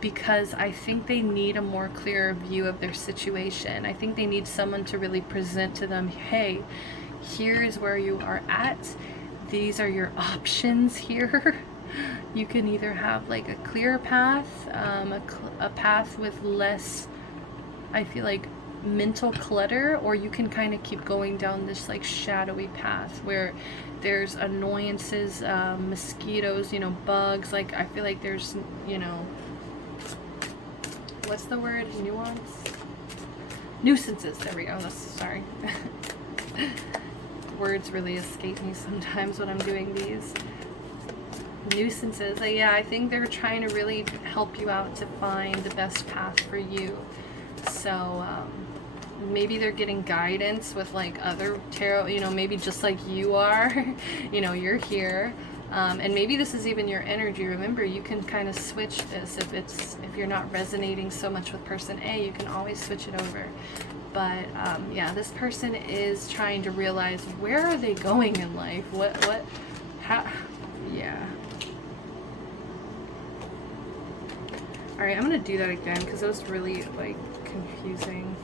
because I think they need a more clearer view of their situation. I think they need someone to really present to them, hey, here is where you are at. These are your options here. You can either have like a clear path, a path with less, I feel like, mental clutter, or you can kind of keep going down this like shadowy path where there's annoyances, mosquitoes, you know, bugs. Like I feel like there's, you know, what's the word? Nuisances. There we go. Sorry. Words really escape me sometimes when I'm doing these. Nuisances. Yeah, I think they're trying to really help you out to find the best path for you. So maybe they're getting guidance with like other tarot, you know, maybe just like you are, you know, you're here. And maybe this is even your energy. Remember, you can kind of switch this if you're not resonating so much with person A, you can always switch it over. But yeah, this person is trying to realize, where are they going in life? How? Yeah. All right, I'm gonna do that again because it was really like confusing.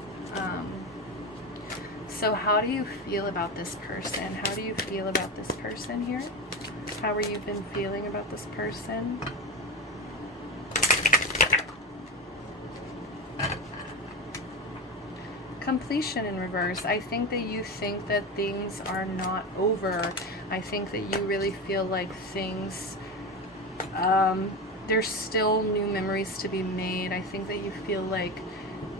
So how do you feel about this person? How do you feel about this person here? How are you been feeling about this person? Completion in reverse. I think that you think that things are not over. I think that you really feel like things, there's still new memories to be made. I think that you feel like,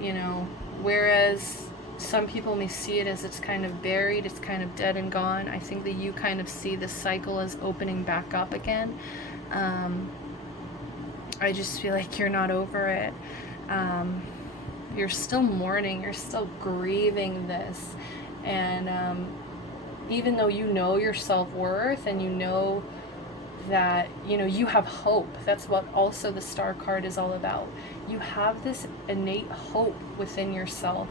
you know, whereas some people may see it as it's kind of buried, it's kind of dead and gone, I think that you kind of see the cycle as opening back up again. I just feel like you're not over it. You're still mourning, you're still grieving this. And even though you know your self-worth and you know that, you know, you have hope. That's what also the Star card is all about. You have this innate hope within yourself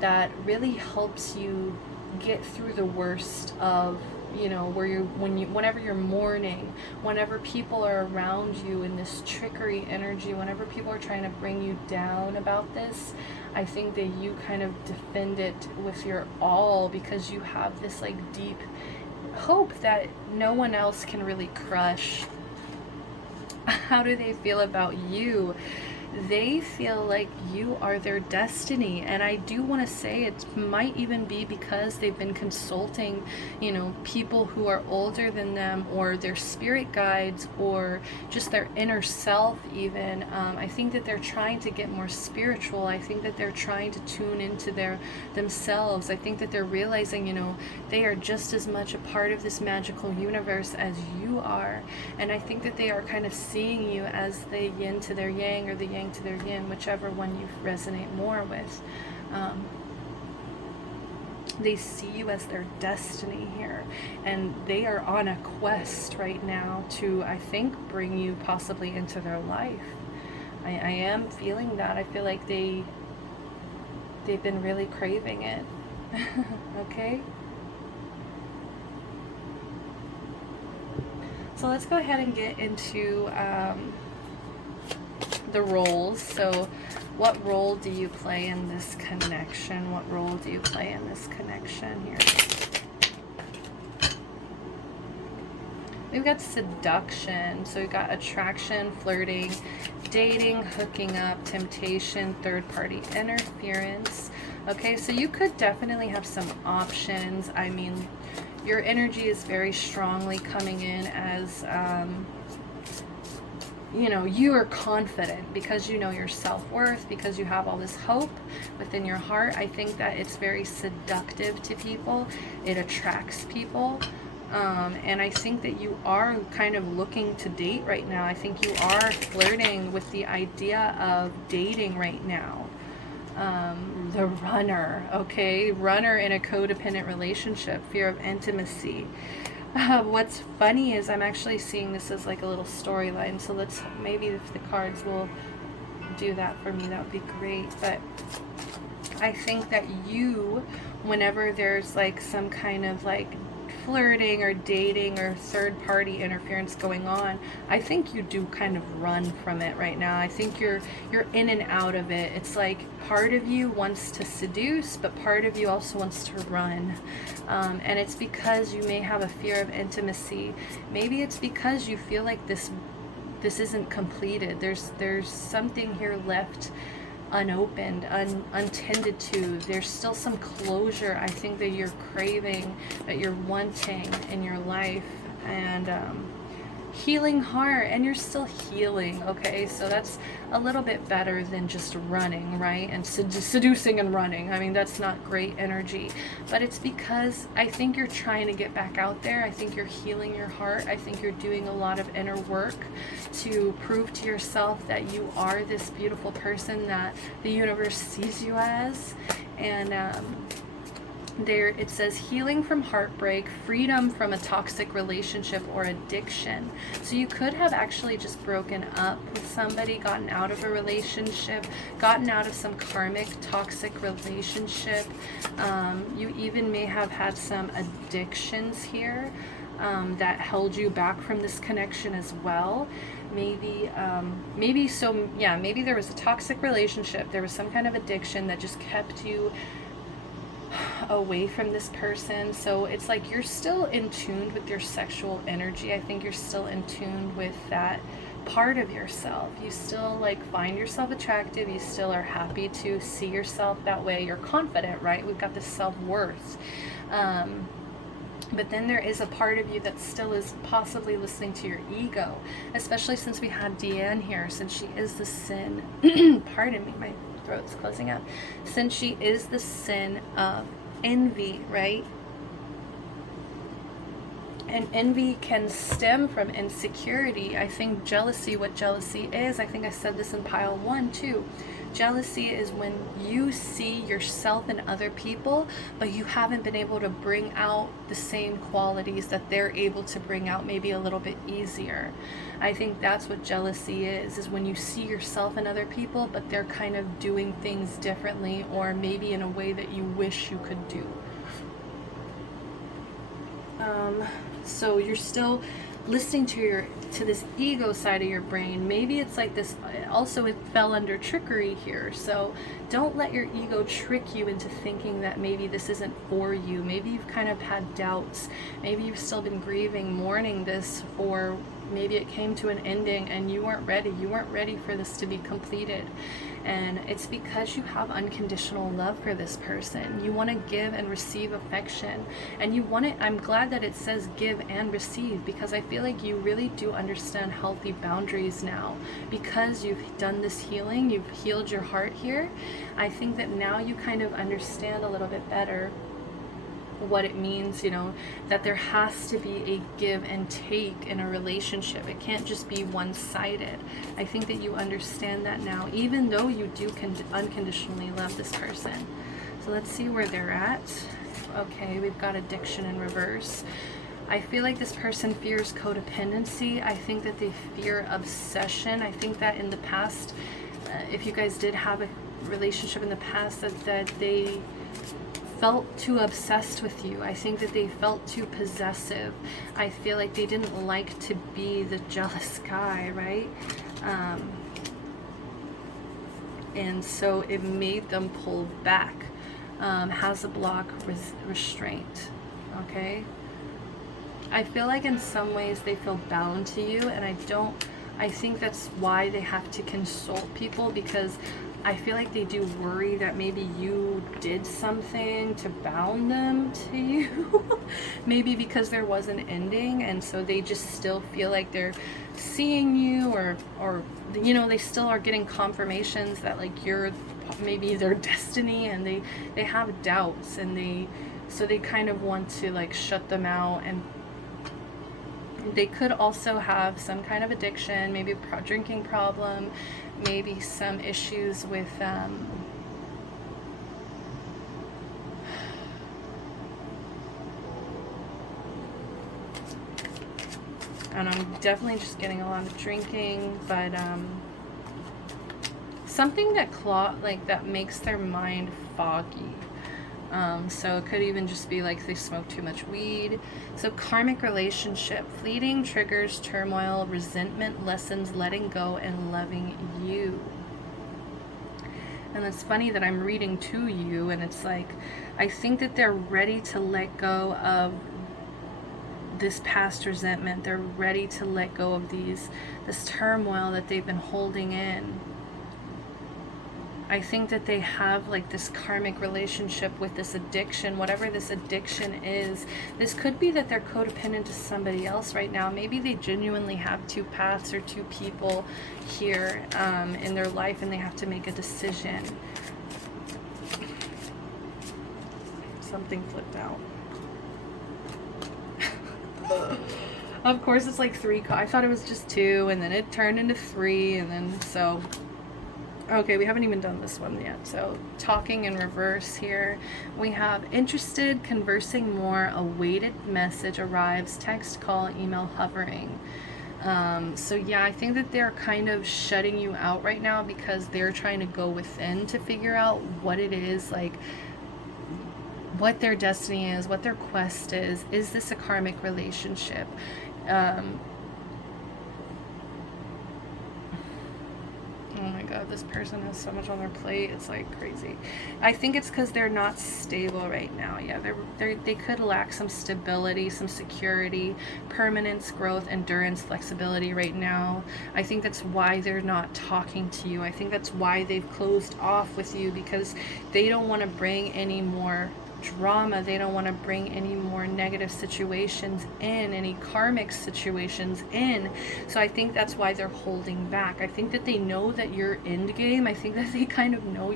that really helps you get through the worst of, you know, whenever you're mourning, whenever people are around you in this trickery energy, whenever people are trying to bring you down about this, I think that you kind of defend it with your all, because you have this like deep hope that no one else can really crush. How do they feel about you? they feel like you are their destiny. And I do want to say it might even be because they've been consulting, you know, people who are older than them, or their spirit guides, or just their inner self even. I think that they're trying to get more spiritual. I think that they're trying to tune into themselves. I think that they're realizing, you know, they are just as much a part of this magical universe as you are. And I think that they are kind of seeing you as the yin to their yang, or the yang to their yin, whichever one you resonate more with. They see you as their destiny here, and they are on a quest right now to, I think, bring you possibly into their life. I am feeling that. I feel like they've been really craving it. Okay, so let's go ahead and get into the roles. So what role do you play in this connection? What role do you play in this connection here? We've got seduction. So we've got attraction, flirting, dating, hooking up, temptation, third-party interference. Okay, so you could definitely have some options. I mean, your energy is very strongly coming in as you know, you are confident because you know your self-worth, because you have all this hope within your heart. I think that it's very seductive to people. It attracts people. And I think that you are kind of looking to date right now. I think you are flirting with the idea of dating right now. The runner, okay? Runner in a codependent relationship, fear of intimacy. What's funny is I'm actually seeing this as like a little storyline. So let's, maybe if the cards will do that for me, that would be great. But I think that you, whenever there's like some kind of like flirting or dating or third-party interference going on, I think you do kind of run from it right now. I think you're in and out of it. It's like part of you wants to seduce, but part of you also wants to run. And it's because you may have a fear of intimacy. Maybe it's because you feel like this isn't completed. There's something here left unopened, untended to. There's still some closure, I think, that you're craving, that you're wanting in your life. And healing heart, and you're still healing. Okay, so that's a little bit better than just running, right? And seducing and running. I mean, that's not great energy, but it's because I think you're trying to get back out there. I think you're healing your heart. I think you're doing a lot of inner work to prove to yourself that you are this beautiful person that the universe sees you as. And there it says healing from heartbreak, freedom from a toxic relationship or addiction. So you could have actually just broken up with somebody, gotten out of a relationship, gotten out of some karmic toxic relationship. You even may have had some addictions here that held you back from this connection as well. Maybe maybe there was a toxic relationship, there was some kind of addiction that just kept you away from this person. So it's like you're still in tune with your sexual energy. I think you're still in tune with that part of yourself. You still like find yourself attractive. You still are happy to see yourself that way. You're confident, right? We've got this self-worth. But then there is a part of you that still is possibly listening to your ego, especially since we had Deanne here, since she is the sin, pardon me, my throat's closing up, since she is the sin of envy, right? And envy can stem from insecurity. I think jealousy, what jealousy is, I think I said this in pile 1 too. Jealousy is when you see yourself in other people, but you haven't been able to bring out the same qualities that they're able to bring out, maybe a little bit easier. I think that's what jealousy is when you see yourself in other people, but they're kind of doing things differently, or maybe in a way that you wish you could do. So you're still listening to this ego side of your brain. Maybe it's like this also, it fell under trickery here. So don't let your ego trick you into thinking that maybe this isn't for you. Maybe you've kind of had doubts. Maybe you've still been grieving, mourning this, or maybe it came to an ending and you weren't ready. You weren't ready for this to be completed. And it's because you have unconditional love for this person. You want to give and receive affection, and you want it. I'm glad that it says give and receive, because I feel like you really do understand healthy boundaries now, because you've done this healing. You've healed your heart here. I think that now you kind of understand a little bit better what it means, you know, that there has to be a give and take in a relationship. It can't just be one-sided. I think that you understand that now, even though you do unconditionally love this person. So let's see where they're at. Okay, we've got addiction in reverse. I feel like this person fears codependency. I think that they fear obsession. I think that in the past, if you guys did have a relationship in the past, that they felt too obsessed with you. I think that they felt too possessive. I feel like they didn't like to be the jealous guy, right? And so it made them pull back. Has a block, restraint. Okay? I feel like in some ways they feel bound to you, and I think that's why they have to consult people, because I feel like they do worry that maybe you did something to bound them to you. Maybe because there was an ending, and so they just still feel like they're seeing you, or you know, they still are getting confirmations that like you're maybe their destiny, and they have doubts, and so they kind of want to like shut them out. And they could also have some kind of addiction, maybe a drinking problem, maybe some issues with and I'm definitely just getting a lot of drinking, but something that makes their mind foggy. So it could even just be like they smoke too much weed. So karmic relationship, fleeting triggers, turmoil, resentment, lessons, letting go, and loving you. And it's funny that I'm reading to you, and it's like, I think that they're ready to let go of this past resentment. They're ready to let go of this turmoil that they've been holding in. I think that they have like this karmic relationship with this addiction, whatever this addiction is. This could be that they're codependent to somebody else right now. Maybe they genuinely have two paths or two people here in their life, and they have to make a decision. Something flipped out. Of course it's like 3. I thought it was just 2, and then it turned into 3, and then so... Okay, we haven't even done this one yet. So talking in reverse here. We have interested, conversing more, awaited message arrives, text, call, email, hovering. So yeah, I think that they're kind of shutting you out right now because they're trying to go within to figure out what it is, like what their destiny is, what their quest is. Is this a karmic relationship? Oh my god, this person has so much on their plate. It's like crazy. I think it's because they're not stable right now. Yeah, they could lack some stability, some security, permanence, growth, endurance, flexibility right now. I think that's why they're not talking to you. I think that's why they've closed off with you, because they don't want to bring any more drama. They don't want to bring any more negative situations in, any karmic situations in. So I think that's why they're holding back. I think that they know that you're end game. I think that they kind of know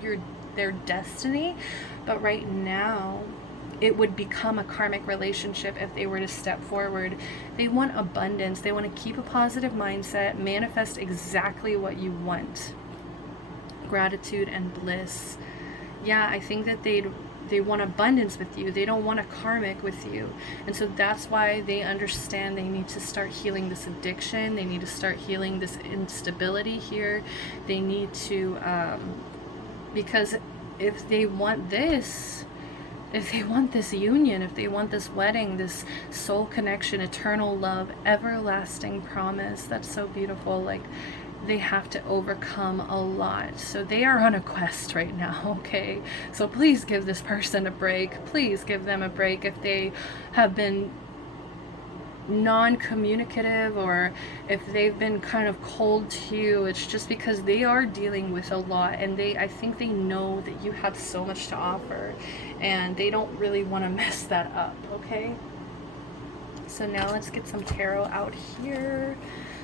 their destiny, but right now it would become a karmic relationship if they were to step forward. They want abundance. They want to keep a positive mindset, manifest exactly what you want. Gratitude and bliss. Yeah, I think that they want abundance with you. They don't want a karmic with you. And so that's why they understand they need to start healing this addiction. They need to start healing this instability here. They need to, because if they want this, if they want this union, if they want this wedding, this soul connection, eternal love, everlasting promise, that's so beautiful. Like, they have to overcome a lot. So they are on a quest right now, okay? So please give this person a break. Please give them a break if they have been non-communicative, or if they've been kind of cold to you. It's just because they are dealing with a lot, and I think they know that you have so much to offer, and they don't really want to mess that up, okay? So now let's get some tarot out here.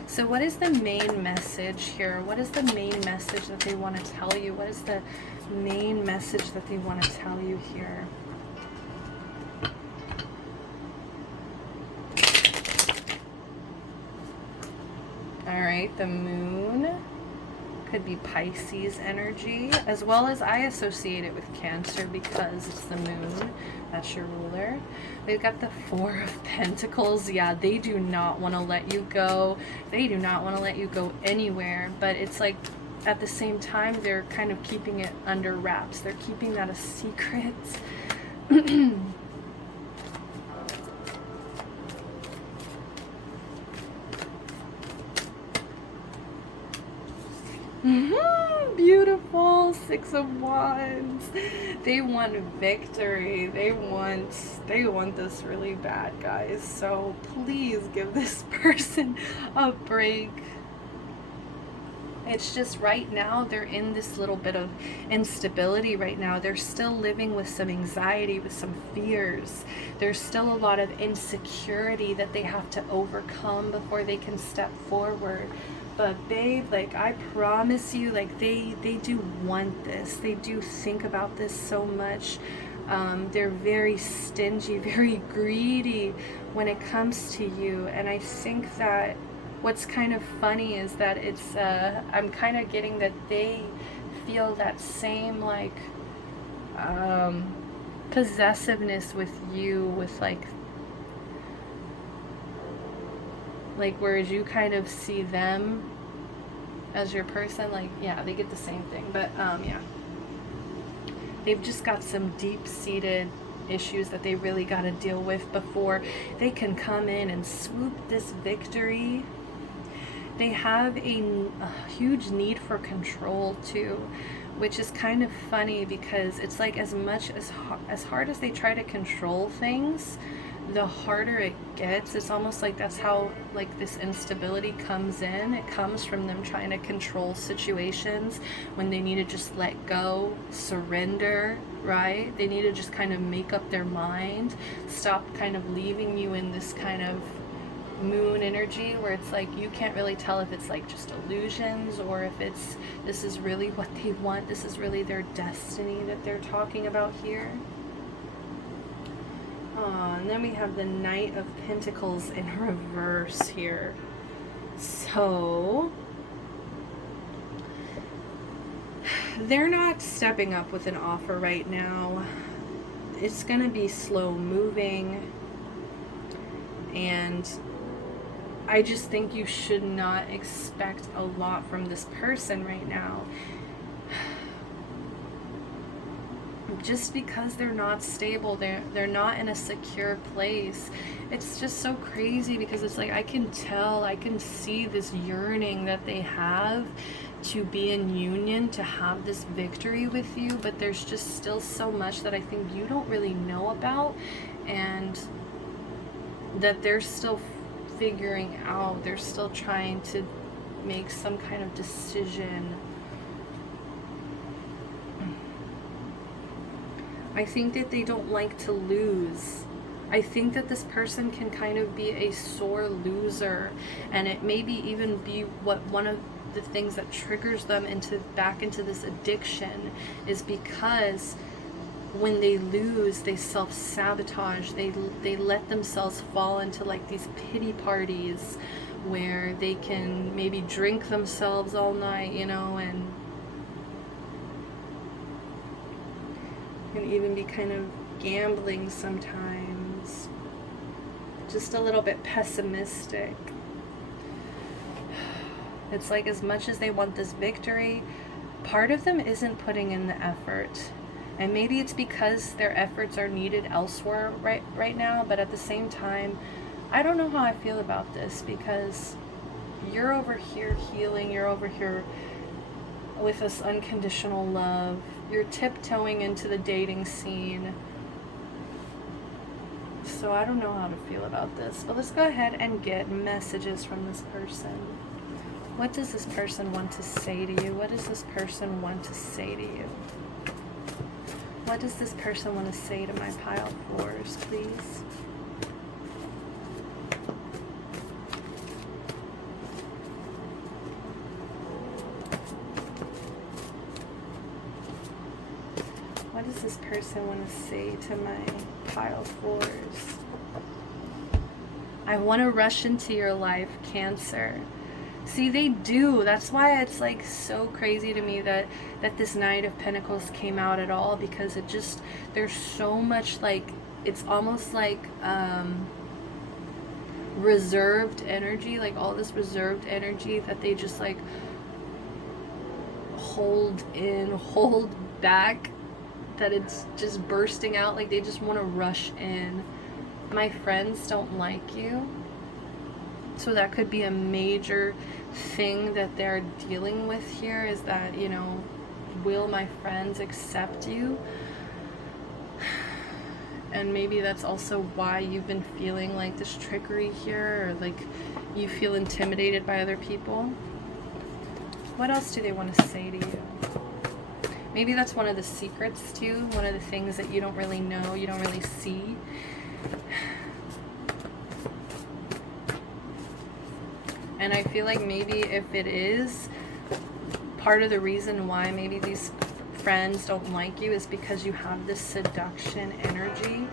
So what is the main message here? What is the main message that they want to tell you? What is the main message that they want to tell you here? Alright, the moon could be Pisces energy, as well as I associate it with Cancer because it's the moon. That's your ruler. We've got the Four of Pentacles. Yeah, they do not want to let you go. They do not want to let you go anywhere, but it's like at the same time they're kind of keeping it under wraps. They're keeping that a secret. Beautiful. Six of Wands. They want victory. They want this really bad, guys. So please give this person a break. It's just right now they're in this little bit of instability right now. They're still living with some anxiety, with some fears. There's still a lot of insecurity that they have to overcome before they can step forward. But babe, like, I promise you, like, they do want this. They do think about this so much. They're very stingy, very greedy when it comes to you. And I think that what's kind of funny is that it's, I'm kind of getting that they feel that same, like, possessiveness with you, with, like, whereas you kind of see them as your person, like, yeah, they get the same thing. But yeah, they've just got some deep-seated issues that they really got to deal with before they can come in and swoop this victory. They have a huge need for control too, which is kind of funny because it's like as hard as they try to control things, the harder it gets. It's almost like that's how, like, this instability comes in. It comes from them trying to control situations when they need to just let go, surrender, right? They need to just kind of make up their mind, stop kind of leaving you in this kind of moon energy where it's like you can't really tell if it's like just illusions or if this is really what they want. This is really their destiny that they're talking about here. And then we have the Knight of Pentacles in reverse here. So they're not stepping up with an offer right now. It's going to be slow moving. And I just think you should not expect a lot from this person right now. Just because they're not stable, they're not in a secure place. It's just so crazy because it's like I can tell, I can see this yearning that they have to be in union, to have this victory with you, but there's just still so much that I think you don't really know about, and that they're still figuring out. They're still trying to make some kind of decision. I think that they don't like to lose. I think that this person can kind of be a sore loser, and it maybe even be what one of the things that triggers them back into this addiction is because when they lose, they self-sabotage. They let themselves fall into like these pity parties where they can maybe drink themselves all night, you know, and can even be kind of gambling sometimes. Just a little bit pessimistic. It's like as much as they want this victory, part of them isn't putting in the effort. And maybe it's because their efforts are needed elsewhere right now, but at the same time, I don't know how I feel about this, because you're over here healing, you're over here with this unconditional love, you're tiptoeing into the dating scene. So I don't know how to feel about this, but let's go ahead and get messages from this person. What does this person want to say to you? What does this person want to say to you? What does this person want to say to my pile fours, please? What does this person want to say to my pile fours? I want to rush into your life, Cancer. See, they do. That's why it's like so crazy to me that this Knight of Pentacles came out at all, because it just, there's so much, like, it's almost like reserved energy, like all this reserved energy that they just like hold in, hold back, that it's just bursting out, like they just want to rush in. My friends don't like you, so that could be a major thing that they're dealing with here, is that, you know, will my friends accept you? And maybe that's also why you've been feeling like this trickery here, or like you feel intimidated by other people. What else do they want to say to you? Maybe that's one of the secrets too, one of the things that you don't really know, you don't really see. And I feel like maybe if it is, part of the reason why maybe these friends don't like you is because you have this seduction energy.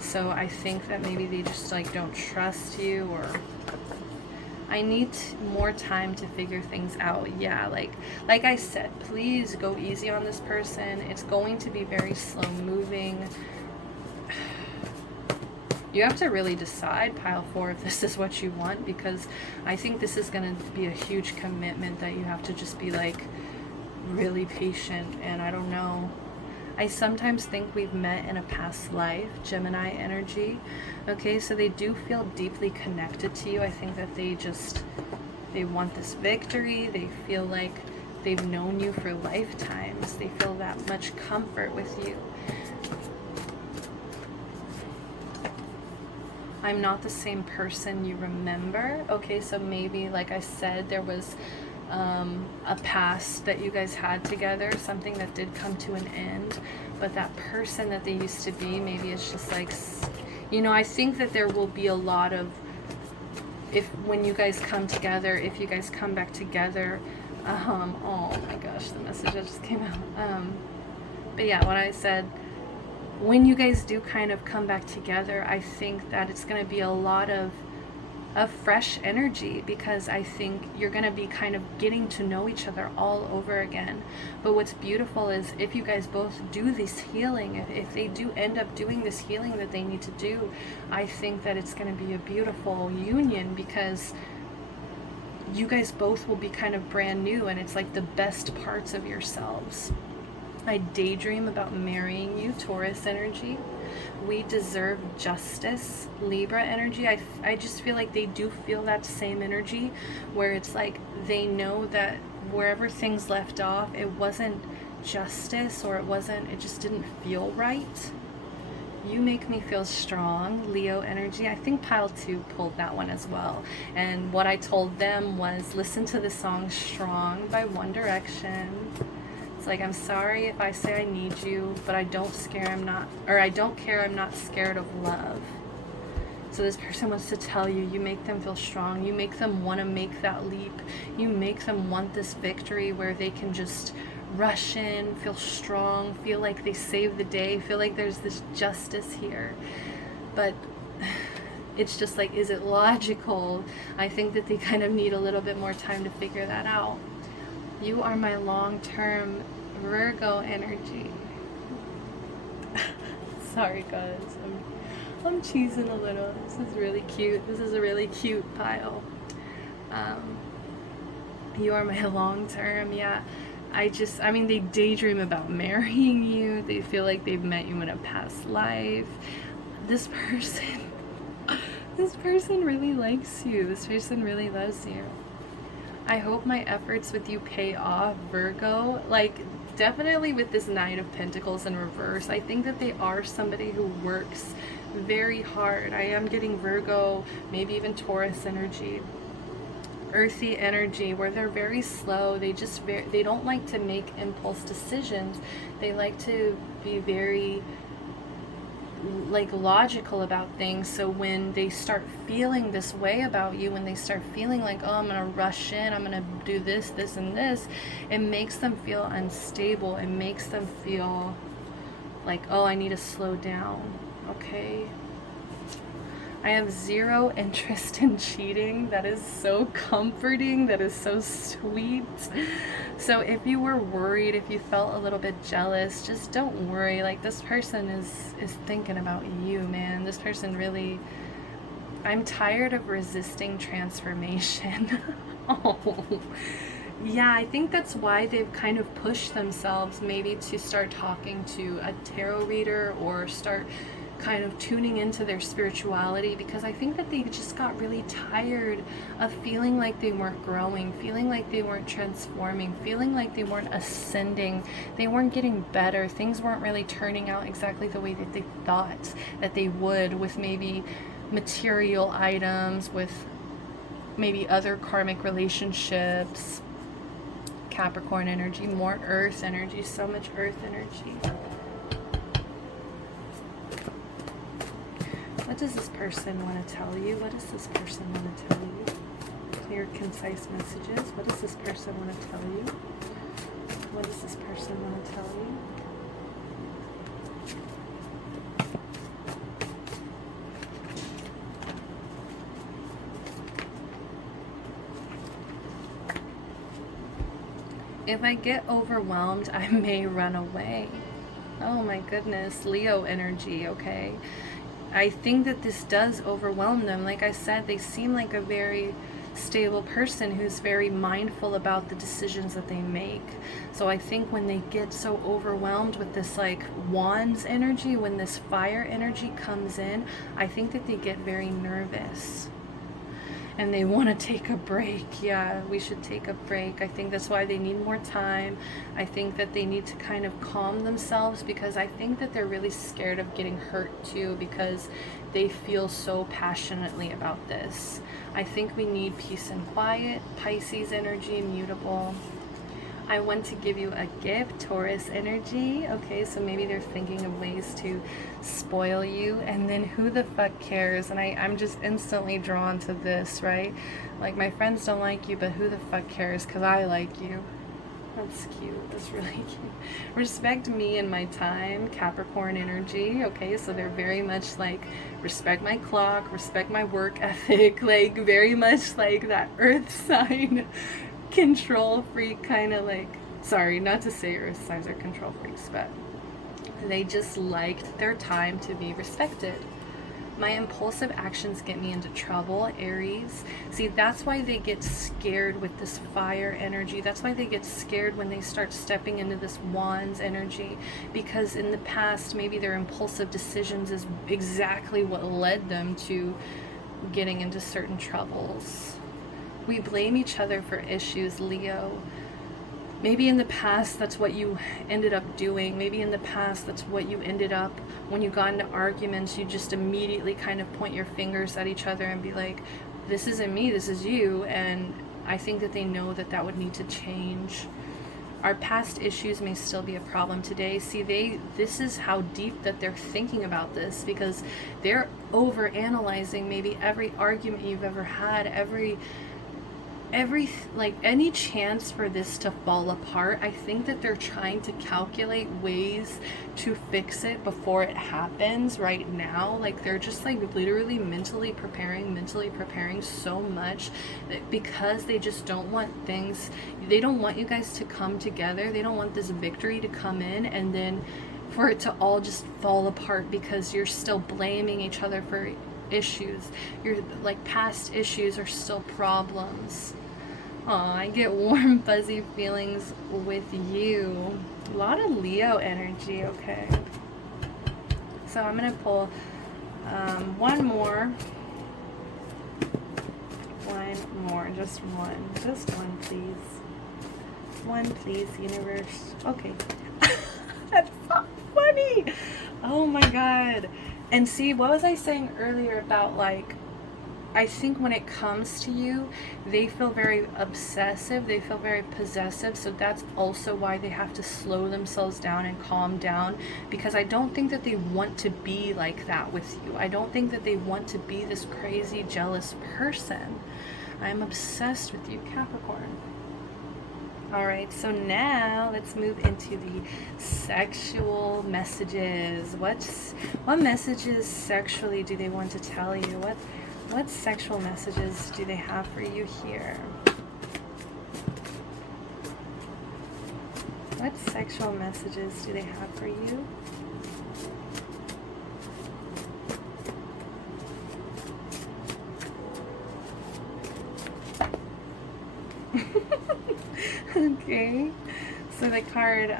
So I think that maybe they just like don't trust you, or I need more time to figure things out. Yeah, like I said, please go easy on this person. It's going to be very slow moving. You have to really decide, pile four, if this is what you want, because I think this is going to be a huge commitment that you have to just be like really patient. And I don't know, I sometimes think we've met in a past life, Gemini energy. Okay, so they do feel deeply connected to you. I think that they want this victory. They feel like they've known you for lifetimes. They feel that much comfort with you. I'm not the same person you remember. Okay, so maybe, like I said, there was a past that you guys had together, something that did come to an end, but that person that they used to be, maybe it's just like, you know, I think that there will be a lot of, when you guys come together, if you guys come back together, oh my gosh, the message that just came out. But yeah, what I said, when you guys do kind of come back together, I think that it's going to be a lot of fresh energy, because I think you're going to be kind of getting to know each other all over again. But what's beautiful is if you guys both do this healing, if they do end up doing this healing that they need to do, I think that it's going to be a beautiful union, because you guys both will be kind of brand new, and it's like the best parts of yourselves. I daydream about marrying you, Taurus energy. We deserve justice, Libra energy. I just feel like they do feel that same energy, where it's like they know that wherever things left off, it wasn't justice, or it just didn't feel right. You make me feel strong, Leo energy. I think pile 2 pulled that one as well. And what I told them was, listen to the song Strong by One Direction. It's like, I'm sorry if I say I need you, but I don't care, I'm not scared of love. So this person wants to tell you, you make them feel strong, you make them want to make that leap, you make them want this victory where they can just rush in, feel strong, feel like they saved the day, feel like there's this justice here. But it's just like, is it logical? I think that they kind of need a little bit more time to figure that out. You are my long-term Virgo energy. Sorry guys, I'm cheesing a little. This is really cute. This is a really cute pile. You are my long-term, yeah. I mean, they daydream about marrying you. They feel like they've met you in a past life. This person, this person really likes you. This person really loves you. I hope my efforts with you pay off, Virgo. Like, definitely with this Nine of Pentacles in reverse, I think that they are somebody who works very hard. I am getting Virgo, maybe even Taurus energy, earthy energy, where they're very slow. They don't like to make impulse decisions. They like to be very like logical about things. So when they start feeling this way about you, when they start feeling like, oh, I'm gonna rush in, I'm gonna do this, this, and this, it makes them feel unstable. It makes them feel like, oh, I need to slow down. Okay, I have zero interest in cheating. That is so comforting. That is so sweet. So if you were worried, if you felt a little bit jealous, just don't worry. Like, this person is thinking about you, man. This person really, I'm tired of resisting transformation. Oh, yeah, I think that's why they've kind of pushed themselves maybe to start talking to a tarot reader or start kind of tuning into their spirituality, because I think that they just got really tired of feeling like they weren't growing, feeling like they weren't transforming, feeling like they weren't ascending, they weren't getting better, things weren't really turning out exactly the way that they thought that they would, with maybe material items, with maybe other karmic relationships. Capricorn energy, more earth energy, so much earth energy. What does this person want to tell you? What does this person want to tell you? Clear, concise messages. What does this person want to tell you? What does this person want to tell you? If I get overwhelmed, I may run away. Oh my goodness, Leo energy, okay? I think that this does overwhelm them. Like I said, they seem like a very stable person who's very mindful about the decisions that they make. So I think when they get so overwhelmed with this like wands energy, when this fire energy comes in, I think that they get very nervous and they want to take a break. Yeah, we should take a break. I think that's why they need more time. I think that they need to kind of calm themselves, because I think that they're really scared of getting hurt too, because they feel so passionately about this. I think we need peace and quiet. Pisces energy, mutable. I want to give you a gift, Taurus energy. Okay, so maybe they're thinking of ways to spoil you, and then who the fuck cares? And I'm just instantly drawn to this, right? Like, my friends don't like you, but who the fuck cares? Because I like you. That's cute. That's really cute. Respect me and my time, Capricorn energy. Okay, so they're very much like, respect my clock, respect my work ethic, like very much like that earth sign control freak kind of, like, sorry, not to say earth signs are control freaks, but they just liked their time to be respected. My impulsive actions get me into trouble, Aries. See, that's why they get scared with this fire energy. That's why they get scared when they start stepping into this wands energy, because in the past, maybe their impulsive decisions is exactly what led them to getting into certain troubles. We blame each other for issues, Leo. Maybe in the past that's what you ended up doing. Maybe in the past that's what you ended up, when you got into arguments, you just immediately kind of point your fingers at each other and be like, this isn't me, this is you. And I think that they know that that would need to change. Our past issues may still be a problem today. See, this is how deep that they're thinking about this, because they're over analyzing maybe every argument you've ever had, every like any chance for this to fall apart. I think that they're trying to calculate ways to fix it before it happens right now. Like, they're just like literally mentally preparing so much, that because they just don't want things, they don't want you guys to come together. They don't want this victory to come in and then for it to all just fall apart, because you're still blaming each other for issues. Your like past issues are still problems. Aw, I get warm, fuzzy feelings with you. A lot of Leo energy, okay. So I'm going to pull one more. One more, just one, please. One, please, universe. Okay. That's so funny. Oh my god. And see, what was I saying earlier about, like, I think when it comes to you, they feel very obsessive, they feel very possessive, so that's also why they have to slow themselves down and calm down, because I don't think that they want to be like that with you. I don't think that they want to be this crazy, jealous person. I'm obsessed with you, Capricorn. Alright, so now let's move into the sexual messages. What messages sexually do they want to tell you? What sexual messages do they have for you here? What sexual messages do they have for you? Okay, so the card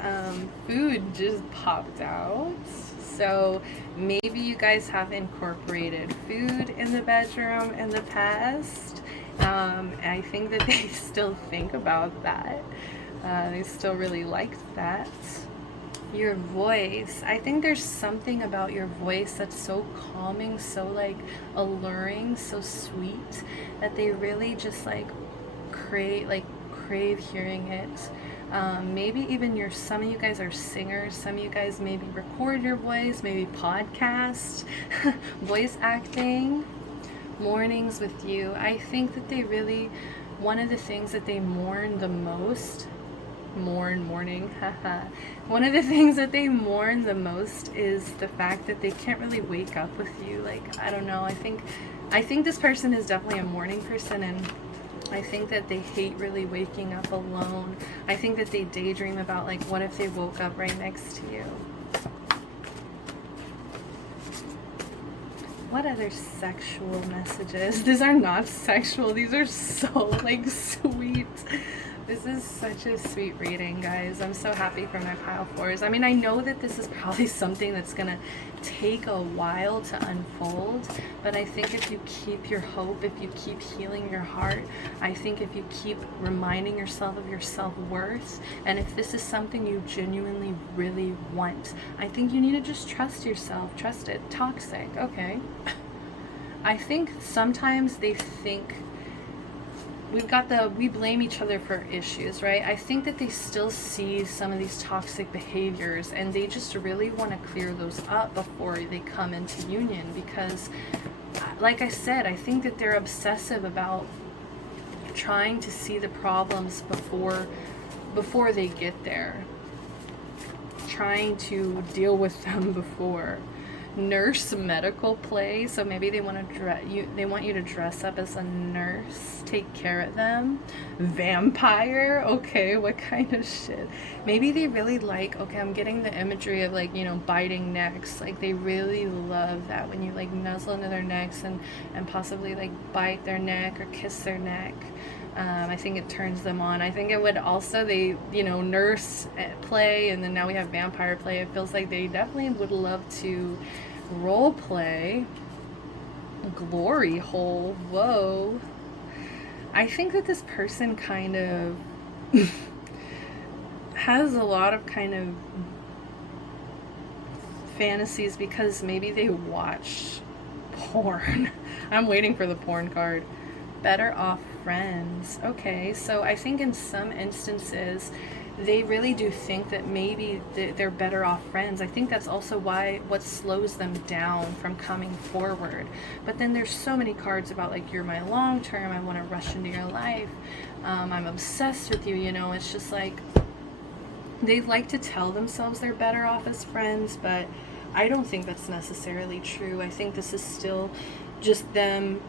food just popped out. So maybe you guys have incorporated food in the bedroom in the past. I think that they still think about that. They still really like that. Your voice. I think there's something about your voice that's so calming, so like alluring, so sweet, that they really just like crave hearing it. Maybe even some of you guys are singers, some of you guys maybe record your voice, maybe podcast, voice acting, mornings with you. I think that they really, one of the things that they mourn the most, mourning, one of the things that they mourn the most is the fact that they can't really wake up with you. Like, I don't know, I think this person is definitely a morning person, and I think that they hate really waking up alone. I think that they daydream about, like, what if they woke up right next to you? What other sexual messages? These are not sexual. These are so, like, sweet. This is such a sweet reading, guys. I'm so happy for my pile fours. I mean, I know that this is probably something that's going to take a while to unfold, but I think if you keep your hope, if you keep healing your heart, I think if you keep reminding yourself of your self-worth, and if this is something you genuinely really want, I think you need to just trust yourself. Trust it. Toxic. Okay. I think sometimes they think we blame each other for issues, right? I think that they still see some of these toxic behaviors, and they just really want to clear those up before they come into union, because like I said, I think that they're obsessive about trying to see the problems before they get there, trying to deal with them before. Nurse medical play, so maybe they want you to dress up as a nurse, take care of them. Vampire, okay, what kind of shit? Maybe they really like, okay, I'm getting the imagery of, like, you know, biting necks. Like, they really love that when you like nuzzle into their necks and possibly like bite their neck or kiss their neck. I think it turns them on. I think it would also, they, you know, nurse play, and then now we have vampire play. It feels like they definitely would love to role play. Glory hole. Whoa. I think that this person kind of has a lot of kind of fantasies, because maybe they watch porn. I'm waiting for the porn card. Better off friends. Okay, so I think in some instances they really do think that maybe they're better off friends. I think that's also what slows them down from coming forward. But then there's so many cards about, like, you're my long term, I want to rush into your life, I'm obsessed with you, you know. It's just like they like to tell themselves they're better off as friends, but I don't think that's necessarily true. I think this is still just them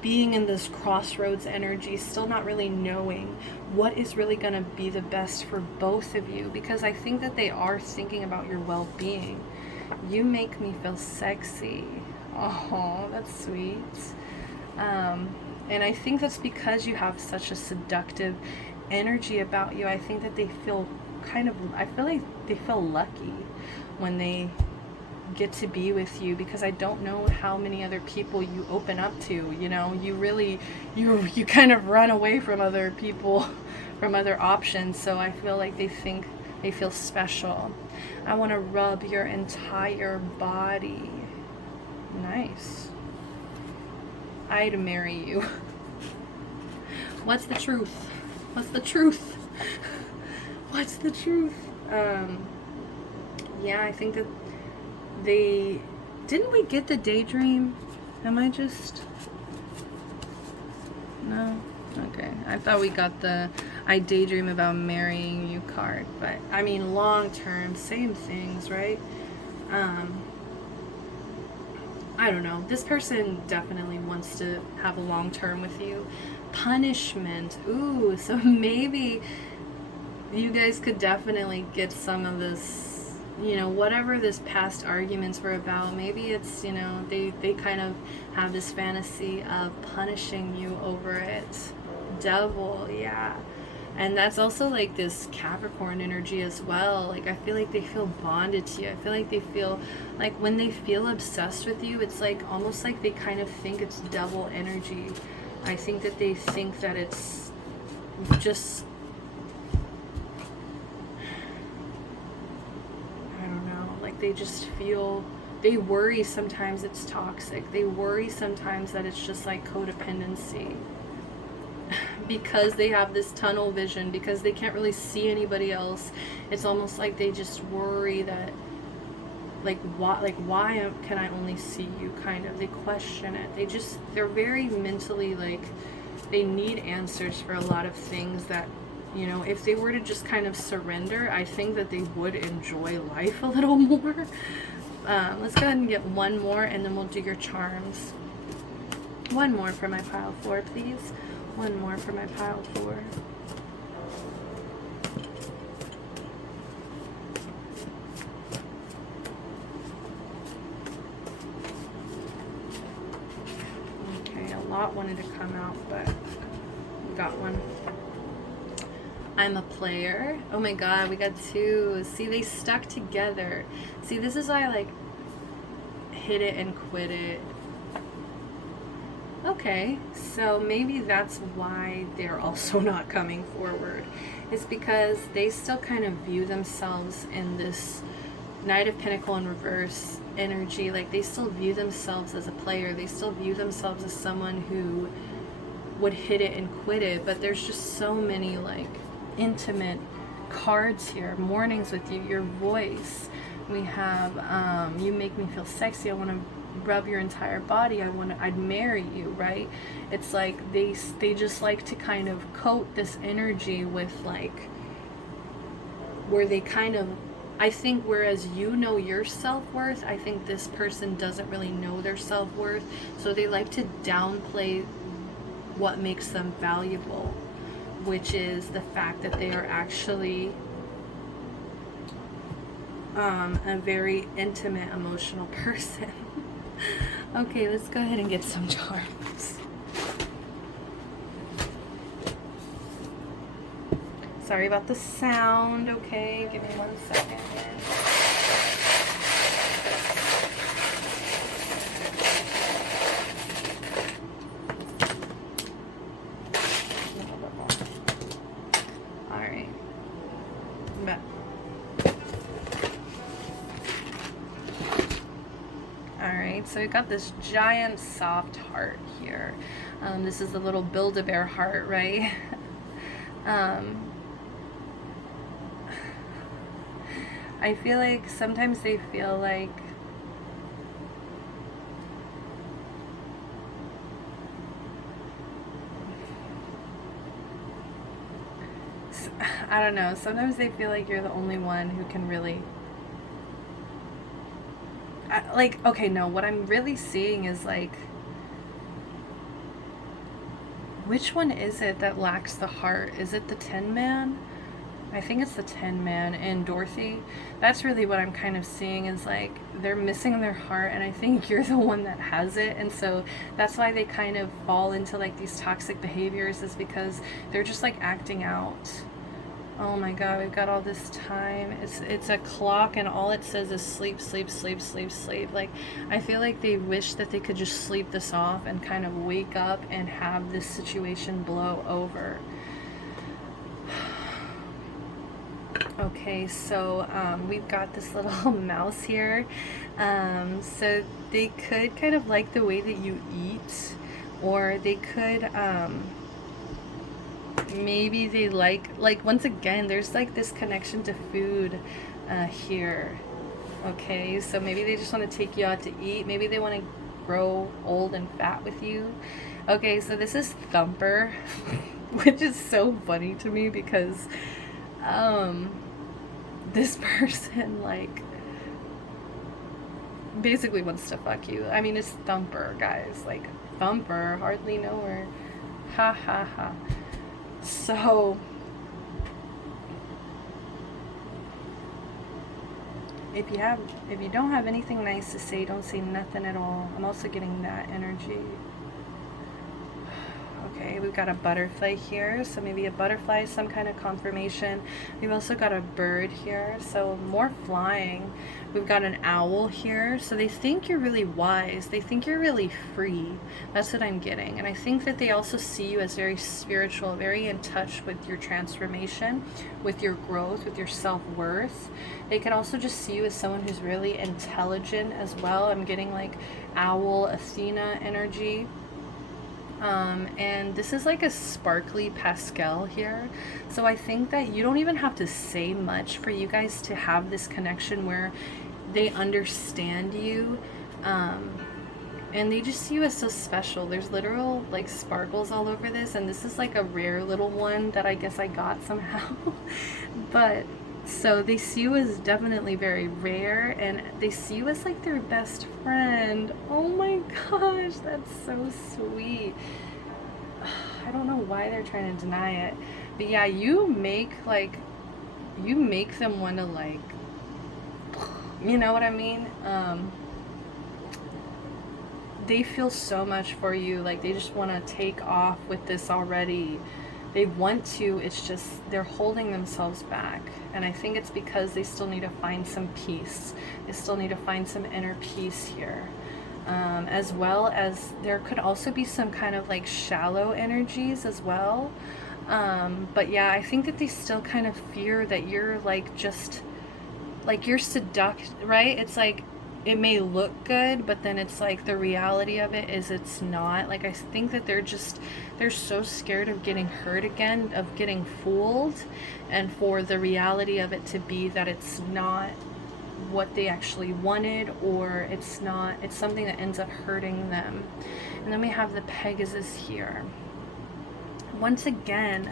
being in this crossroads energy, still not really knowing what is really going to be the best for both of you, because I think that they are thinking about your well-being. You make me feel sexy. Oh, that's sweet. And I think that's because you have such a seductive energy about you. I think that they feel kind of, I feel like they feel lucky when they get to be with you, because I don't know how many other people you open up to, you know. You really, you kind of run away from other people, from other options. So I feel like they think they feel special. I want to rub your entire body. Nice. I'd marry you. What's the truth? What's the truth? What's the truth? Yeah, I think that didn't we get the daydream? Am I just, no? Okay, I thought we got the I daydream about marrying you card, but I mean long term, same things, right? I don't know. This person definitely wants to have a long term with you. Punishment. Ooh, so maybe you guys could definitely get some of this, you know, whatever this past arguments were about. Maybe it's, you know, they kind of have this fantasy of punishing you over it. Devil, yeah. And that's also like this Capricorn energy as well. Like I feel like they feel bonded to you. I feel like they feel like when they feel obsessed with you, it's like almost like they kind of think it's devil energy. I think that they think that it's just, I don't know, like they just feel, they worry sometimes it's toxic. They worry sometimes that it's just like codependency. Because they have this tunnel vision, because they can't really see anybody else. It's almost like they just worry that, like, why can I only see you, kind of. They question it. They're very mentally, like, they need answers for a lot of things that, you know, if they were to just kind of surrender, I think that they would enjoy life a little more. Let's go ahead and get one more, and then we'll do your charms. One more for my pile 4, please. One more for my pile 4. Okay, a lot wanted to come out, but we got one. I'm a player. Oh my god, we got 2. See, they stuck together. See, this is why I like hit it and quit it. Okay, so maybe that's why they're also not coming forward. It's because they still kind of view themselves in this Knight of Pentacle in reverse energy. Like they still view themselves as a player. They still view themselves as someone who would hit it and quit it. But there's just so many like intimate cards here. Mornings with you, your voice. We have you make me feel sexy. I want to rub your entire body. I'd marry you, right? It's like they just like to kind of coat this energy with like, where they kind of, I think whereas you know your self-worth, I think this person doesn't really know their self-worth, so they like to downplay what makes them valuable, which is the fact that they are actually a very intimate, emotional person. Okay, let's go ahead and get some charms. Sorry about the sound, okay? Give me 1 second. Alright. Alright, so we got this giant soft heart here. This is the little Build-A-Bear heart, right? I feel like sometimes they feel like I don't know, sometimes they feel like you're the only one who can really like, okay, no, what I'm really seeing is like, which one is it that lacks the heart? Is it the Tin Man? I think it's the Tin Man and Dorothy. That's really what I'm kind of seeing, is like they're missing their heart, and I think you're the one that has it. And so that's why they kind of fall into like these toxic behaviors, is because they're just like acting out. Oh my god, we've got all this time. It's a clock, and all it says is sleep, sleep, sleep, sleep, sleep. Like, I feel like they wish that they could just sleep this off and kind of wake up and have this situation blow over. Okay, so we've got this little mouse here. So they could kind of like the way that you eat, or they could maybe they like once again, there's like this connection to food here. Okay, so maybe they just want to take you out to eat. Maybe they want to grow old and fat with you. Okay, so this is Thumper, which is so funny to me because this person like basically wants to fuck you. I mean, it's Thumper, guys. Like, Thumper, hardly know her. Ha ha ha. So if you don't have anything nice to say, don't say nothing at all. I'm also getting that energy. Okay, we've got a butterfly here, so maybe a butterfly is some kind of confirmation. We've also got a bird here, so more flying. We've got an owl here, so they think you're really wise. They think you're really free. That's what I'm getting. And I think that they also see you as very spiritual, very in touch with your transformation, with your growth, with your self-worth. They can also just see you as someone who's really intelligent as well. I'm getting like owl, Athena energy. And this is like a sparkly pastel here, so I think that you don't even have to say much for you guys to have this connection where they understand you, and they just see you as so special. There's literal like sparkles all over this, and this is like a rare little one that I guess I got somehow. But so they see you as definitely very rare, and they see you as like their best friend. Oh my gosh, that's so sweet. I don't know why they're trying to deny it, but yeah, you make them want to like, you know what I mean? They feel so much for you, like they just want to take off with this already. They want to, it's just they're holding themselves back. And I think it's because they still need to find some peace. They still need to find some inner peace here. As well as there could also be some kind of like shallow energies as well. But yeah, I think that they still kind of fear that you're like just like you're seduced, right? It's like it may look good, but then it's like the reality of it is it's not. Like I think that they're so scared of getting hurt again, of getting fooled, and for the reality of it to be that it's not what they actually wanted, or it's something that ends up hurting them. And then we have the Pegasus here. Once again,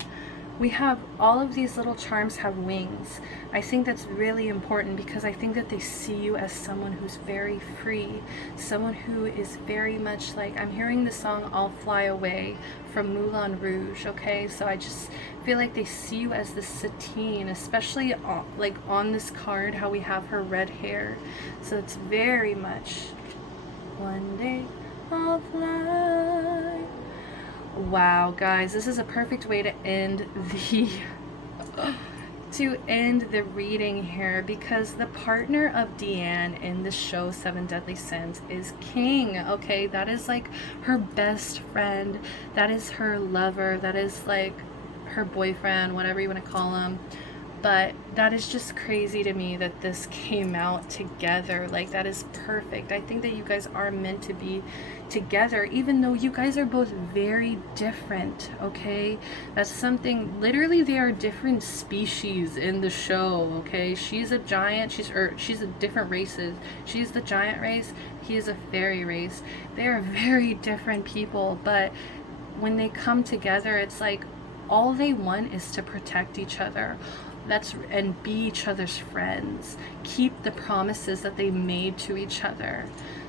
we have all of these little charms have wings. I think that's really important because I think that they see you as someone who's very free, someone who is very much like, I'm hearing the song I'll Fly Away from Moulin Rouge, okay? So I just feel like they see you as this Satine, especially like on this card, how we have her red hair. So it's very much, one day I'll fly. Wow, guys, this is a perfect way to end the reading here, because the partner of Deanne in the show Seven Deadly Sins is King. Okay, that is like her best friend, that is her lover, that is like her boyfriend, whatever you want to call him. But that is just crazy to me that this came out together. Like, that is perfect. I think that you guys are meant to be together, even though you guys are both very different, okay? That's something, literally they are different species in the show, okay? She's a giant, she's a different races. She's the giant race, he is a fairy race. They are very different people, but when they come together, it's like all they want is to protect each other. And be each other's friends. Keep the promises that they made to each other.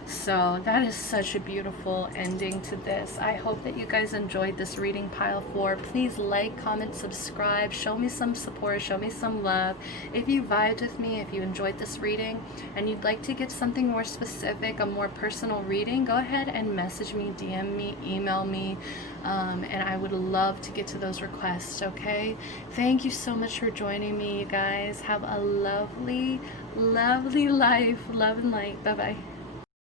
So that is such a beautiful ending to this. I hope that you guys enjoyed this reading, pile 4. Please like, comment, subscribe, show me some support, show me some love. If you vibed with me, if you enjoyed this reading and you'd like to get something more specific, a more personal reading, go ahead and message me, DM me, email me, and I would love to get to those requests. Okay, thank you so much for joining me, you guys. Have a lovely, lovely life. Love and light. Bye bye.